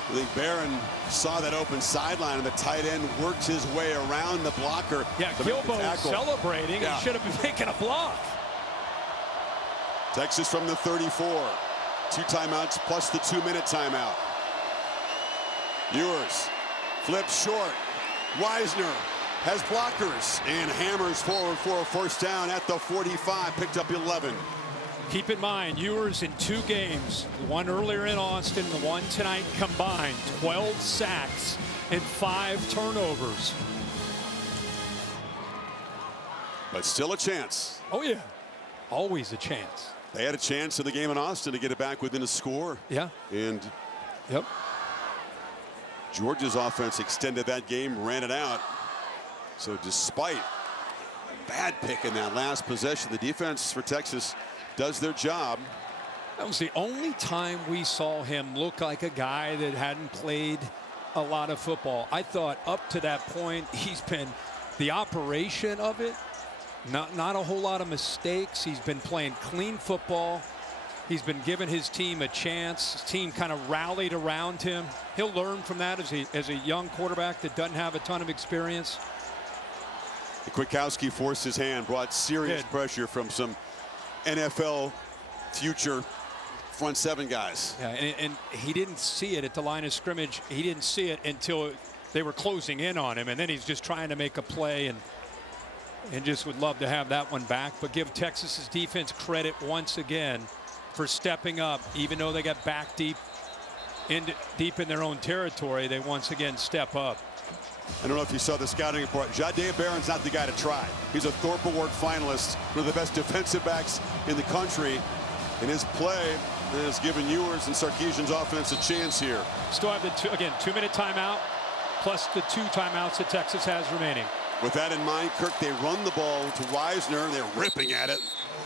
I think Barron saw that open sideline, and the tight end works his way around the blocker. Yeah, Gilbo celebrating. Yeah. He should have been making a block. Texas from the 34. 2 timeouts plus the 2-minute timeout. Ewers flips short. Wisner has blockers and hammers forward for a 1st down at the 45. Picked up 11. Keep in mind, Ewers in 2 games, the one earlier in Austin, the one tonight combined, 12 sacks and 5 turnovers. But still a chance. Oh, yeah. Always a chance. They had a chance in the game in Austin to get it back within a score. Yeah. And yep. Georgia's offense extended that game, ran it out. So despite a bad pick in that last possession, the defense for Texas does their job. That was the only time we saw him look like a guy that hadn't played a lot of football. I thought up to that point, he's been the operation of it. Not a whole lot of mistakes. He's been playing clean football. He's been giving his team a chance. His team kind of rallied around him. He'll learn from that as a young quarterback that doesn't have a ton of experience. Kwiatkowski forced his hand, brought serious pressure from some NFL future front 7 guys. Yeah, and he didn't see it at the line of scrimmage. He didn't see it until they were closing in on him, and then he's just trying to make a play and just would love to have that one back. But give Texas's defense credit once again. for stepping up. Even though they got back deep in their own territory, they once again step up. I don't know if you saw the scouting report. Jahdae Barron's not the guy to try. He's a Thorpe Award finalist, one of the best defensive backs in the country. And his play has given Ewers and Sarkisian's offense a chance here. Still have the 2-minute timeout, plus the 2 timeouts that Texas has remaining. With that in mind, Kirk, they run the ball to Wisner. They're ripping at it.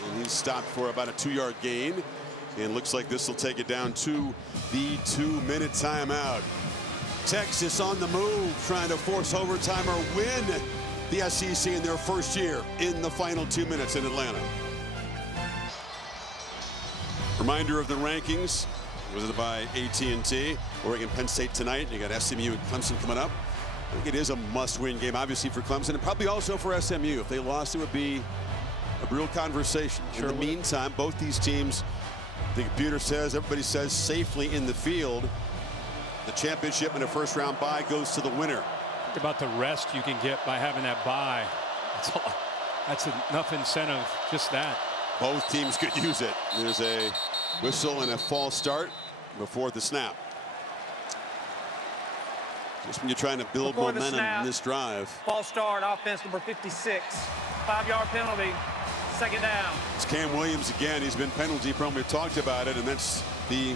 And he's stopped for about a 2-yard gain. And looks like this will take it down to the 2-minute timeout. Texas on the move, trying to force overtime or win the SEC in their first year in the final 2 minutes in Atlanta. Reminder of the rankings, was by AT&T. Oregon, Penn State tonight. You got SMU and Clemson coming up. I think it is a must-win game, obviously, for Clemson, and probably also for SMU. If they lost, it would be a real conversation. In the meantime, both these teams, the computer says, everybody says, safely in the field. The championship and a first-round bye goes to the winner. Think about the rest you can get by having that bye. That's enough incentive, just that. Both teams could use it. There's a whistle and a false start before the snap. Just when you're trying to build momentum in this drive. False start, offense number 56. 5-yard penalty, second down. It's Cam Williams again. He's been penalty prone. We've talked about it, and that's the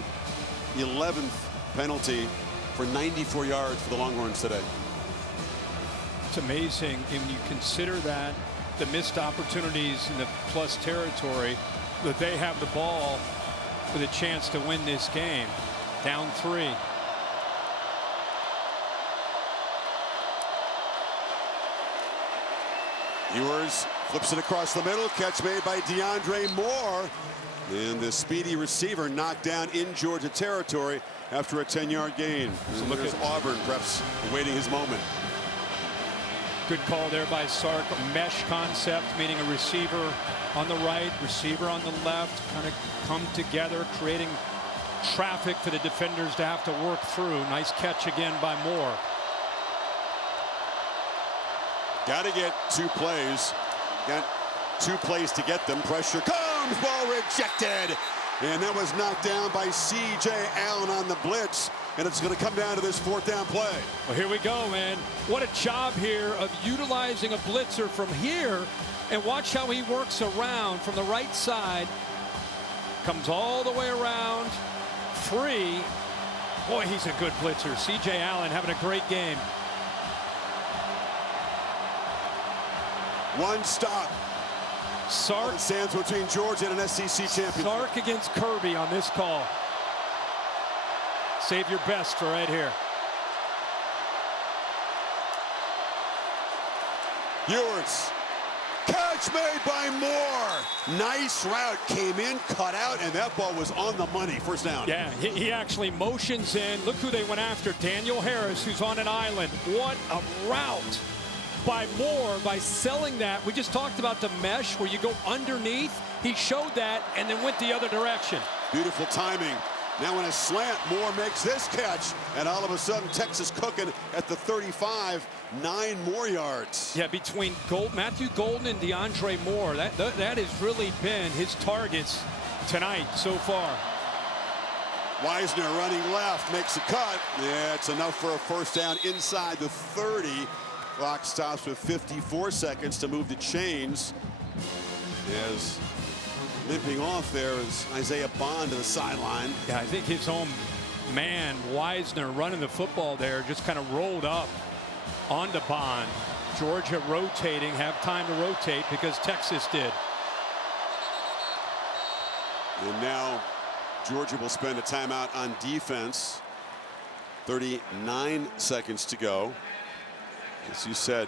11th penalty for 94 yards for the Longhorns today. It's amazing when you consider that the missed opportunities in the plus territory, that they have the ball with a chance to win this game. Down 3. Ewers flips it across the middle. Catch made by DeAndre Moore. And the speedy receiver knocked down in Georgia territory after a 10-yard gain. So look at Auburn, perhaps awaiting his moment. Good call there by Sark. Mesh concept, meaning a receiver on the right, receiver on the left, kind of come together, creating traffic for the defenders to have to work through. Nice catch again by Moore. Got to get 2 plays. Got 2 plays to get them. Pressure comes, ball rejected. And that was knocked down by C.J. Allen on the blitz. And it's going to come down to this 4th down play. Well, here we go, man. What a job here of utilizing a blitzer from here. And watch how he works around from the right side. Comes all the way around. Free. Boy, he's a good blitzer. C.J. Allen having a great game. One stop. Sark stands between Georgia and an SEC champion. Sark against Kirby on this call. Save your best for right here. Ewers. Catch made by Moore. Nice route. Came in, cut out, and that ball was on the money. First down. Yeah, he actually motions in. Look who they went after. Daniel Harris, who's on an island. What a route by Moore by selling that. We just talked about the mesh where you go underneath. He showed that and then went the other direction. Beautiful timing. Now in a slant, Moore makes this catch, and all of a sudden Texas cooking at the 35, 9 more yards. Yeah, between Matthew Golden and DeAndre Moore, that has really been his targets tonight so far. Wisner running left, makes a cut. Yeah, it's enough for a first down inside the 30. Clock stops with 54 seconds to move the chains. As limping off there is Isaiah Bond to the sideline. Yeah, I think his own man, Wisner, running the football there, just kind of rolled up onto Bond. Georgia rotating, have time to rotate because Texas did. And now Georgia will spend a timeout on defense. 39 seconds to go. As you said,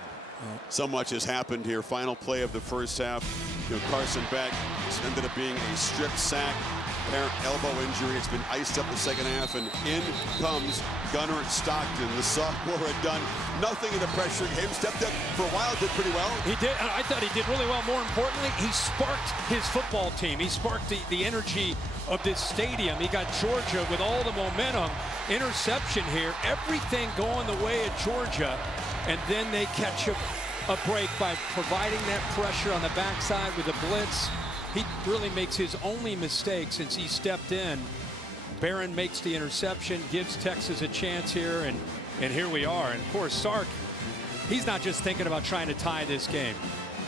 so much has happened here. Final play of the first half. Carson Beck ended up being a strip sack. Apparent elbow injury. It's been iced up the second half, and in comes Gunnar Stockton. The sophomore had done nothing in the pressure game. Stepped up for a while, did pretty well. He did. I thought he did really well. More importantly, he sparked his football team. He sparked the energy of this stadium. He got Georgia with all the momentum. Interception here. Everything going the way of Georgia. And then they catch a break by providing that pressure on the backside with a blitz. he really makes his only mistake since he stepped in. Barron makes the interception, gives Texas a chance here, and here we are. And of course, Sark, he's not just thinking about trying to tie this game.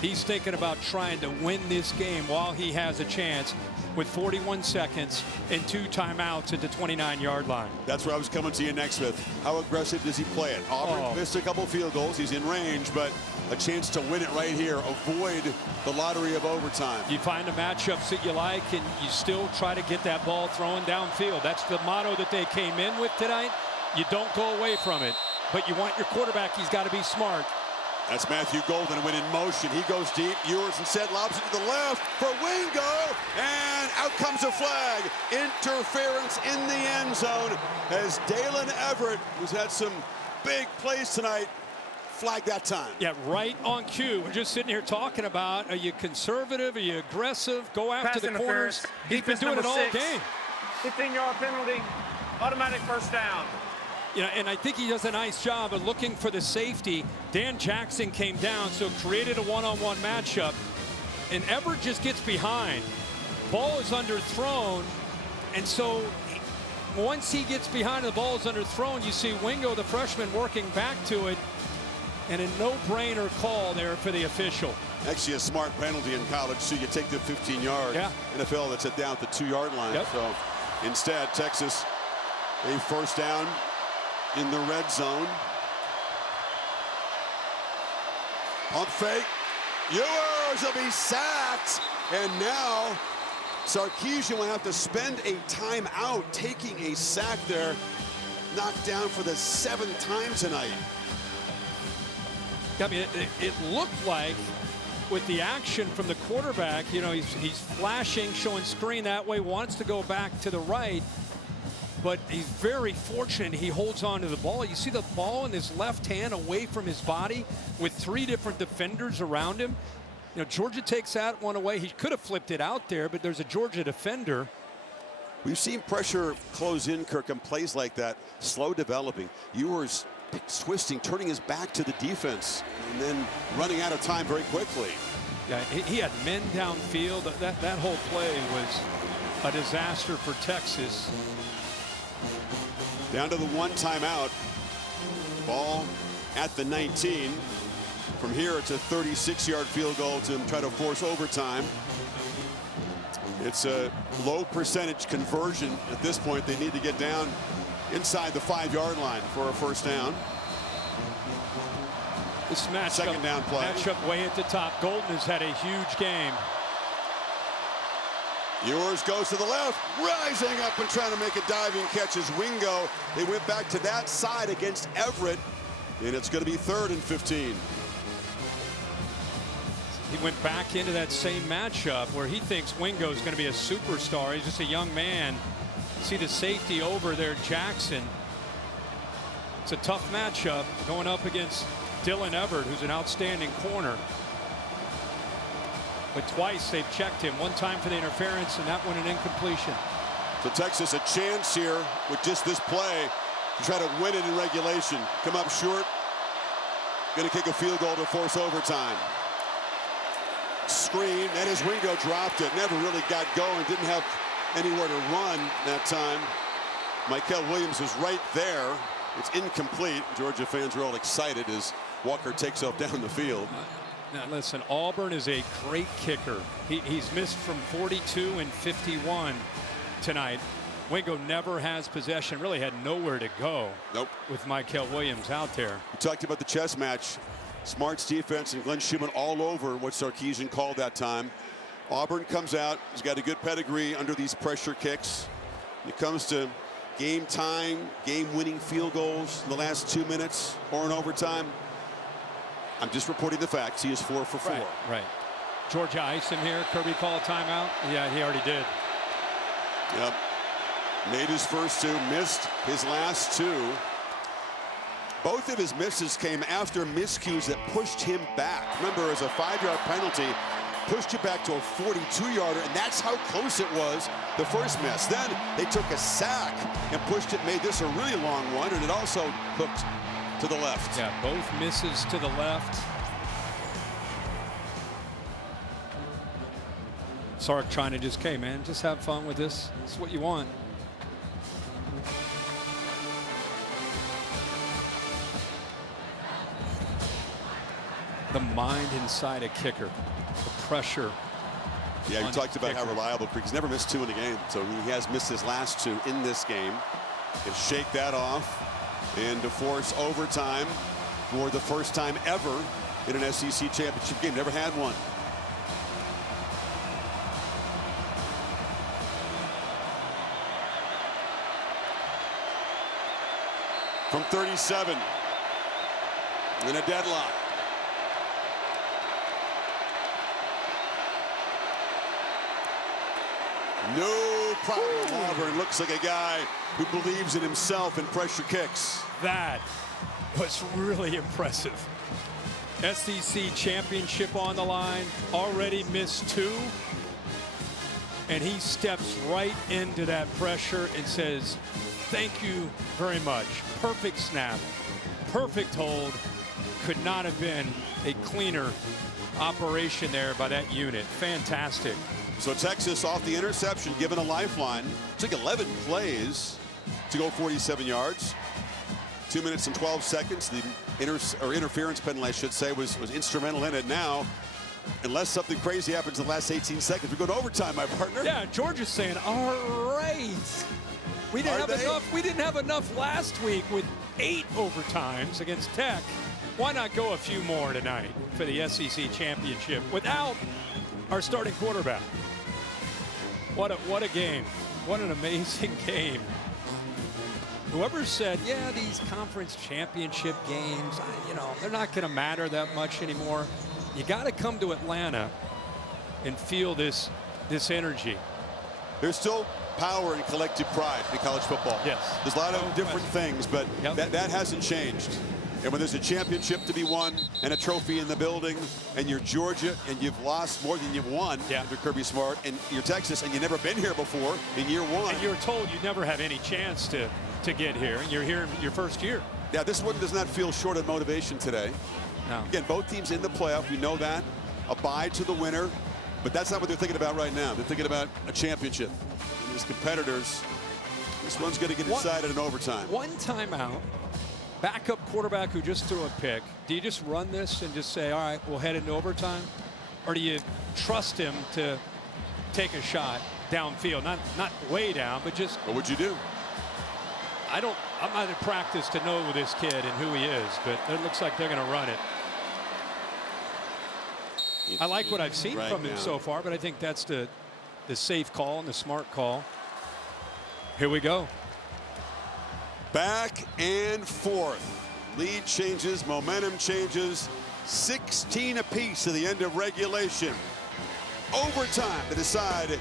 He's thinking about trying to win this game while he has a chance with 41 seconds and 2 timeouts at the 29-yard line. That's where I was coming to you next with. How aggressive does he play it? Auburn missed a couple field goals. He's in range, but a chance to win it right here. Avoid the lottery of overtime. You find the matchups that you like, and you still try to get that ball thrown downfield. That's the motto that they came in with tonight. You don't go away from it, but you want your quarterback. He's got to be smart. That's Matthew Golden when in motion. He goes deep. Ewers instead lobs it to the left for Wingo. And out comes a flag. Interference in the end zone as Dalen Everett, who's had some big plays tonight, flagged that time. Yeah, right on cue. We're just sitting here talking about, are you conservative? Are you aggressive? Go after the corners. He's been doing it all game. 15-yard penalty, automatic first down. You know, and I think he does a nice job of looking for the safety. Dan Jackson came down, so created a one-on-one matchup. And Everett just gets behind. Ball is underthrown. And so once he gets behind and the ball is underthrown, you see Wingo, the freshman, working back to it. And a no-brainer call there for the official. Actually a smart penalty in college, so you take the 15 yards. Yeah. NFL, that's it down at the 2-yard line. Yep. So instead, Texas, a first down in the red zone. Pump fake. Ewers will be sacked. And now Sarkisian will have to spend a timeout, taking a sack there. Knocked down for the 7th time tonight. I mean, it looked like with the action from the quarterback, you know, he's flashing, showing screen that way, wants to go back to the right. But he's very fortunate he holds on to the ball. You see the ball in his left hand away from his body with 3 different defenders around him. You know, Georgia takes that one away. He could have flipped it out there, but there's a Georgia defender. We've seen pressure close in, Kirk, on plays like that, slow developing. Ewers twisting, turning his back to the defense, and then running out of time very quickly. Yeah, he had men downfield. That whole play was a disaster for Texas. Down to the 1 timeout. Ball at the 19. From here, it's a 36-yard field goal to try to force overtime. It's a low percentage conversion at this point. They need to get down inside the 5-yard line for a first down. This matchup, second down play. Matchup way at the top. Golden has had a huge game. Ewers goes to the left, rising up and trying to make a diving catch as Wingo. They went back to that side against Everett, and it's going to be 3rd and 15. He went back into that same matchup where he thinks Wingo is going to be a superstar. He's just a young man. See the safety over there, Jackson. It's a tough matchup going up against Dylan Everett, who's an outstanding corner. But twice they've checked him. One time for the interference, and that one an incompletion. So Texas a chance here with just this play to try to win it in regulation. Come up short. Going to kick a field goal to force overtime. Screen, and as Wingo dropped it, never really got going, didn't have anywhere to run that time. Michael Williams was right there. It's incomplete. Georgia fans are all excited as Walker takes off down the field. Now listen, Auburn is a great kicker. He's missed from 42 and 51 tonight. Wingo never has possession, really had nowhere to go. Nope. With Michael Williams out there. We talked about the chess match. Smart's defense and Glenn Schumann all over what Sarkisian called that time. Auburn comes out. He's got a good pedigree under these pressure kicks. When it comes to game time, game-winning field goals in the last 2 minutes or in overtime, I'm just reporting the facts. He is 4 for 4. Right. Georgia ice him here. Kirby call a timeout. Yeah, he already did. Yep. Made his first 2, missed his last 2. Both of his misses came after miscues that pushed him back. Remember, as a 5-yard penalty, pushed you back to a 42-yarder, and that's how close it was the first miss. Then they took a sack and pushed it, made this a really long one, and it also hooked to the left. Yeah, both misses to the left. Sark trying to just, okay, man, just have fun with this. This is what you want. The mind inside a kicker, the pressure. Yeah, you talked about how reliable. He's never missed 2 in a game, so he has missed his last 2 in this game. And shake that off and to force overtime for the first time ever in an SEC championship game. Never had one. From 37 in a deadlock. No problem. Auburn looks like a guy who believes in himself and pressure kicks. That was really impressive. SEC championship on the line, already missed 2. And he steps right into that pressure and says, thank you very much. Perfect snap, perfect hold. Could not have been a cleaner operation there by that unit. Fantastic. So Texas off the interception, given a lifeline. Took 11 plays to go 47 yards. 2 minutes and 12 seconds. The interference penalty, I should say, was instrumental in it. Now, unless something crazy happens in the last 18 seconds, we go to overtime, my partner. Yeah, Georgia's saying, all right. We didn't have enough last week with 8 overtimes against Tech. Why not go a few more tonight for the SEC championship without our starting quarterback? What a game. What an amazing game. Whoever said, yeah, these conference championship games, they're not going to matter that much anymore. You got to come to Atlanta and feel this energy. There's still power and collective pride in college football. Yes. There's a lot of different things, but that hasn't changed. And when there's a championship to be won and a trophy in the building, and you're Georgia and you've lost more than you've won under Kirby Smart, and you're Texas and you've never been here before in year 1. And you're told you never have any chance to get here, and you're here in your first year. Yeah, this one does not feel short of motivation today. No. Again, both teams in the playoff. We know that. A bye to the winner. But that's not what they're thinking about right now. They're thinking about a championship. And as competitors, this one's going to get decided in overtime. One timeout. Backup quarterback who just threw a pick. Do you just run this and just say, all right, we'll head into overtime? Or do you trust him to take a shot downfield? Not way down, but just. What would you do? I'm not in practice to know this kid and who he is, but it looks like they're going to run it. I like what I've seen from him so far, but I think that's the safe call and the smart call. Here we go. Back and forth. Lead changes, momentum changes. 16 apiece at the end of regulation. Overtime to decide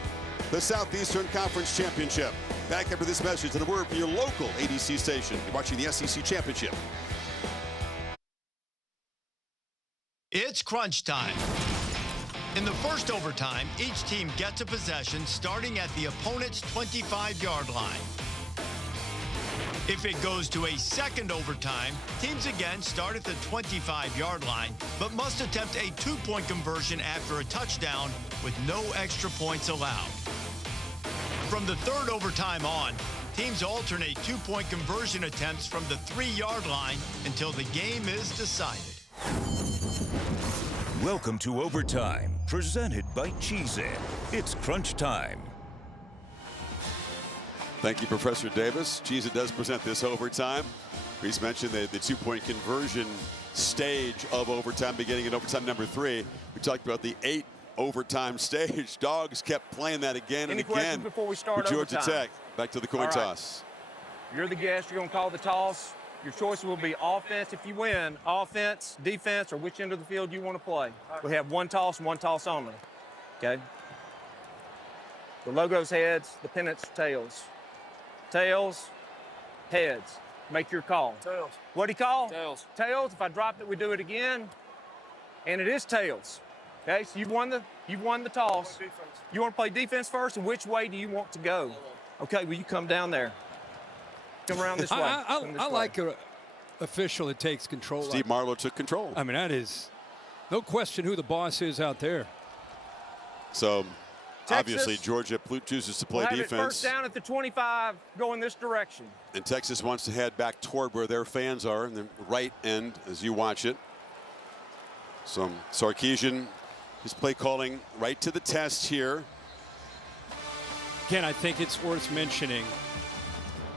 the Southeastern Conference Championship. Back after this message and a word from your local ADC station. You're watching the SEC Championship. It's crunch time. In the first overtime, each team gets a possession starting at the opponent's 25-yard line. If it goes to a second overtime, teams again start at the 25-yard line, but must attempt a 2-point conversion after a touchdown with no extra points allowed. From the third overtime on, teams alternate 2-point conversion attempts from the 3-yard line until the game is decided. Welcome to Overtime, presented by Cheez-It. It's crunch time. Thank you, Professor Davis. Cheez-It does present this overtime. He's mentioned the 2-point conversion stage of overtime beginning in overtime number 3. We talked about the 8 overtime stage. Dogs kept playing that again and again before we start for Georgia overtime? Tech. Back to the coin toss. You're the guest. You're going to call the toss. Your choice will be offense if you win, offense, defense, or which end of the field you want to play. We have one toss only. Okay? The logo's heads, the pennant's tails. Tails, heads. Make your call. Tails. What'd he call? Tails. Tails. If I dropped it, we do it again. And it is tails. Okay, so you've won the toss. You want to play defense first, and which way do you want to go? Okay, well, you come down there. Come around this way. I like an official that takes control. Steve Marlowe took control. I mean, that is no question who the boss is out there. So Obviously, Georgia chooses to play will have defense. It first down at the 25, going this direction. And Texas wants to head back toward where their fans are, in the right end as you watch it. So Sarkisian, his play calling right to the test here. Again, I think it's worth mentioning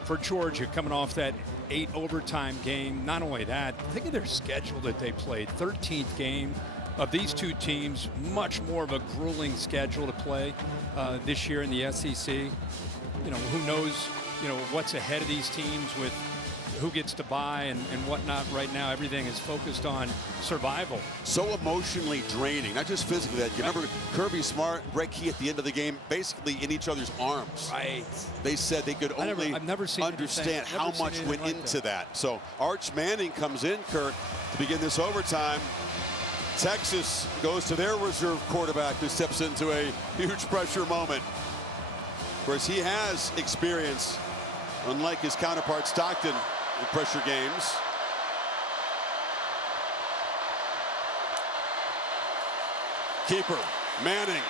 for Georgia coming off that 8 overtime game. Not only that, think of their schedule that they played. 13th game of these two teams, much more of a grueling schedule to play this year in the SEC. You know, who knows, you know, what's ahead of these teams with who gets to bye and whatnot. Right now, everything is focused on survival. So emotionally draining, not just physically. That you remember Kirby Smart, Greg Key at the end of the game, basically in each other's arms. Right. They said they could only understand how much went into that. So Arch Manning comes in, Kirk, to begin this overtime. Texas goes to their reserve quarterback, who steps into a huge pressure moment. Of course, he has experience, unlike his counterpart Stockton, in pressure games. Keeper Manning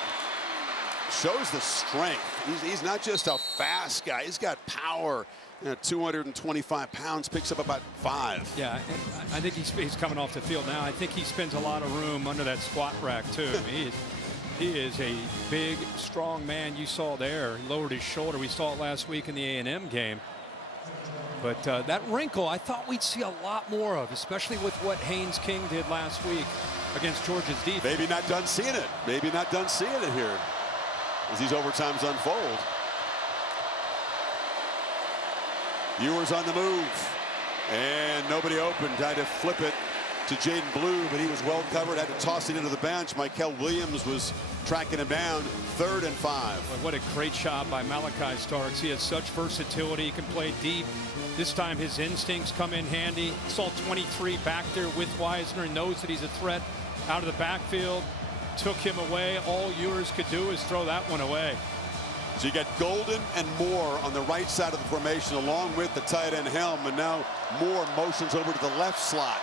shows the strength. He's not just a fast guy. He's got power. You know, 225 pounds, picks up about 5. Yeah, I think he's coming off the field now. I think he spends a lot of room under that squat rack, too. He is a big, strong man. You saw there. He lowered his shoulder. We saw it last week in the A&M game. But that wrinkle, I thought we'd see a lot more of, especially with what Haynes King did last week against Georgia's defense. Maybe not done seeing it. Maybe not done seeing it here as these overtimes unfold. Ewers on the move, and nobody open. Tried to flip it to Jaden Blue, but he was well covered. Had to toss it into the bench. Michael Williams was tracking him down. 3rd and 5. What a great shot by Malachi Starks. He has such versatility. He can play deep. This time his instincts come in handy. Saw 23 back there with Wisner and knows that he's a threat out of the backfield. Took him away. All Ewers could do is throw that one away. So you got Golden and Moore on the right side of the formation, along with the tight end Helm, and now Moore motions over to the left slot.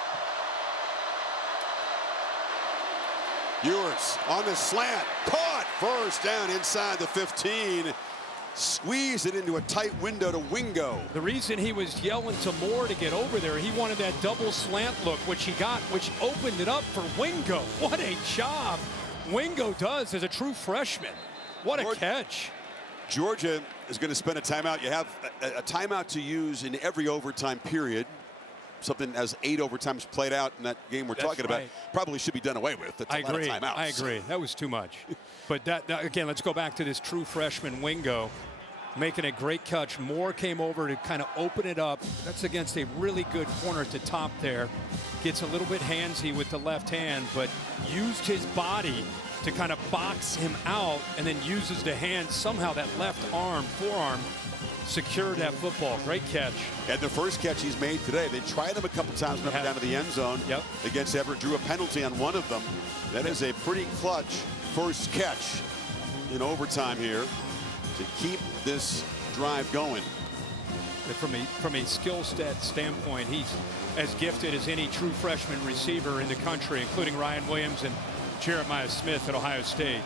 Ewers on the slant, caught, first down inside the 15. Squeeze it into a tight window to Wingo. The reason he was yelling to Moore to get over there, he wanted that double slant look, which he got, which opened it up for Wingo. What a job Wingo does as a true freshman. What a catch. Georgia is going to spend a timeout. You have a timeout to use in every overtime period. Something as 8 overtimes played out in that game we're talking about probably should be done away with. That's I agree. I agree. That was too much. But that again, let's go back to this true freshman Wingo making a great catch. Moore came over to kind of open it up. That's against a really good corner at the top there. Gets a little bit handsy with the left hand, but used his body to kind of box him out, and then uses the hand. Somehow that left forearm, secured that football. Great catch. And the first catch he's made today, they tried him a couple times, went down to the end zone against Everett, drew a penalty on one of them. That is a pretty clutch first catch in overtime here to keep this drive going. From a skill set standpoint, he's as gifted as any true freshman receiver in the country, including Ryan Williams and Jeremiah Smith at Ohio State.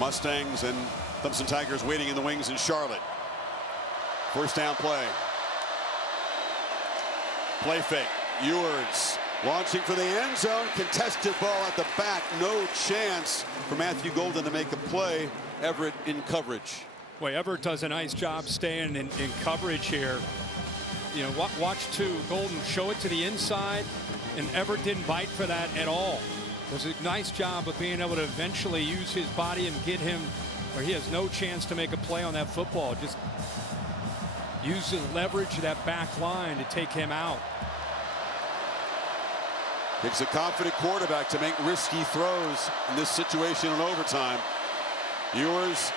Mustangs and Clemson Tigers waiting in the wings in Charlotte. First down play. Play fake. Ewers launching for the end zone. Contested ball at the back. No chance for Matthew Golden to make a play. Everett in coverage. Boy, Everett does a nice job staying in coverage here. You know, watch Golden show it to the inside, and Everett didn't bite for that at all. It was a nice job of being able to eventually use his body and get him where he has no chance to make a play on that football. Just use the leverage of that back line to take him out. Takes a confident quarterback to make risky throws in this situation in overtime. Ewers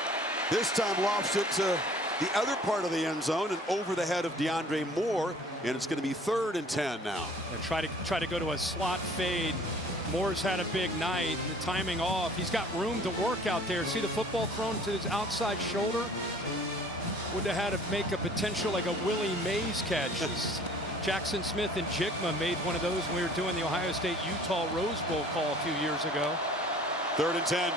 this time lofts it to the other part of the end zone and over the head of DeAndre Moore, and it's going to be 3rd and 10 now. And try to go to a slot fade. Moore's had a big night. The timing off. He's got room to work out there. See the football thrown to his outside shoulder? Would have had to make a potential like a Willie Mays catch. Jackson Smith and Jigma made one of those when we were doing the Ohio State-Utah Rose Bowl call a few years ago. 3rd and 10.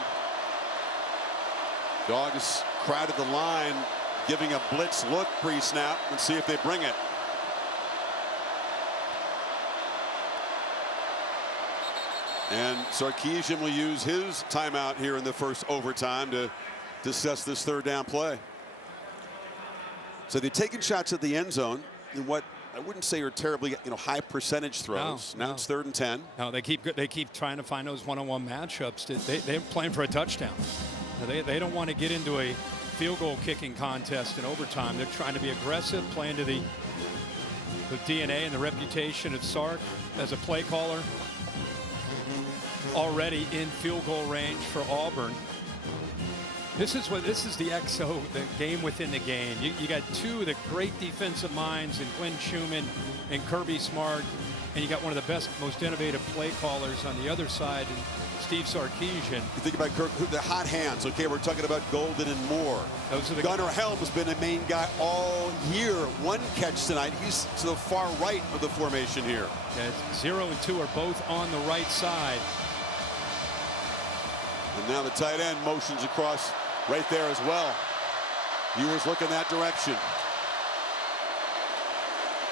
Dogs crowded the line, giving a blitz look pre-snap. Let's see if they bring it. And Sarkisian will use his timeout here in the first overtime to discuss this third down play. So they've taken shots at the end zone in what I wouldn't say are terribly high percentage throws. Now it's 3rd and 10. No, they keep trying to find those one-on-one matchups. They're playing for a touchdown. They don't want to get into a field goal kicking contest in overtime. They're trying to be aggressive, playing to the DNA and the reputation of Sark as a play caller. Already in field goal range for Auburn. This is the XO, the game within the game. You got two of the great defensive minds in Glenn Schumann and Kirby Smart, and you got one of the best, most innovative play callers on the other side, and Steve Sarkisian. You think about Kirk, the hot hands. Okay, we're talking about Golden and Moore. Gunnar Helm has been a main guy all year. One catch tonight. He's to the far right of the formation here. Yeah, 0 and 2 are both on the right side. And now the tight end motions across right there as well. Ewers looking that direction.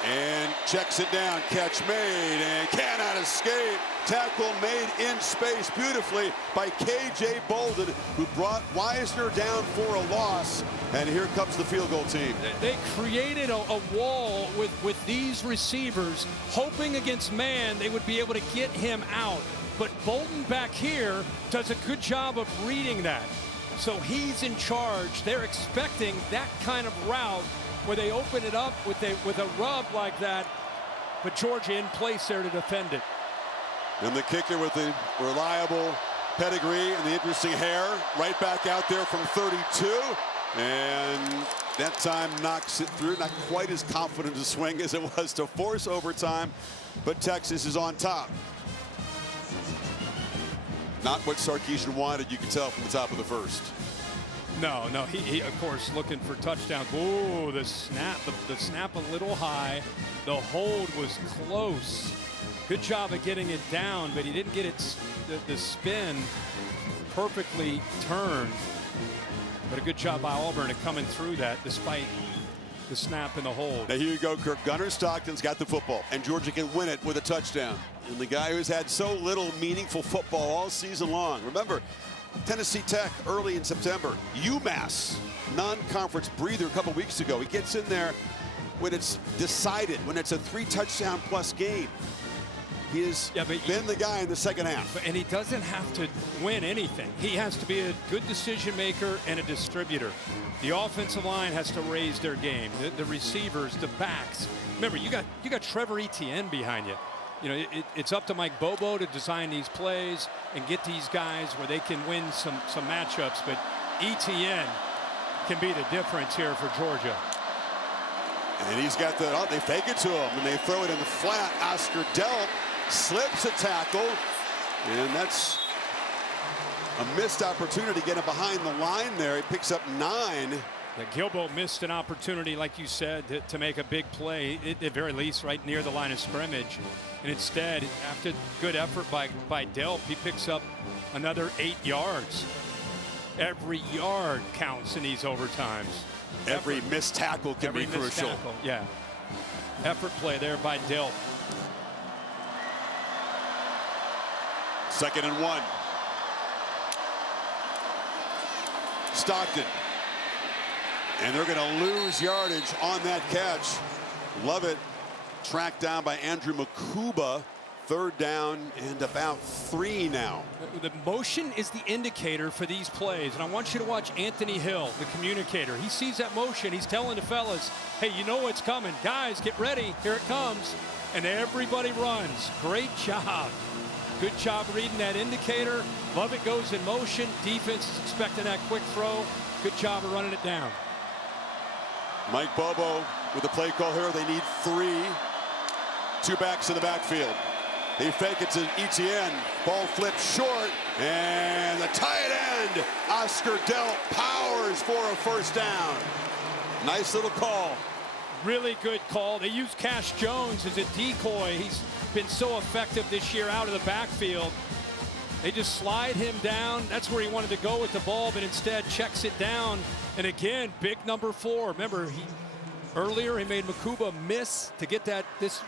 And checks it down. Catch made and cannot escape. Tackle made in space beautifully by K.J. Bolden, who brought Wisner down for a loss. And here comes the field goal team. They created a wall with these receivers, hoping against man they would be able to get him out. But Bolden back here does a good job of reading that. So he's in charge. They're expecting that kind of route where they open it up with a rub like that. But Georgia in place there to defend it. And the kicker with the reliable pedigree and the interesting hair right back out there from 32. And that time knocks it through. Not quite as confident a swing as it was to force overtime. But Texas is on top. Not what Sarkisian wanted, you can tell from the top of the first. No, he of course looking for touchdowns. Whoa, the snap a little high. The hold was close. Good job of getting it down, but he didn't get it, the spin perfectly turned. But a good job by Auburn at coming through that despite the snap and the hold. Now here you go, Kirk. Gunnar Stockton's got the football, and Georgia can win it with a touchdown. And the guy who's had so little meaningful football all season long. Remember, Tennessee Tech early in September. UMass, non-conference breather a couple weeks ago. He gets in there when it's decided, when it's a 3-touchdown plus game. He has been the guy in the second half. And he doesn't have to win anything. He has to be a good decision maker and a distributor. The offensive line has to raise their game. The receivers, the backs. Remember, you got Trevor Etienne behind you. It's up to Mike Bobo to design these plays and get these guys where they can win some matchups. But Etienne can be the difference here for Georgia. And he's got they fake it to him, and they throw it in the flat. Oscar Delp slips a tackle, and that's a missed opportunity to get him behind the line there. He picks up 9. Gilbo missed an opportunity, like you said, to make a big play, at the very least right near the line of scrimmage. And instead, after good effort by Delp, he picks up another 8 yards. Every yard counts in these overtimes. Every missed tackle can be crucial. Yeah. Effort play there by Delp. 2nd and 1. Stockton. And they're going to lose yardage on that catch. Lovett tracked down by Andrew Makuba. 3rd down and about 3 now. The motion is the indicator for these plays. And I want you to watch Anthony Hill, the communicator. He sees that motion. He's telling the fellas, hey, you know what's coming. Guys, get ready. Here it comes. And everybody runs. Great job. Good job reading that indicator. Lovett goes in motion. Defense is expecting that quick throw. Good job of running it down. Mike Bobo with the play call here. They need 3. 2 backs in the backfield. They fake it to Etienne. Ball flips short. And the tight end, Oscar Delp, powers for a 1st down. Nice little call. Really good call. They use Cash Jones as a decoy. He's been so effective this year out of the backfield. They just slide him down. That's where he wanted to go with the ball, but instead checks it down. And again, big number 4. Remember, earlier he made Mukuba miss to get that this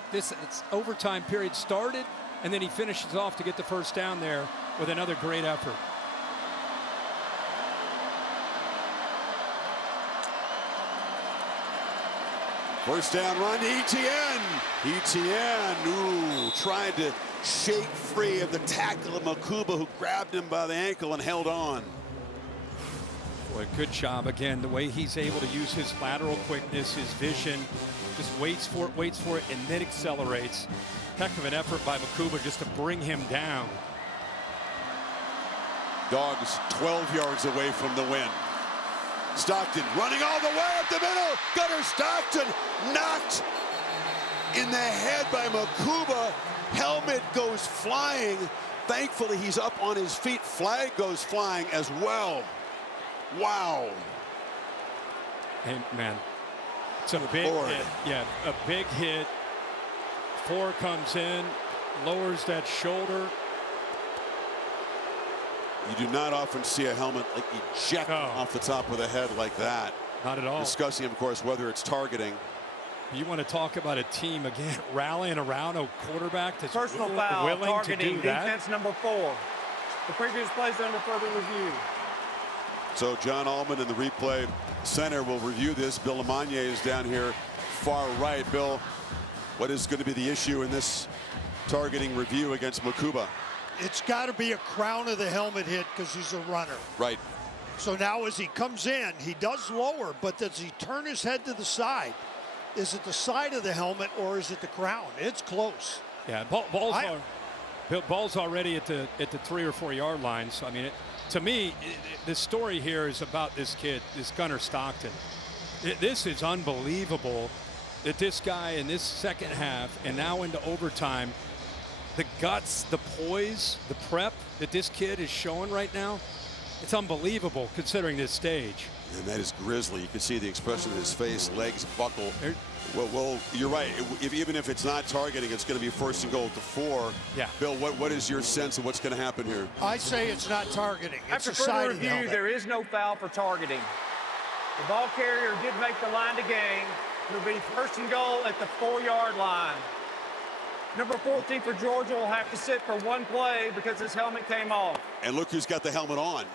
overtime period started, and then he finishes off to get the first down there with another great effort. First down run to Etienne. Etienne, tried to shake free of the tackle of Mukuba, who grabbed him by the ankle and held on. Boy, good job again. The way he's able to use his lateral quickness, his vision, just waits for it, and then accelerates. Heck of an effort by Mukuba just to bring him down. Dogs 12 yards away from the win. Stockton running all the way up the middle. Gunnar Stockton knocked in the head by Mukuba. Helmet goes flying. Thankfully, he's up on his feet. Flag goes flying as well. Wow. Hey, man, it's a big hit. Yeah, a big hit. 4 comes in, lowers that shoulder. You do not often see a helmet like eject off the top of the head like that. Not at all. Discussing, of course, whether it's targeting. You want to talk about a team, again, rallying around a quarterback that's personal foul, willing targeting, to do that. defense number 4. The previous plays under further review. So John Allman in the replay center will review this. Bill Lamagna is down here far right. Bill, what is going to be the issue in this targeting review against Mukuba? It's got to be a crown of the helmet hit because he's a runner. Right. So now as he comes in, he does lower, but does he turn his head to the side? Is it the side of the helmet or is it the crown? It's close. Yeah, ball's already at the 3 or 4 yard line. So I mean, to me, the story here is about this kid, this Gunnar Stockton. This is unbelievable that this guy in this second half and now into overtime, the guts, the poise, the prep that this kid is showing right now, it's unbelievable considering this stage. And that is grisly. You can see the expression of his face, legs buckle. Well, you're right. Even if it's not targeting, it's going to be 1st and goal to 4. Yeah. Bill, what is your sense of what's going to happen here? I say it's not targeting. It's After the side further of the review, helmet. there is no foul for targeting. The ball carrier did make the line to gain. It'll be 1st and goal at the 4 yard line. Number 14 for Georgia will have to sit for 1 play because his helmet came off. And look who's got the helmet on.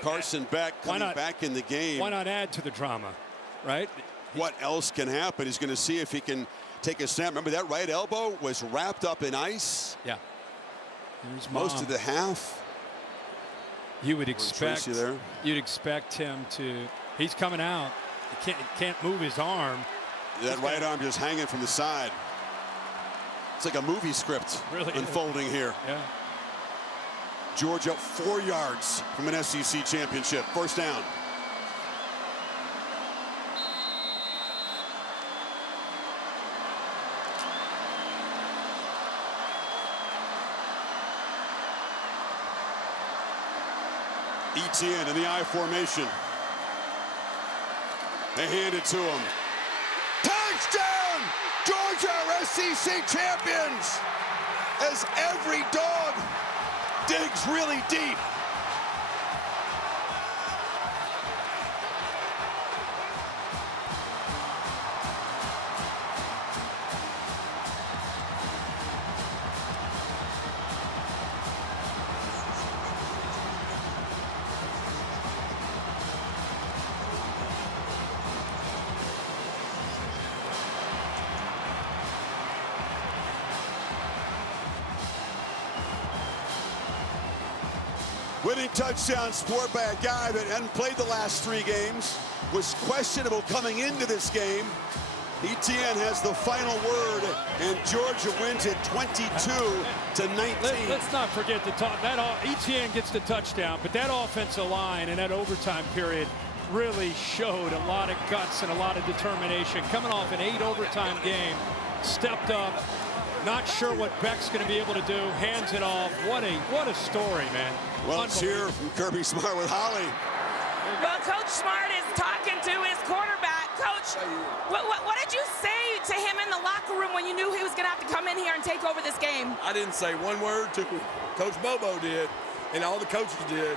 Carson Beck coming back in the game. Why not add to the drama, right? What else can happen? He's going to see if he can take a snap. Remember that right elbow was wrapped up in ice? Yeah. Most of the half. You would expect you'd expect him to. He's coming out. He can't move his arm. That right arm just hanging from the side. It's like a movie script unfolding here. Yeah. Georgia 4 yards from an SEC championship. 1st down. Etienne in the I formation. They hand it to him. Touchdown! Georgia are SEC champions! As every dog digs really deep. Winning touchdown scored by a guy that hadn't played the last 3 games, was questionable coming into this game. Etienne has the final word, and Georgia wins it 22-19. Let's not forget that Etienne gets the touchdown, but that offensive line and that overtime period really showed a lot of guts and a lot of determination. Coming off an 8 overtime game, stepped up. Not sure what Beck's going to be able to do. Hands it off. What a story, man. Well, it's here from Kirby Smart with Holly. Well, Coach Smart is talking to his quarterback. Coach, What did you say to him in the locker room when you knew he was going to have to come in here and take over this game? I didn't say one word to him. Coach Bobo did, and all the coaches did,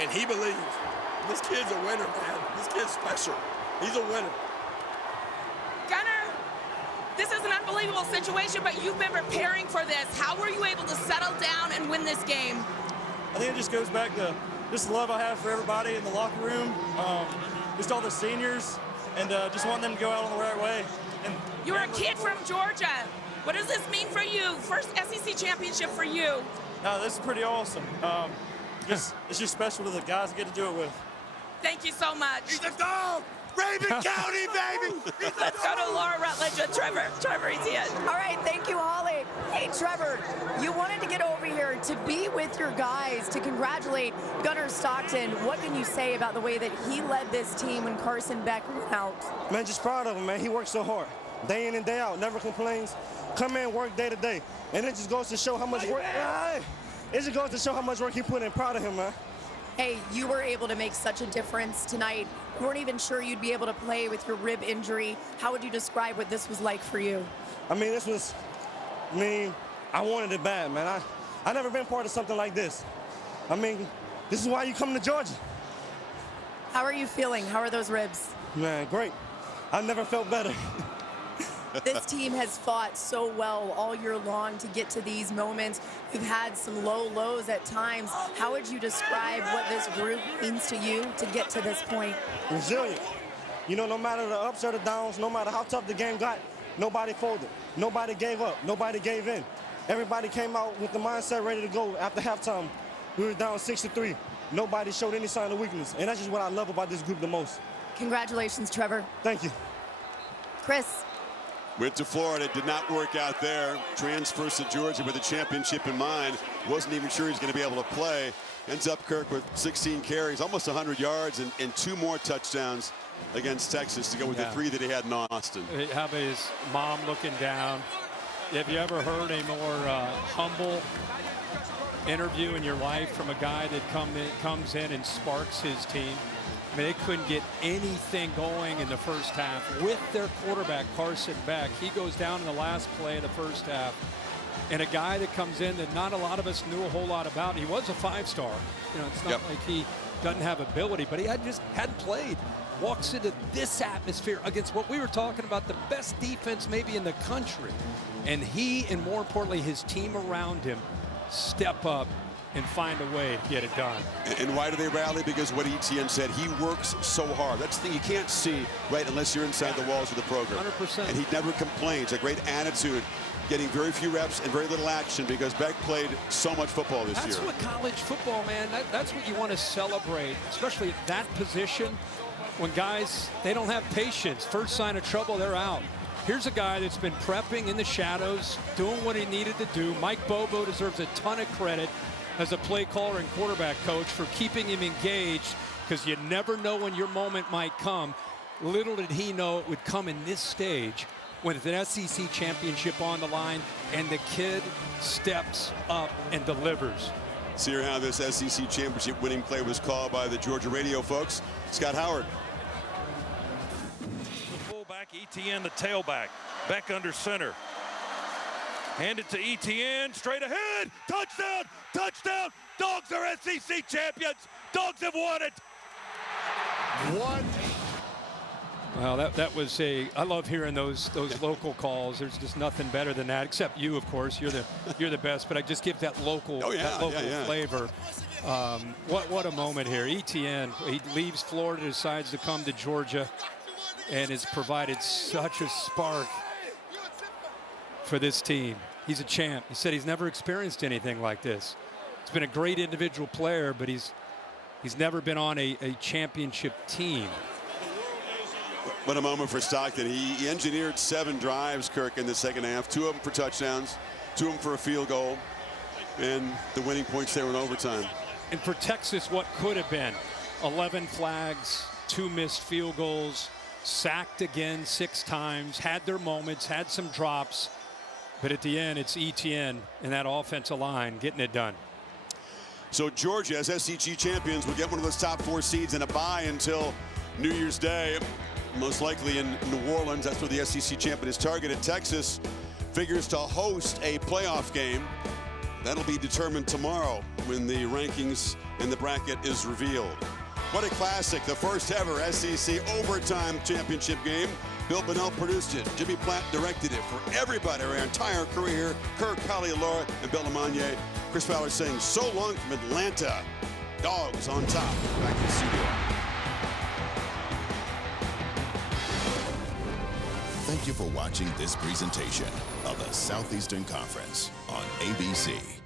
and he believes. This kid's a winner, man. This kid's special. He's a winner. Gunnar, this is an unbelievable situation, but you've been preparing for this. How were you able to settle down and win this game? I think it just goes back to just the love I have for everybody in the locker room, just all the seniors, and just wanting them to go out on the right way. And you're a kid from Georgia. What does this mean for you? First SEC championship for you. No, this is pretty awesome. It's just special to the guys I get to do it with. Thank you so much. He's a dog! Raven County, baby! Let's go to Laura Rutledge and Trevor Etienne. All right, thank you, Holly. Hey, Trevor, you wanted to get over here to be with your guys, to congratulate Gunnar Stockton. What can you say about the way that he led this team when Carson Beck went out? Man, just proud of him, man. He works so hard, day in and day out, never complains. Come in, work day to day. And it just goes to show how much work, he put in. Proud of him, man. Hey, you were able to make such a difference tonight. You weren't even sure you'd be able to play with your rib injury. How would you describe what this was like for you? I mean, I wanted it bad, man. I never been part of something like this. I mean, this is why you come to Georgia. How are you feeling? How are those ribs? Man, great. I've never felt better. This team has fought so well all year long to get to these moments. You've had some low lows at times. How would you describe what this group means to you to get to this point? Resilient. You know, no matter the ups or the downs, no matter how tough the game got, nobody folded. Nobody gave up. Nobody gave in. Everybody came out with the mindset ready to go after halftime. We were down 6-3. Nobody showed any sign of weakness. And that's just what I love about this group the most. Congratulations, Trevor. Thank you. Chris. Went to Florida, did not work out there. Transfers to Georgia with a championship in mind. Wasn't even sure he's going to be able to play. Ends up Kirk with 16 carries, almost 100 yards, and 2 more touchdowns against Texas to go with the 3 that he had in Austin. How about his mom looking down? Have you ever heard a more humble interview in your life from a guy that comes in and sparks his team? I mean, they couldn't get anything going in the first half with their quarterback, Carson Beck. He goes down in the last play of the first half. And a guy that comes in that not a lot of us knew a whole lot about. He was a 5-star. You know, it's not like he doesn't have ability, but he hadn't played. Walks into this atmosphere against what we were talking about, the best defense maybe in the country. And he, and more importantly, his team around him, step up and find a way to get it done. And why do they rally? Because what Etienne said, he works so hard. That's the thing you can't see, right, unless you're inside the walls of the program. 100%. And he never complains. A great attitude, getting very few reps and very little action because Beck played so much football this year. That's what college football, man, that's what you want to celebrate, especially at that position when guys, they don't have patience. First sign of trouble, they're out. Here's a guy that's been prepping in the shadows, doing what he needed to do. Mike Bobo deserves a ton of credit as a play caller and quarterback coach for keeping him engaged, because you never know when your moment might come. Little did he know it would come in this stage with an SEC championship on the line, and the kid steps up and delivers. See how this SEC championship winning play was called by the Georgia radio folks. Scott Howard. The fullback, Etienne the tailback. Beck under center. Hand it to Etienne, straight ahead, touchdown, touchdown, Dogs are SEC champions, Dogs have won it. Well, that was I love hearing those local calls. There's just nothing better than that, except you, of course. You're the best, but I just give that local flavor. What a moment here. Etienne, he leaves Florida, decides to come to Georgia, and has provided such a spark for this team. He's a champ. He said he's never experienced anything like this. He's been a great individual player, but he's never been on a championship team. What a moment for Stockton. He engineered 7 drives, Kirk, in the second half. 2 of them for touchdowns, 2 of them for a field goal, and the winning points there in overtime. And for Texas, what could have been 11 flags, 2 missed field goals, sacked again 6 times, had their moments, had some drops, but at the end, it's Etienne and that offensive line getting it done. So Georgia, as SEC champions, will get one of those top 4 seeds and a bye until New Year's Day. most likely in New Orleans. That's where the SEC champion is targeted. Texas figures to host a playoff game. That'll be determined tomorrow when the rankings and the bracket is revealed. What a classic, the first ever SEC overtime championship game. Bill Bunnell produced it. Jimmy Platt directed it for everybody, our entire career here. Kirk, Holly, Laura, and Bill Lamagna. Chris Fowler saying so long from Atlanta. Dogs on top. Back to the studio. Thank you for watching this presentation of the Southeastern Conference on ABC.